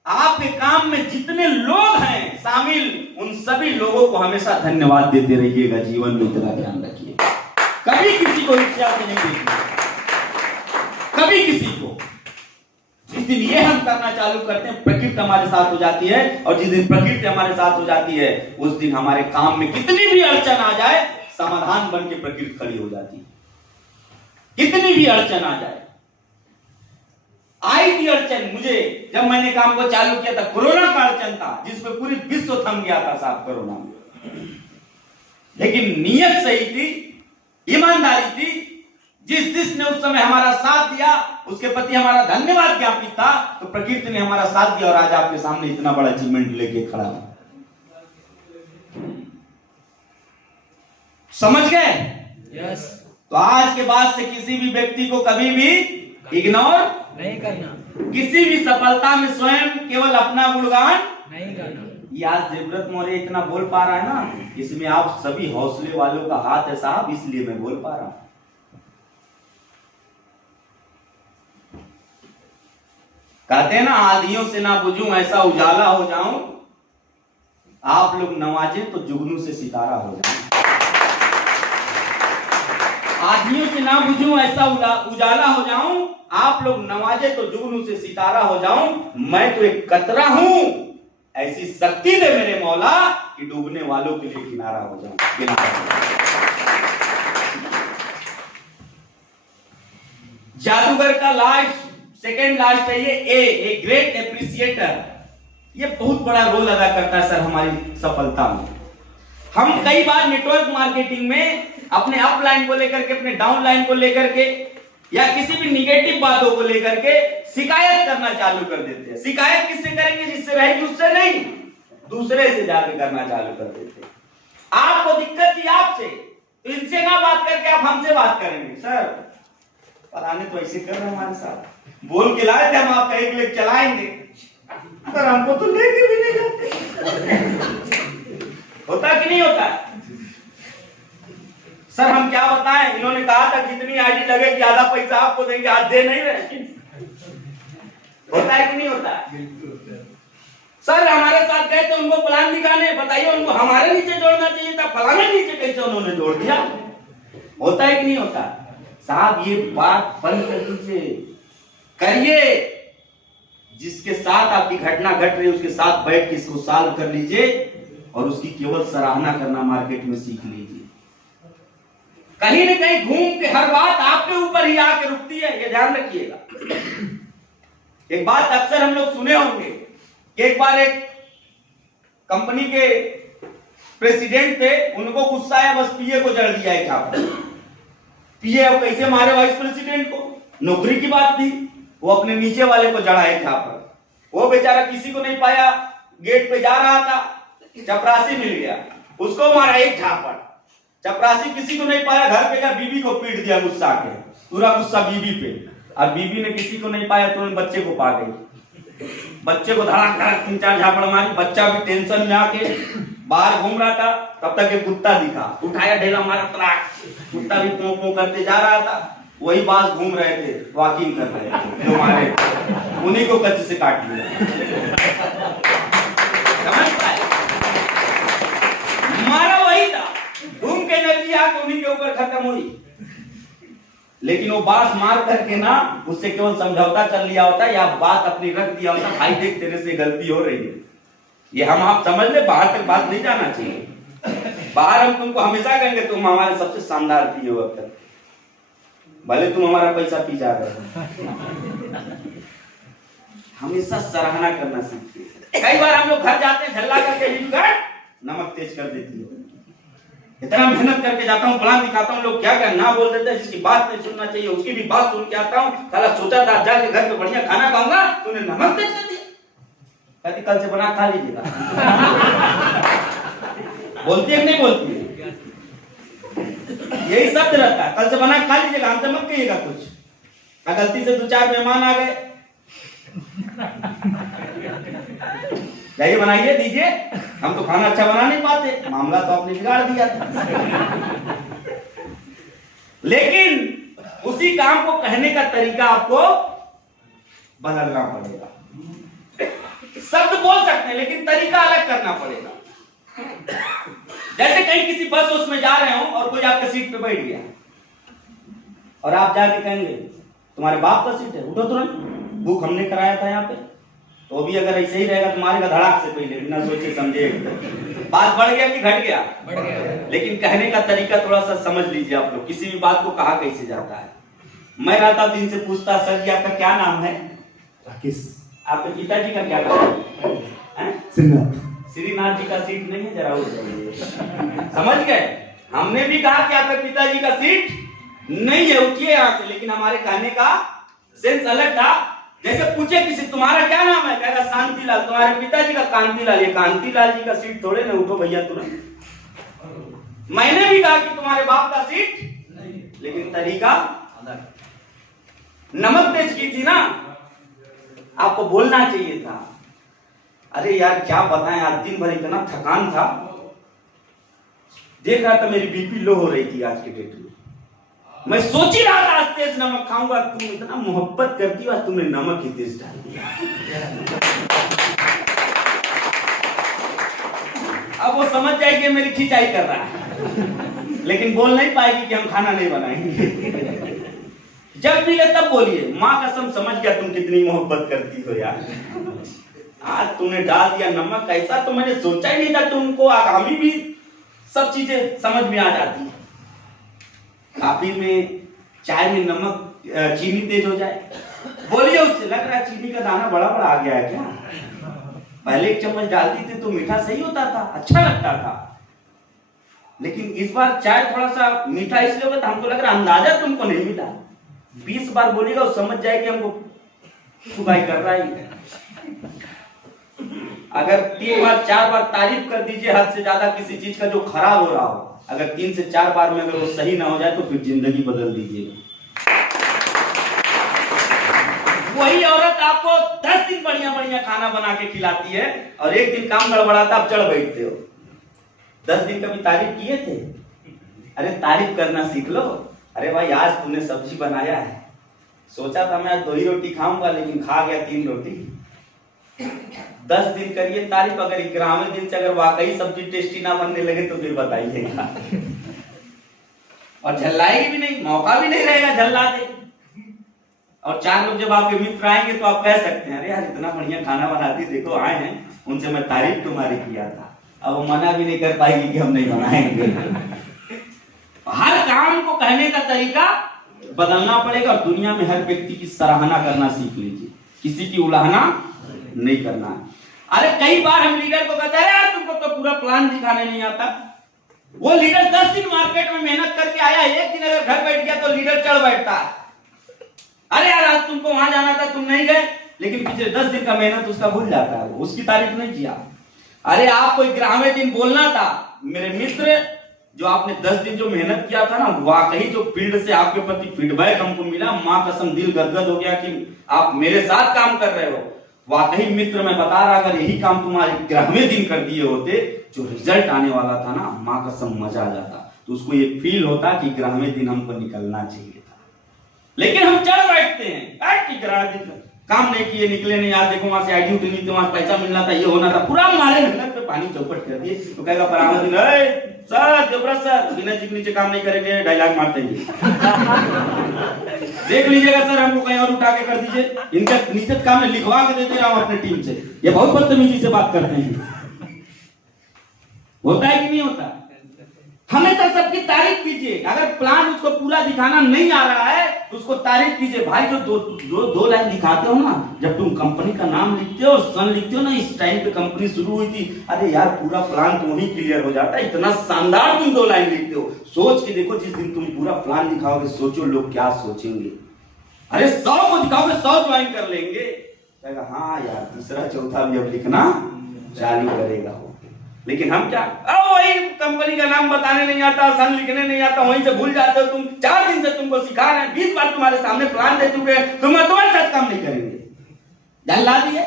आपके काम में जितने लोग हैं शामिल, उन सभी लोगों को हमेशा धन्यवाद देते रहिएगा। जीवन में इतना ध्यान रखिए, कभी किसी को ईर्ष्या से नहीं देखिए, कभी किसी को। जिस दिन ये हम करना चालू करते हैं, प्रकृति हमारे साथ हो जाती है, और जिस दिन प्रकृति हमारे साथ हो जाती है उस दिन हमारे काम में कितनी भी अड़चन आ जाए, समाधान बन के प्रकृति खड़ी हो जाती है। कितनी भी अड़चन आ जाए। आई थी अड़चन मुझे जब मैंने काम को चालू किया था, कोरोना का अड़चन था जिसमें पूरी विश्व थम गया था साहब कोरोना में। लेकिन नीयत सही थी, ईमानदारी थी। जिसने उस समय हमारा साथ दिया उसके प्रति हमारा धन्यवाद ज्ञापित था। तो प्रकृति ने हमारा साथ दिया और आज आपके सामने इतना बड़ा अचीवमेंट लेके खड़ा है। समझ गए? यस। तो आज के बाद से किसी भी व्यक्ति को कभी भी इग्नोर नहीं करना, किसी भी सफलता में स्वयं केवल अपना गुणगान नहीं करना। ये आज देवव्रत मौर्य इतना बोल पा रहा है ना, इसमें आप सभी हौसले वालों का हाथ है साहब, इसलिए मैं बोल पा रहा हूं। कहते हैं ना, आधियों से ना बुझूं ऐसा उजाला हो जाऊं, आप लोग नवाजे तो जुगनू से सितारा हो जाऊं। आधियों से ना बुझूं ऐसा उजाला हो जाऊं, आप लोग नवाजे तो जुगनू से सितारा हो जाऊं। मैं तो एक कतरा हूं, ऐसी शक्ति दे मेरे मौला कि डूबने वालों के लिए किनारा हो जाऊं। जादूगर का लास्ट, सेकेंड लास्ट है ये ए ग्रेट एप्रिसिएटर। ये बहुत बड़ा रोल अदा करता है सर हमारी सफलता में। हम कई बार नेटवर्क मार्केटिंग में अपने अपलाइन को लेकर के, अपने डाउनलाइन को लेकर के, या किसी भी निगेटिव बातों को लेकर के शिकायत करना चालू कर देते हैं। शिकायत किससे करेंगे? जिससे रहेगी उससे नहीं, दूसरे से जाके करना चालू कर देते हैं। आपको दिक्कत थी आपसे, तो इनसे ना बात करके आप हमसे बात करेंगे। सर पराने तो ऐसे कर रहे हैं हमारे साथ, बोल के लाए थे हम आपका एक लेख चलाएंगे, पर हमको तो लेके भी नहीं जाते। होता कि नहीं होता? सर हम क्या बताएं, इन्होंने कहा था कितनी आईडी लगेगी, आधा पैसा आपको देंगे, आज दे नहीं रहे। होता है कि नहीं होता? सर हमारे साथ गए तो उनको प्लान दिखाने, बताइए उनको हमारे नीचे जोड़ना चाहिए था, फलाने नीचे कैसे उन्होंने जोड़ दिया। होता है कि नहीं होता? साहब ये बात बंद कर दीजिए, करिए। जिसके साथ आपकी घटना घट रही है उसके साथ बैठ के इसको सॉल्व कर लीजिए और उसकी केवल सराहना करना मार्केट में सीख लीजिए। कहीं न कहीं घूम के हर बात आपके ऊपर ही आके रुकती है, ये ध्यान रखिएगा। एक बात अक्सर हम लोग सुने होंगे कि एक बार एक कंपनी के प्रेसिडेंट थे, उनको गुस्सा आया, बस पीए को जड़ दिया है। पीए अब कैसे मारे वाइस प्रेसिडेंट को? नौकरी की बात थी, वो अपने नीचे वाले को जड़ा है। वो बेचारा किसी को नहीं पाया, गेट पे जा रहा था, चपरासी मिल गया, उसको मारा एक झापड़। चपरासी किसी को नहीं पाया, घर पे गया, बीबी को पीट दिया गुस्सा के, पूरा गुस्सा बीबी पे। और बीबी ने किसी को नहीं पाया तो बच्चे को पा गई। बच्चे को धड़ाक धड़ाक 3-4 झापड़ मारी। बच्चा भी टेंशन में आके बाहर घूम रहा था, तब तक एक कुत्ता दिखा, उठाया, ढेला मारा, तड़ाक। कुत्ता भी पों पों करते जा रहा था। वही बास घूम रहे थे, वॉकिंग कर रहे थे, जो मारे उन्हीं को कच्चे से काट लिया। समझ पाए? मारा वही था, घूम के एनर्जी आके उन्हीं के ऊपर खत्म हुई। लेकिन वो बांस मार करके ना उससे केवल समझौता कर लिया होता या बात अपनी रख दिया होता, भाई देख तेरे से गलती हो रही है, ये हम आप समझ ले, बाहर तक बात नहीं जाना चाहिए। बाहर हम तुमको हमेशा कहेंगे तुम हमारे सबसे शानदार थी हो अब तक, भले तुम हमारा पैसा पी जा रहे हो। हमेशा सराहना करना सीखिए। कई बार हम लोग घर जाते हैं झल्ला करके नमक तेज कर देती है, इतना मेहनत करके जाता हूँ, प्लान दिखाता हूँ, लोग क्या क्या ना बोल देते हैं, जिसकी बात नहीं सुनना चाहिए उसकी भी बात सुन के आता हूँ। साला सोचा था जाके घर पे बढ़िया खाना खाऊंगा, तूने नमक तेज कर दिया। कहती कल से बना खा लीजिएगा। बोलती है कि नहीं बोलती है? यही शब्द रहता है, कल से बना खा लीजिएगा, हमसे मत कहिएगा कुछ। गलती से 2-4 मेहमान आ गए, जाइए बनाइए दीजिए, हम तो खाना अच्छा बना नहीं पाते, मामला तो आपने बिगाड़ दिया था। लेकिन उसी काम को कहने का तरीका आपको बदलना पड़ेगा। शब्द बोल सकते हैं लेकिन तरीका अलग करना पड़ेगा। जैसे कहीं किसी बस उसमें जा रहे हो और कोई आपके सीट पे बैठ गया और आप जाके कहेंगे तुम्हारे बाप का सीट है, उठो तुरंत, बुक हमने कराया था यहाँ पे। तो भी अगर ऐसे ही रहेगा तुम्हारे का धड़ाक से पहले बिना सोचे समझे बात बढ़ गया कि घट गया? बढ़ गया। लेकिन कहने का तरीका थोड़ा सा समझ लीजिए आप लोग, किसी भी बात को कहा कैसे जाता है। मैं रहता दिन से पूछता, सर जी आपका क्या नाम है? राकेश। आपके पिताजी का क्या नाम है? श्रीनाथ जी का सीट नहीं है, जरा उठ जाइए। समझ गए? हमने भी कहा कि आपके पिताजी का सीट नहीं है, उठिए यहाँ से, लेकिन हमारे कहने का सेंस अलग था। जैसे पूछे किसी तुम्हारा क्या नाम है, कहेगा शांतिलाल, तुम्हारे पिताजी का कांतिलाल, ये कांतिलाल जी का सीट थोड़े ना, उठो भैया तुरंत। मैंने भी कहा कि तुम्हारे बाप का सीट नहीं, लेकिन तरीका नमक तेज की थी ना, आपको बोलना चाहिए था। अरे यार क्या बताएं, आज दिन भर इतना थकान था, देख रहा था मेरी बीपी लो हो रही थी आज के डेट में। मैं सोच ही रहा था आज तेज नमक खाऊंगा, तुम इतना मोहब्बत करती हो, आज तुमने नमक ही तेज डाल दिया। अब वो समझ जाएगी मेरी खिंचाई कर रहा है, लेकिन बोल नहीं पाएगी कि हम खाना नहीं बनाएंगे। जब मिले तब बोलिए, माँ कसम समझ गया तुम कितनी मोहब्बत करती हो यार, आज तुमने डाल दिया नमक, ऐसा तो मैंने सोचा ही नहीं था। तुमको आगामी भी सब चीजें समझ में आ जाती है। काफी में चाय में नमक चीनी तेज हो जाए, बोलिए उससे, लग रहा है चीनी का दाना बड़ा बड़ा आ गया है क्या? पहले 1 चम्मच डालती थी तो मीठा सही होता था, अच्छा लगता था, लेकिन इस बार चाय थोड़ा सा मीठा इसलिए होगा, हमको लग रहा अंदाजा तुमको नहीं मिला। 20 बार बोलेगा वो समझ जाए कि हमको खुदाई कर रहा है। अगर 3 बार 4 बार तारीफ कर दीजिए हद से ज्यादा किसी चीज का जो खराब हो रहा हो, अगर 3 से 4 बार में अगर वो सही ना हो जाए तो फिर जिंदगी बदल दीजिए। वही औरत आपको 10 दिन बढ़िया बढ़िया खाना बना के खिलाती है और एक दिन काम गड़बड़ाता आप चढ़ बैठते हो। 10 दिन कभी तारीफ किए थे? अरे तारीफ करना सीख लो। अरे भाई आज तुमने सब्जी बनाया है, सोचा था मैं आज 2 ही रोटी खाऊंगा, लेकिन खा गया 3 रोटी। 10 दिन करिए तारीफ, अगर 11वें दिन से अगर वाकई सब्जी टेस्टी ना बनने लगे तो फिर बताइएगा। और झल्लाएगी भी नहीं, मौका भी नहीं रहेगा झल्ला दे। और 4 लोग जब आपके मित्र आएंगे तो आप कह सकते हैं, अरे यार इतना बढ़िया खाना बनाती, देखो आए हैं, उनसे मैं तारीफ तुम्हारी किया था। अब वो मना भी नहीं कर पाएगी कि हम नहीं बनाएंगे। हर काम को कहने का तरीका बदलना पड़ेगा और दुनिया में हर व्यक्ति की सराहना करना सीख लीजिए, किसी की उलाहना नहीं करना है। अरे कई बार हम लीडर को कहते हैं यार तुमको तो पूरा प्लान दिखाने नहीं आता। वो लीडर 10 दिन मार्केट में मेहनत करके आया, एक दिन अगर घर बैठ गया तो लीडर चढ़ बैठता है, अरे यार आज तुमको वहां जाना था तुम नहीं गए, लेकिन पिछले 10 दिन का मेहनत उसका भूल जाता है, उसकी तारीफ नहीं किया। अरे आपको 11वें दिन बोलना था, मेरे मित्र जो आपने 10 दिन जो मेहनत किया था ना, वाकई जो फील्ड से आपके प्रति फीडबैक हमको मिला, माँ कसम दिल गदगद हो गया कि आप मेरे साथ काम कर रहे हो। वाकई मित्र मैं बता रहा, अगर यही काम तुम्हारे 11वें दिन कर दिए होते, जो रिजल्ट आने वाला था ना, माँ कसम मजा आ जाता। तो उसको ये फील होता कि 11वें दिन हमको निकलना चाहिए था, लेकिन हम चढ़ बैठते हैं, 11वें दिन काम नहीं किए, निकले नहीं, यार देखो वहां से आईडी उठनी थी, वहां पैसा मिलना था, ये होना था, पूरा हमारे मेहनत पे पानी चौपट कर दिए। तो कहेगा 12वें दिन सर देवव्रत सर बिना जी के नीचे काम नहीं करेंगे, डायलॉग मारते हैं। देख लीजिएगा सर, हमको कहीं और उठा के कर दीजिए, इनका नीचे काम में लिखवा के दे दे रहा हूं अपने टीम से। ये बहुत बदतमीजी से बात करते हैं। होता है कि नहीं होता? हमेशा सबकी तारीफ कीजिए। अगर प्लान उसको पूरा दिखाना नहीं आ रहा है तो उसको तारीफ कीजिए। भाई जो दो लाइन दिखाते हो ना, जब तुम कंपनी का नाम लिखते हो, सन लिखते हो ना, इस टाइम पे कंपनी शुरू हुई थी, अरे यार पूरा प्लान तो वहीं क्लियर हो जाता है। इतना शानदार तुम 2 लाइन लिखते हो। सोच के देखो, जिस दिन तुम पूरा प्लान दिखाओगे, सोचो लोग क्या सोचेंगे। अरे 100 को दिखाओगे, 100 ज्वाइन कर लेंगे। कहेगा हाँ यार तीसरा चौथा भी अब लिखना चालू करेगा। लेकिन हम क्या, वही कंपनी का नाम बताने नहीं आता, सन लिखने नहीं आता, वहीं से भूल जाते हो तुम। 4 दिन से तुमको सिखा रहे हैं, 20 बार तुम्हारे सामने प्लान दे चुके हैं, तुम तुम्हारे साथ काम नहीं करेंगे, ध्यान ला दिए।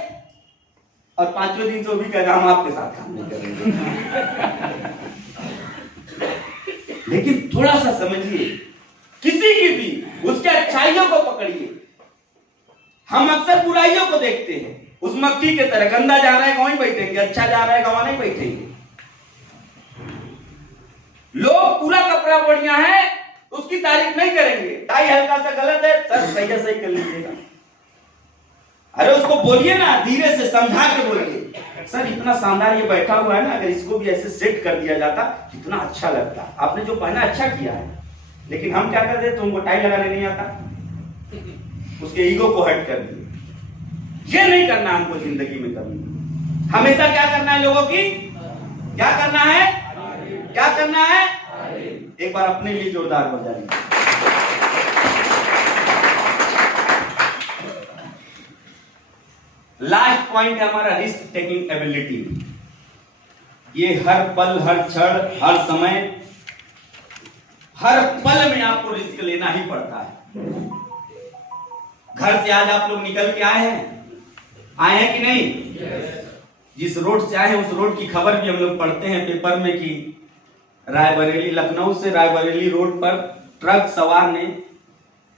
और 5वें दिन से वो भी कहेगा हम आपके साथ काम नहीं करेंगे। लेकिन थोड़ा सा समझिए, किसी की भी उसके अच्छाइयों को पकड़िए। हम अक्सर बुराइयों को देखते हैं, उस मक्खी के तरह, गंदा जा रहा है वहीं बैठेंगे, अच्छा जा रहा है वहां नहीं बैठेंगे। लोग पूरा कपड़ा बढ़िया है उसकी तारीफ नहीं करेंगे, टाई हल्का सा गलत है, सर सही कर लीजिएगा। अरे उसको बोलिए ना, धीरे से समझा के बोलिए, सर इतना शानदार ये बैठा हुआ है ना, अगर इसको भी ऐसे सेट कर दिया जाता कितना अच्छा लगता। आपने जो पहना अच्छा किया है। लेकिन हम क्या कर देते, तुमको टाई लगाने नहीं आता, उसके ईगो को हट कर दिए। ये नहीं करना हमको जिंदगी में कभी। हमेशा क्या करना है लोगों की, क्या करना है, क्या करना है। एक बार अपने लिए जोरदार बजाइए। लास्ट पॉइंट है हमारा रिस्क टेकिंग एबिलिटी। ये हर पल, हर क्षण, हर समय, हर पल में आपको रिस्क लेना ही पड़ता है। घर से आज आप लोग निकल के आए हैं कि नहीं? जिस रोड से आए हैं उस रोड की खबर भी हम लोग पढ़ते हैं पेपर में कि रायबरेली, लखनऊ से रायबरेली रोड पर ट्रक सवार ने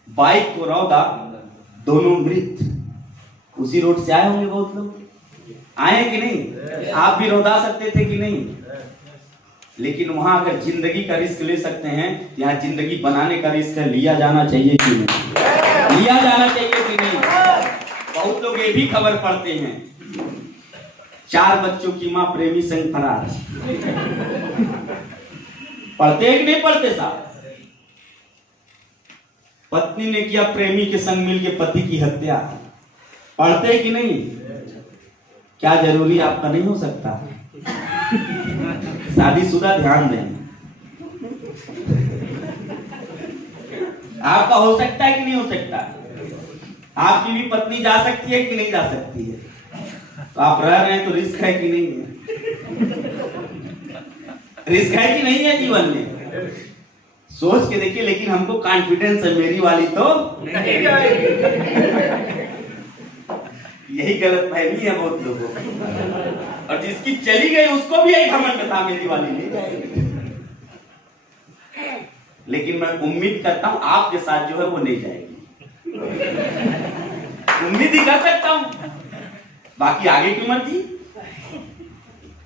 बाइक को रौदा, दोनों मृत। उसी रोड से आए होंगे बहुत लोग, आए कि नहीं? आप भी रौदा सकते थे कि नहीं? लेकिन वहां अगर जिंदगी का रिस्क ले सकते हैं, यहाँ जिंदगी बनाने का रिस्क लिया जाना चाहिए कि नहीं? लिया जाना चाहिए कि नहीं? बहुत लोग ये भी खबर पढ़ते हैं, 4 बच्चों की मां प्रेमी संग फरार। पढ़ते हैं कि नहीं पढ़ते साहब? पत्नी ने किया प्रेमी के संग मिलकर पति की हत्या। पढ़ते हैं कि नहीं? क्या जरूरी आपका नहीं हो सकता? शादीशुदा ध्यान दें, आपका हो सकता है कि नहीं हो सकता? आपकी भी पत्नी जा सकती है कि नहीं जा सकती है? तो आप रह रहे हैं तो रिस्क है कि नहीं है? रिस्क है कि नहीं है जीवन में? सोच के देखिए। लेकिन हमको कॉन्फिडेंस है मेरी वाली तो नहीं जाएगी। यही गलत फहमी है बहुत लोगों को। और जिसकी चली गई उसको भी यही घमंड था, मेरी वाली नहीं जाएगी। लेकिन मैं उम्मीद करता हूं आपके साथ जो है वो नहीं जाएगी। उम्मीद ही कर सकता हूं, बाकी आगे की मर्जी।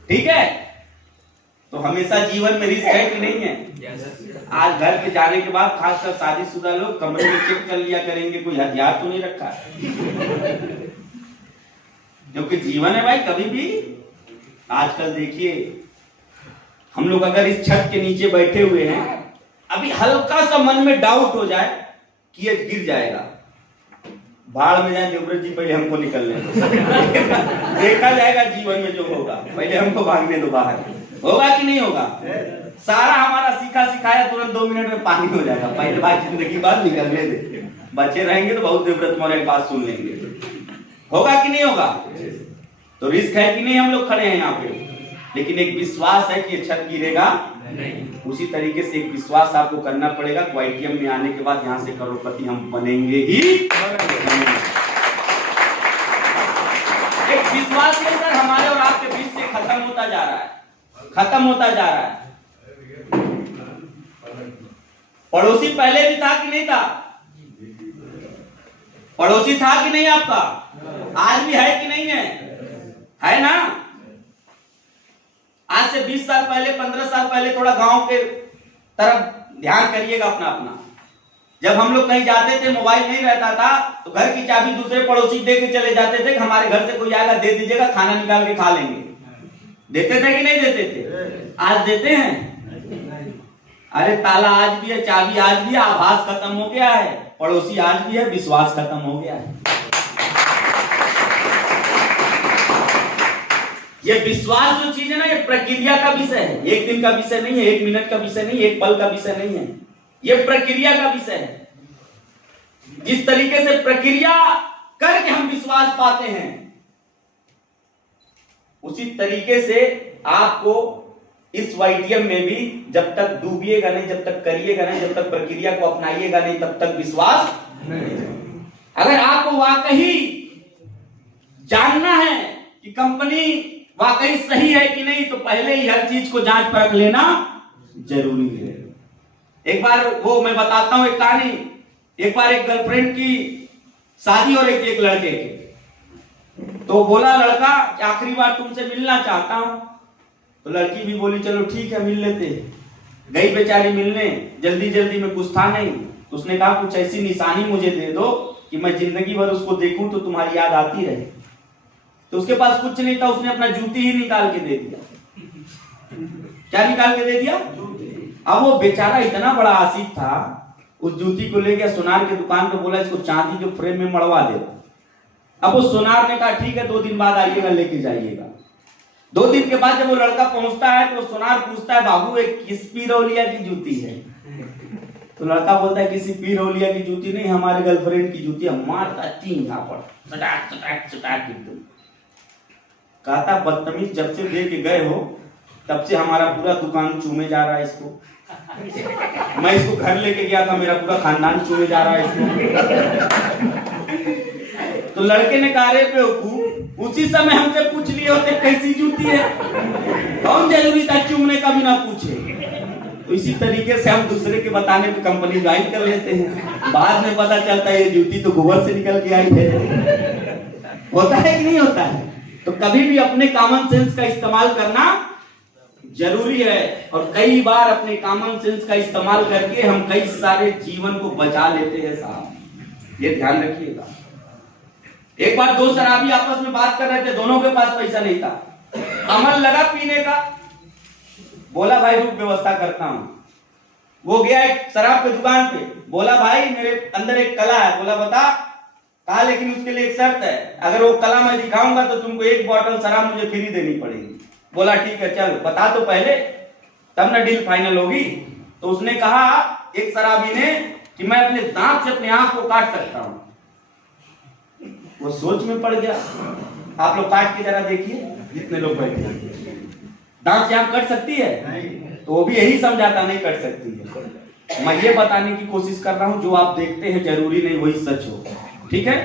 ठीक है? तो हमेशा जीवन में रिस्क है कि नहीं है? आज घर पे जाने के बाद खासकर शादीशुदा लोग कमरे में चेक कर लिया करेंगे कोई हथियार तो नहीं रखा, क्योंकि जीवन है भाई। कभी भी आजकल देखिए, हम लोग अगर इस छत के नीचे बैठे हुए हैं, अभी हल्का सा मन में डाउट हो जाए कि ये गिर जाएगा, बाढ़ में जाए देवव्रत जी, पहले हमको निकलने दो। देखा जाएगा जीवन में जो होगा, पहले हमको भागने दो बाहर। होगा कि नहीं होगा? सारा हमारा सीखा सिखाया तुरंत 2 मिनट में पानी हो जाएगा। पहले बात जिंदगी बाद निकलने दे, बच्चे रहेंगे तो बहुत देवव्रत मौर्य की बात सुन लेंगे। होगा कि नहीं होगा? तो रिस्क है कि नहीं? हम लोग खड़े हैं यहाँ पे, लेकिन एक विश्वास है कि ये छत गिरेगा नहीं। उसी तरीके से एक विश्वास आपको करना पड़ेगा, क्वाइटियम में आने के बाद यहाँ से करोड़पति हम बनेंगे ही। एक विश्वास के अंदर हमारे और आपके बीच से खत्म होता जा रहा है, खत्म होता जा रहा है। पड़ोसी पहले भी था कि नहीं था? पड़ोसी था कि नहीं आपका? आज भी है कि नहीं है? है ना? आज से 20 साल पहले, 15 साल पहले थोड़ा गांव के तरफ ध्यान करिएगा अपना अपना। जब हम लोग कहीं जाते थे, मोबाइल नहीं रहता था, तो घर की चाबी दूसरे पड़ोसी दे के चले जाते थे कि हमारे घर से कोई आएगा, दे दीजिएगा, खाना निकाल के खा लेंगे। देते थे कि नहीं देते थे? आज देते हैं? अरे ताला आज भी है, चाबी आज भी है, आभास खत्म हो गया है, पड़ोसी आज भी है, विश्वास खत्म हो गया है। ये विश्वास जो चीज है ना, ये प्रक्रिया का विषय है, एक दिन का विषय नहीं है, एक मिनट का विषय नहीं, एक पल का विषय नहीं है, ये प्रक्रिया का विषय है। जिस तरीके से प्रक्रिया करके हम विश्वास पाते हैं, उसी तरीके से आपको इस वाईटीएम में भी जब तक डूबिएगा नहीं, जब तक करिएगा नहीं, जब तक प्रक्रिया को अपनाइएगा नहीं, तब तक विश्वास नहीं। अगर आपको वाकई जानना है कि कंपनी वाकई सही है कि नहीं, तो पहले ही हर चीज को जांच परख लेना जरूरी है। एक बार वो मैं बताता हूं एक कहानी। एक बार एक गर्लफ्रेंड की शादी हो रही थी एक लड़के के, तो बोला लड़का कि आखिरी बार तुमसे मिलना चाहता हूं। तो लड़की भी बोली चलो ठीक है, मिल लेते। गई बेचारी मिलने, जल्दी जल्दी में कुछ था नहीं, तो उसने कहा कुछ ऐसी निशानी मुझे दे दो कि मैं जिंदगी भर उसको देखूं तो तुम्हारी याद आती रहे। तो उसके पास कुछ नहीं था, उसने अपना जूती ही निकाल के दे दिया। क्या निकाल के दे दिया? अब वो बेचारा इतना बड़ा आशिक था, उस जूती को ले गया सुनार की दुकान पे, बोला इसको चांदी के फ्रेम में मड़वा दे। अब वो सुनार ने कहा ठीक है, 2 दिन बाद आइएगा, लेके जाइएगा। 2 दिन के बाद जब वो लड़का पहुंचता है तो सुनार पूछता है बाबू एक किस पीरौलिया की जूती है? तो लड़का बोलता है किसी पीरौलिया की जूती नहीं, हमारे गर्लफ्रेंड की जूती है। मारता 3 झापड़, चटाक चटाक चटाक एकदम। कहता बदतमीज, जब से दे के गए हो तब से हमारा पूरा दुकान चूमे जा रहा है इसको। मैं इसको घर लेके गया था, मेरा पूरा खानदान चूमे जा रहा है इसको। तो लड़के ने कहा रे बेवकूफ, उसी समय हमसे पूछ लिए होते कैसी जूती है, कौन जरूरी था चूमने का भी ना पूछे। तो इसी तरीके से हम दूसरे के बताने पे कंपनी ज्वाइन कर लेते हैं, बाद में पता चलता है ये जूती तो गोबर से निकल के आई है। होता है कि नहीं होता है? तो कभी भी अपने कॉमन सेंस का इस्तेमाल करना जरूरी है, और कई बार अपने कॉमन सेंस का इस्तेमाल करके हम कई सारे जीवन को बचा लेते हैं साहब, ये ध्यान रखिएगा। एक बार 2 शराबी आपस में बात कर रहे थे, दोनों के पास पैसा नहीं था। अमल लगा पीने का, बोला भाई रुक व्यवस्था करता हूं। वो गया एक शराब की दुकान पे, बोला भाई मेरे अंदर एक कला है। बोला बता। कहा लेकिन उसके लिए एक शर्त है, अगर वो कला मैं दिखाऊंगा तो तुमको 1 बोतल शराब मुझे फ्री देनी पड़ेगी। बोला ठीक है चल बता तो पहले, तब ना डील फाइनल होगी। तो उसने कहा एक शराबी ने कि मैं अपने दांत से अपने आंख को काट सकता हूं। वो सोच में पड़ गया। आप लोग काट के जरा देखिए, जितने लोग बैठे हैं, दांत से आंख कट सकती है? तो वो भी यही समझाता नहीं कट सकती है। मैं ये बताने की कोशिश कर रहा हूं जो आप देखते हैं जरूरी नहीं वही सच हो, ठीक है?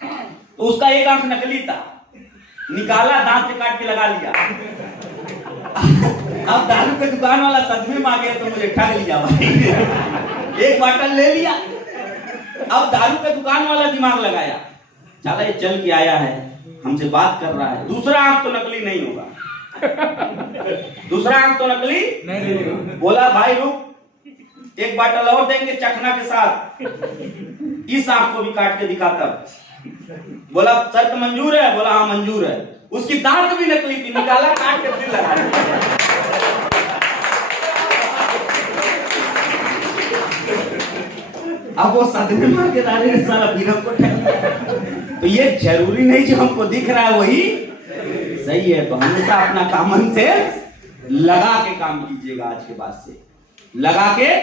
तो उसका एक आंख नकली था, निकाला, दांत से काट के लगा लिया। अब दारू के दुकान वाला सदमे में आ गया तो मुझे ठग लिया भाई। 1 बोतल ले लिया। अब दारू के दुकान वाला दिमाग लगाया, चला ये चल के आया है, हमसे बात कर रहा है, दूसरा आंख तो नकली नहीं होगा। दूसरा आंख तो नकली नहीं होगा। बोला भाई रुक, 1 बोतल और देंगे चखना के साथ, इस आंख को भी काट के दिखाता। बोला शर्त मंजूर है? बोला हाँ मंजूर है। उसकी दांत भी नकली थी, निकाला, काट के फिर लगा दिया। अब वो सदमे मार के डाले साला पीरक को ठग। तो ये जरूरी नहीं जो हमको दिख रहा है वही सही है। तो हमेशा अपना कॉमन सेंस लगा के काम कीजिएगा, आज के बाद से लगा के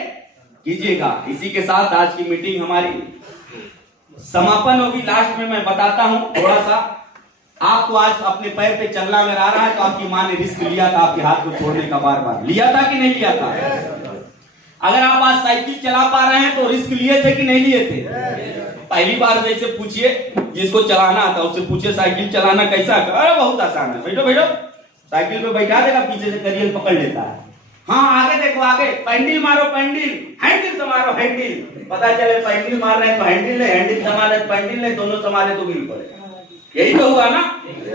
कीजिएगा। इसी के साथ आज की मीटिंग हमारी समापन होगी। लास्ट में मैं बताता हूं थोड़ा सा, आपको आज अपने पैर पे चलना अगर आ रहा है तो आपकी माँ ने रिस्क लिया था आपके हाथ को छोड़ने का, बार बार लिया था कि नहीं लिया था? अगर आप आज साइकिल चला पा रहे हैं तो रिस्क लिए थे कि नहीं लिए थे? पहली बार जैसे पूछिए जिसको चलाना आता उससे पूछिए साइकिल चलाना कैसा? अरे बहुत आसान है, बैठो बैठो, साइकिल पे बैठा देगा, पीछे से करियर पकड़ लेता है। हाँ आगे देखो, आगे पैंडल मारो, पैंडल, हैंडल से मारो, हैंडल, पता चले पैंडल मार रहे हैं तो हैंडल है, हैंडल से मार रहे पैंडल है, दोनों से मारे तो गिर पड़े। यही तो हुआ ना।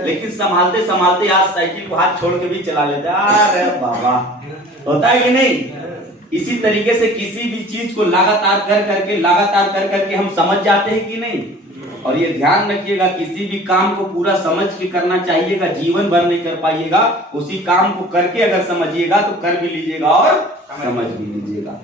लेकिन संभालते संभालते आज साइकिल को हाथ छोड़ के भी चला लेते। अरे बाबा, होता है कि नहीं। इसी तरीके से किसी भी चीज को लगातार कर करके हम समझ जाते हैं कि नहीं। और ये ध्यान रखिएगा, किसी भी काम को पूरा समझ के करना चाहिएगा, जीवन भर नहीं कर पाइएगा। उसी काम को करके अगर समझिएगा तो कर भी लीजिएगा और समझ भी लीजिएगा।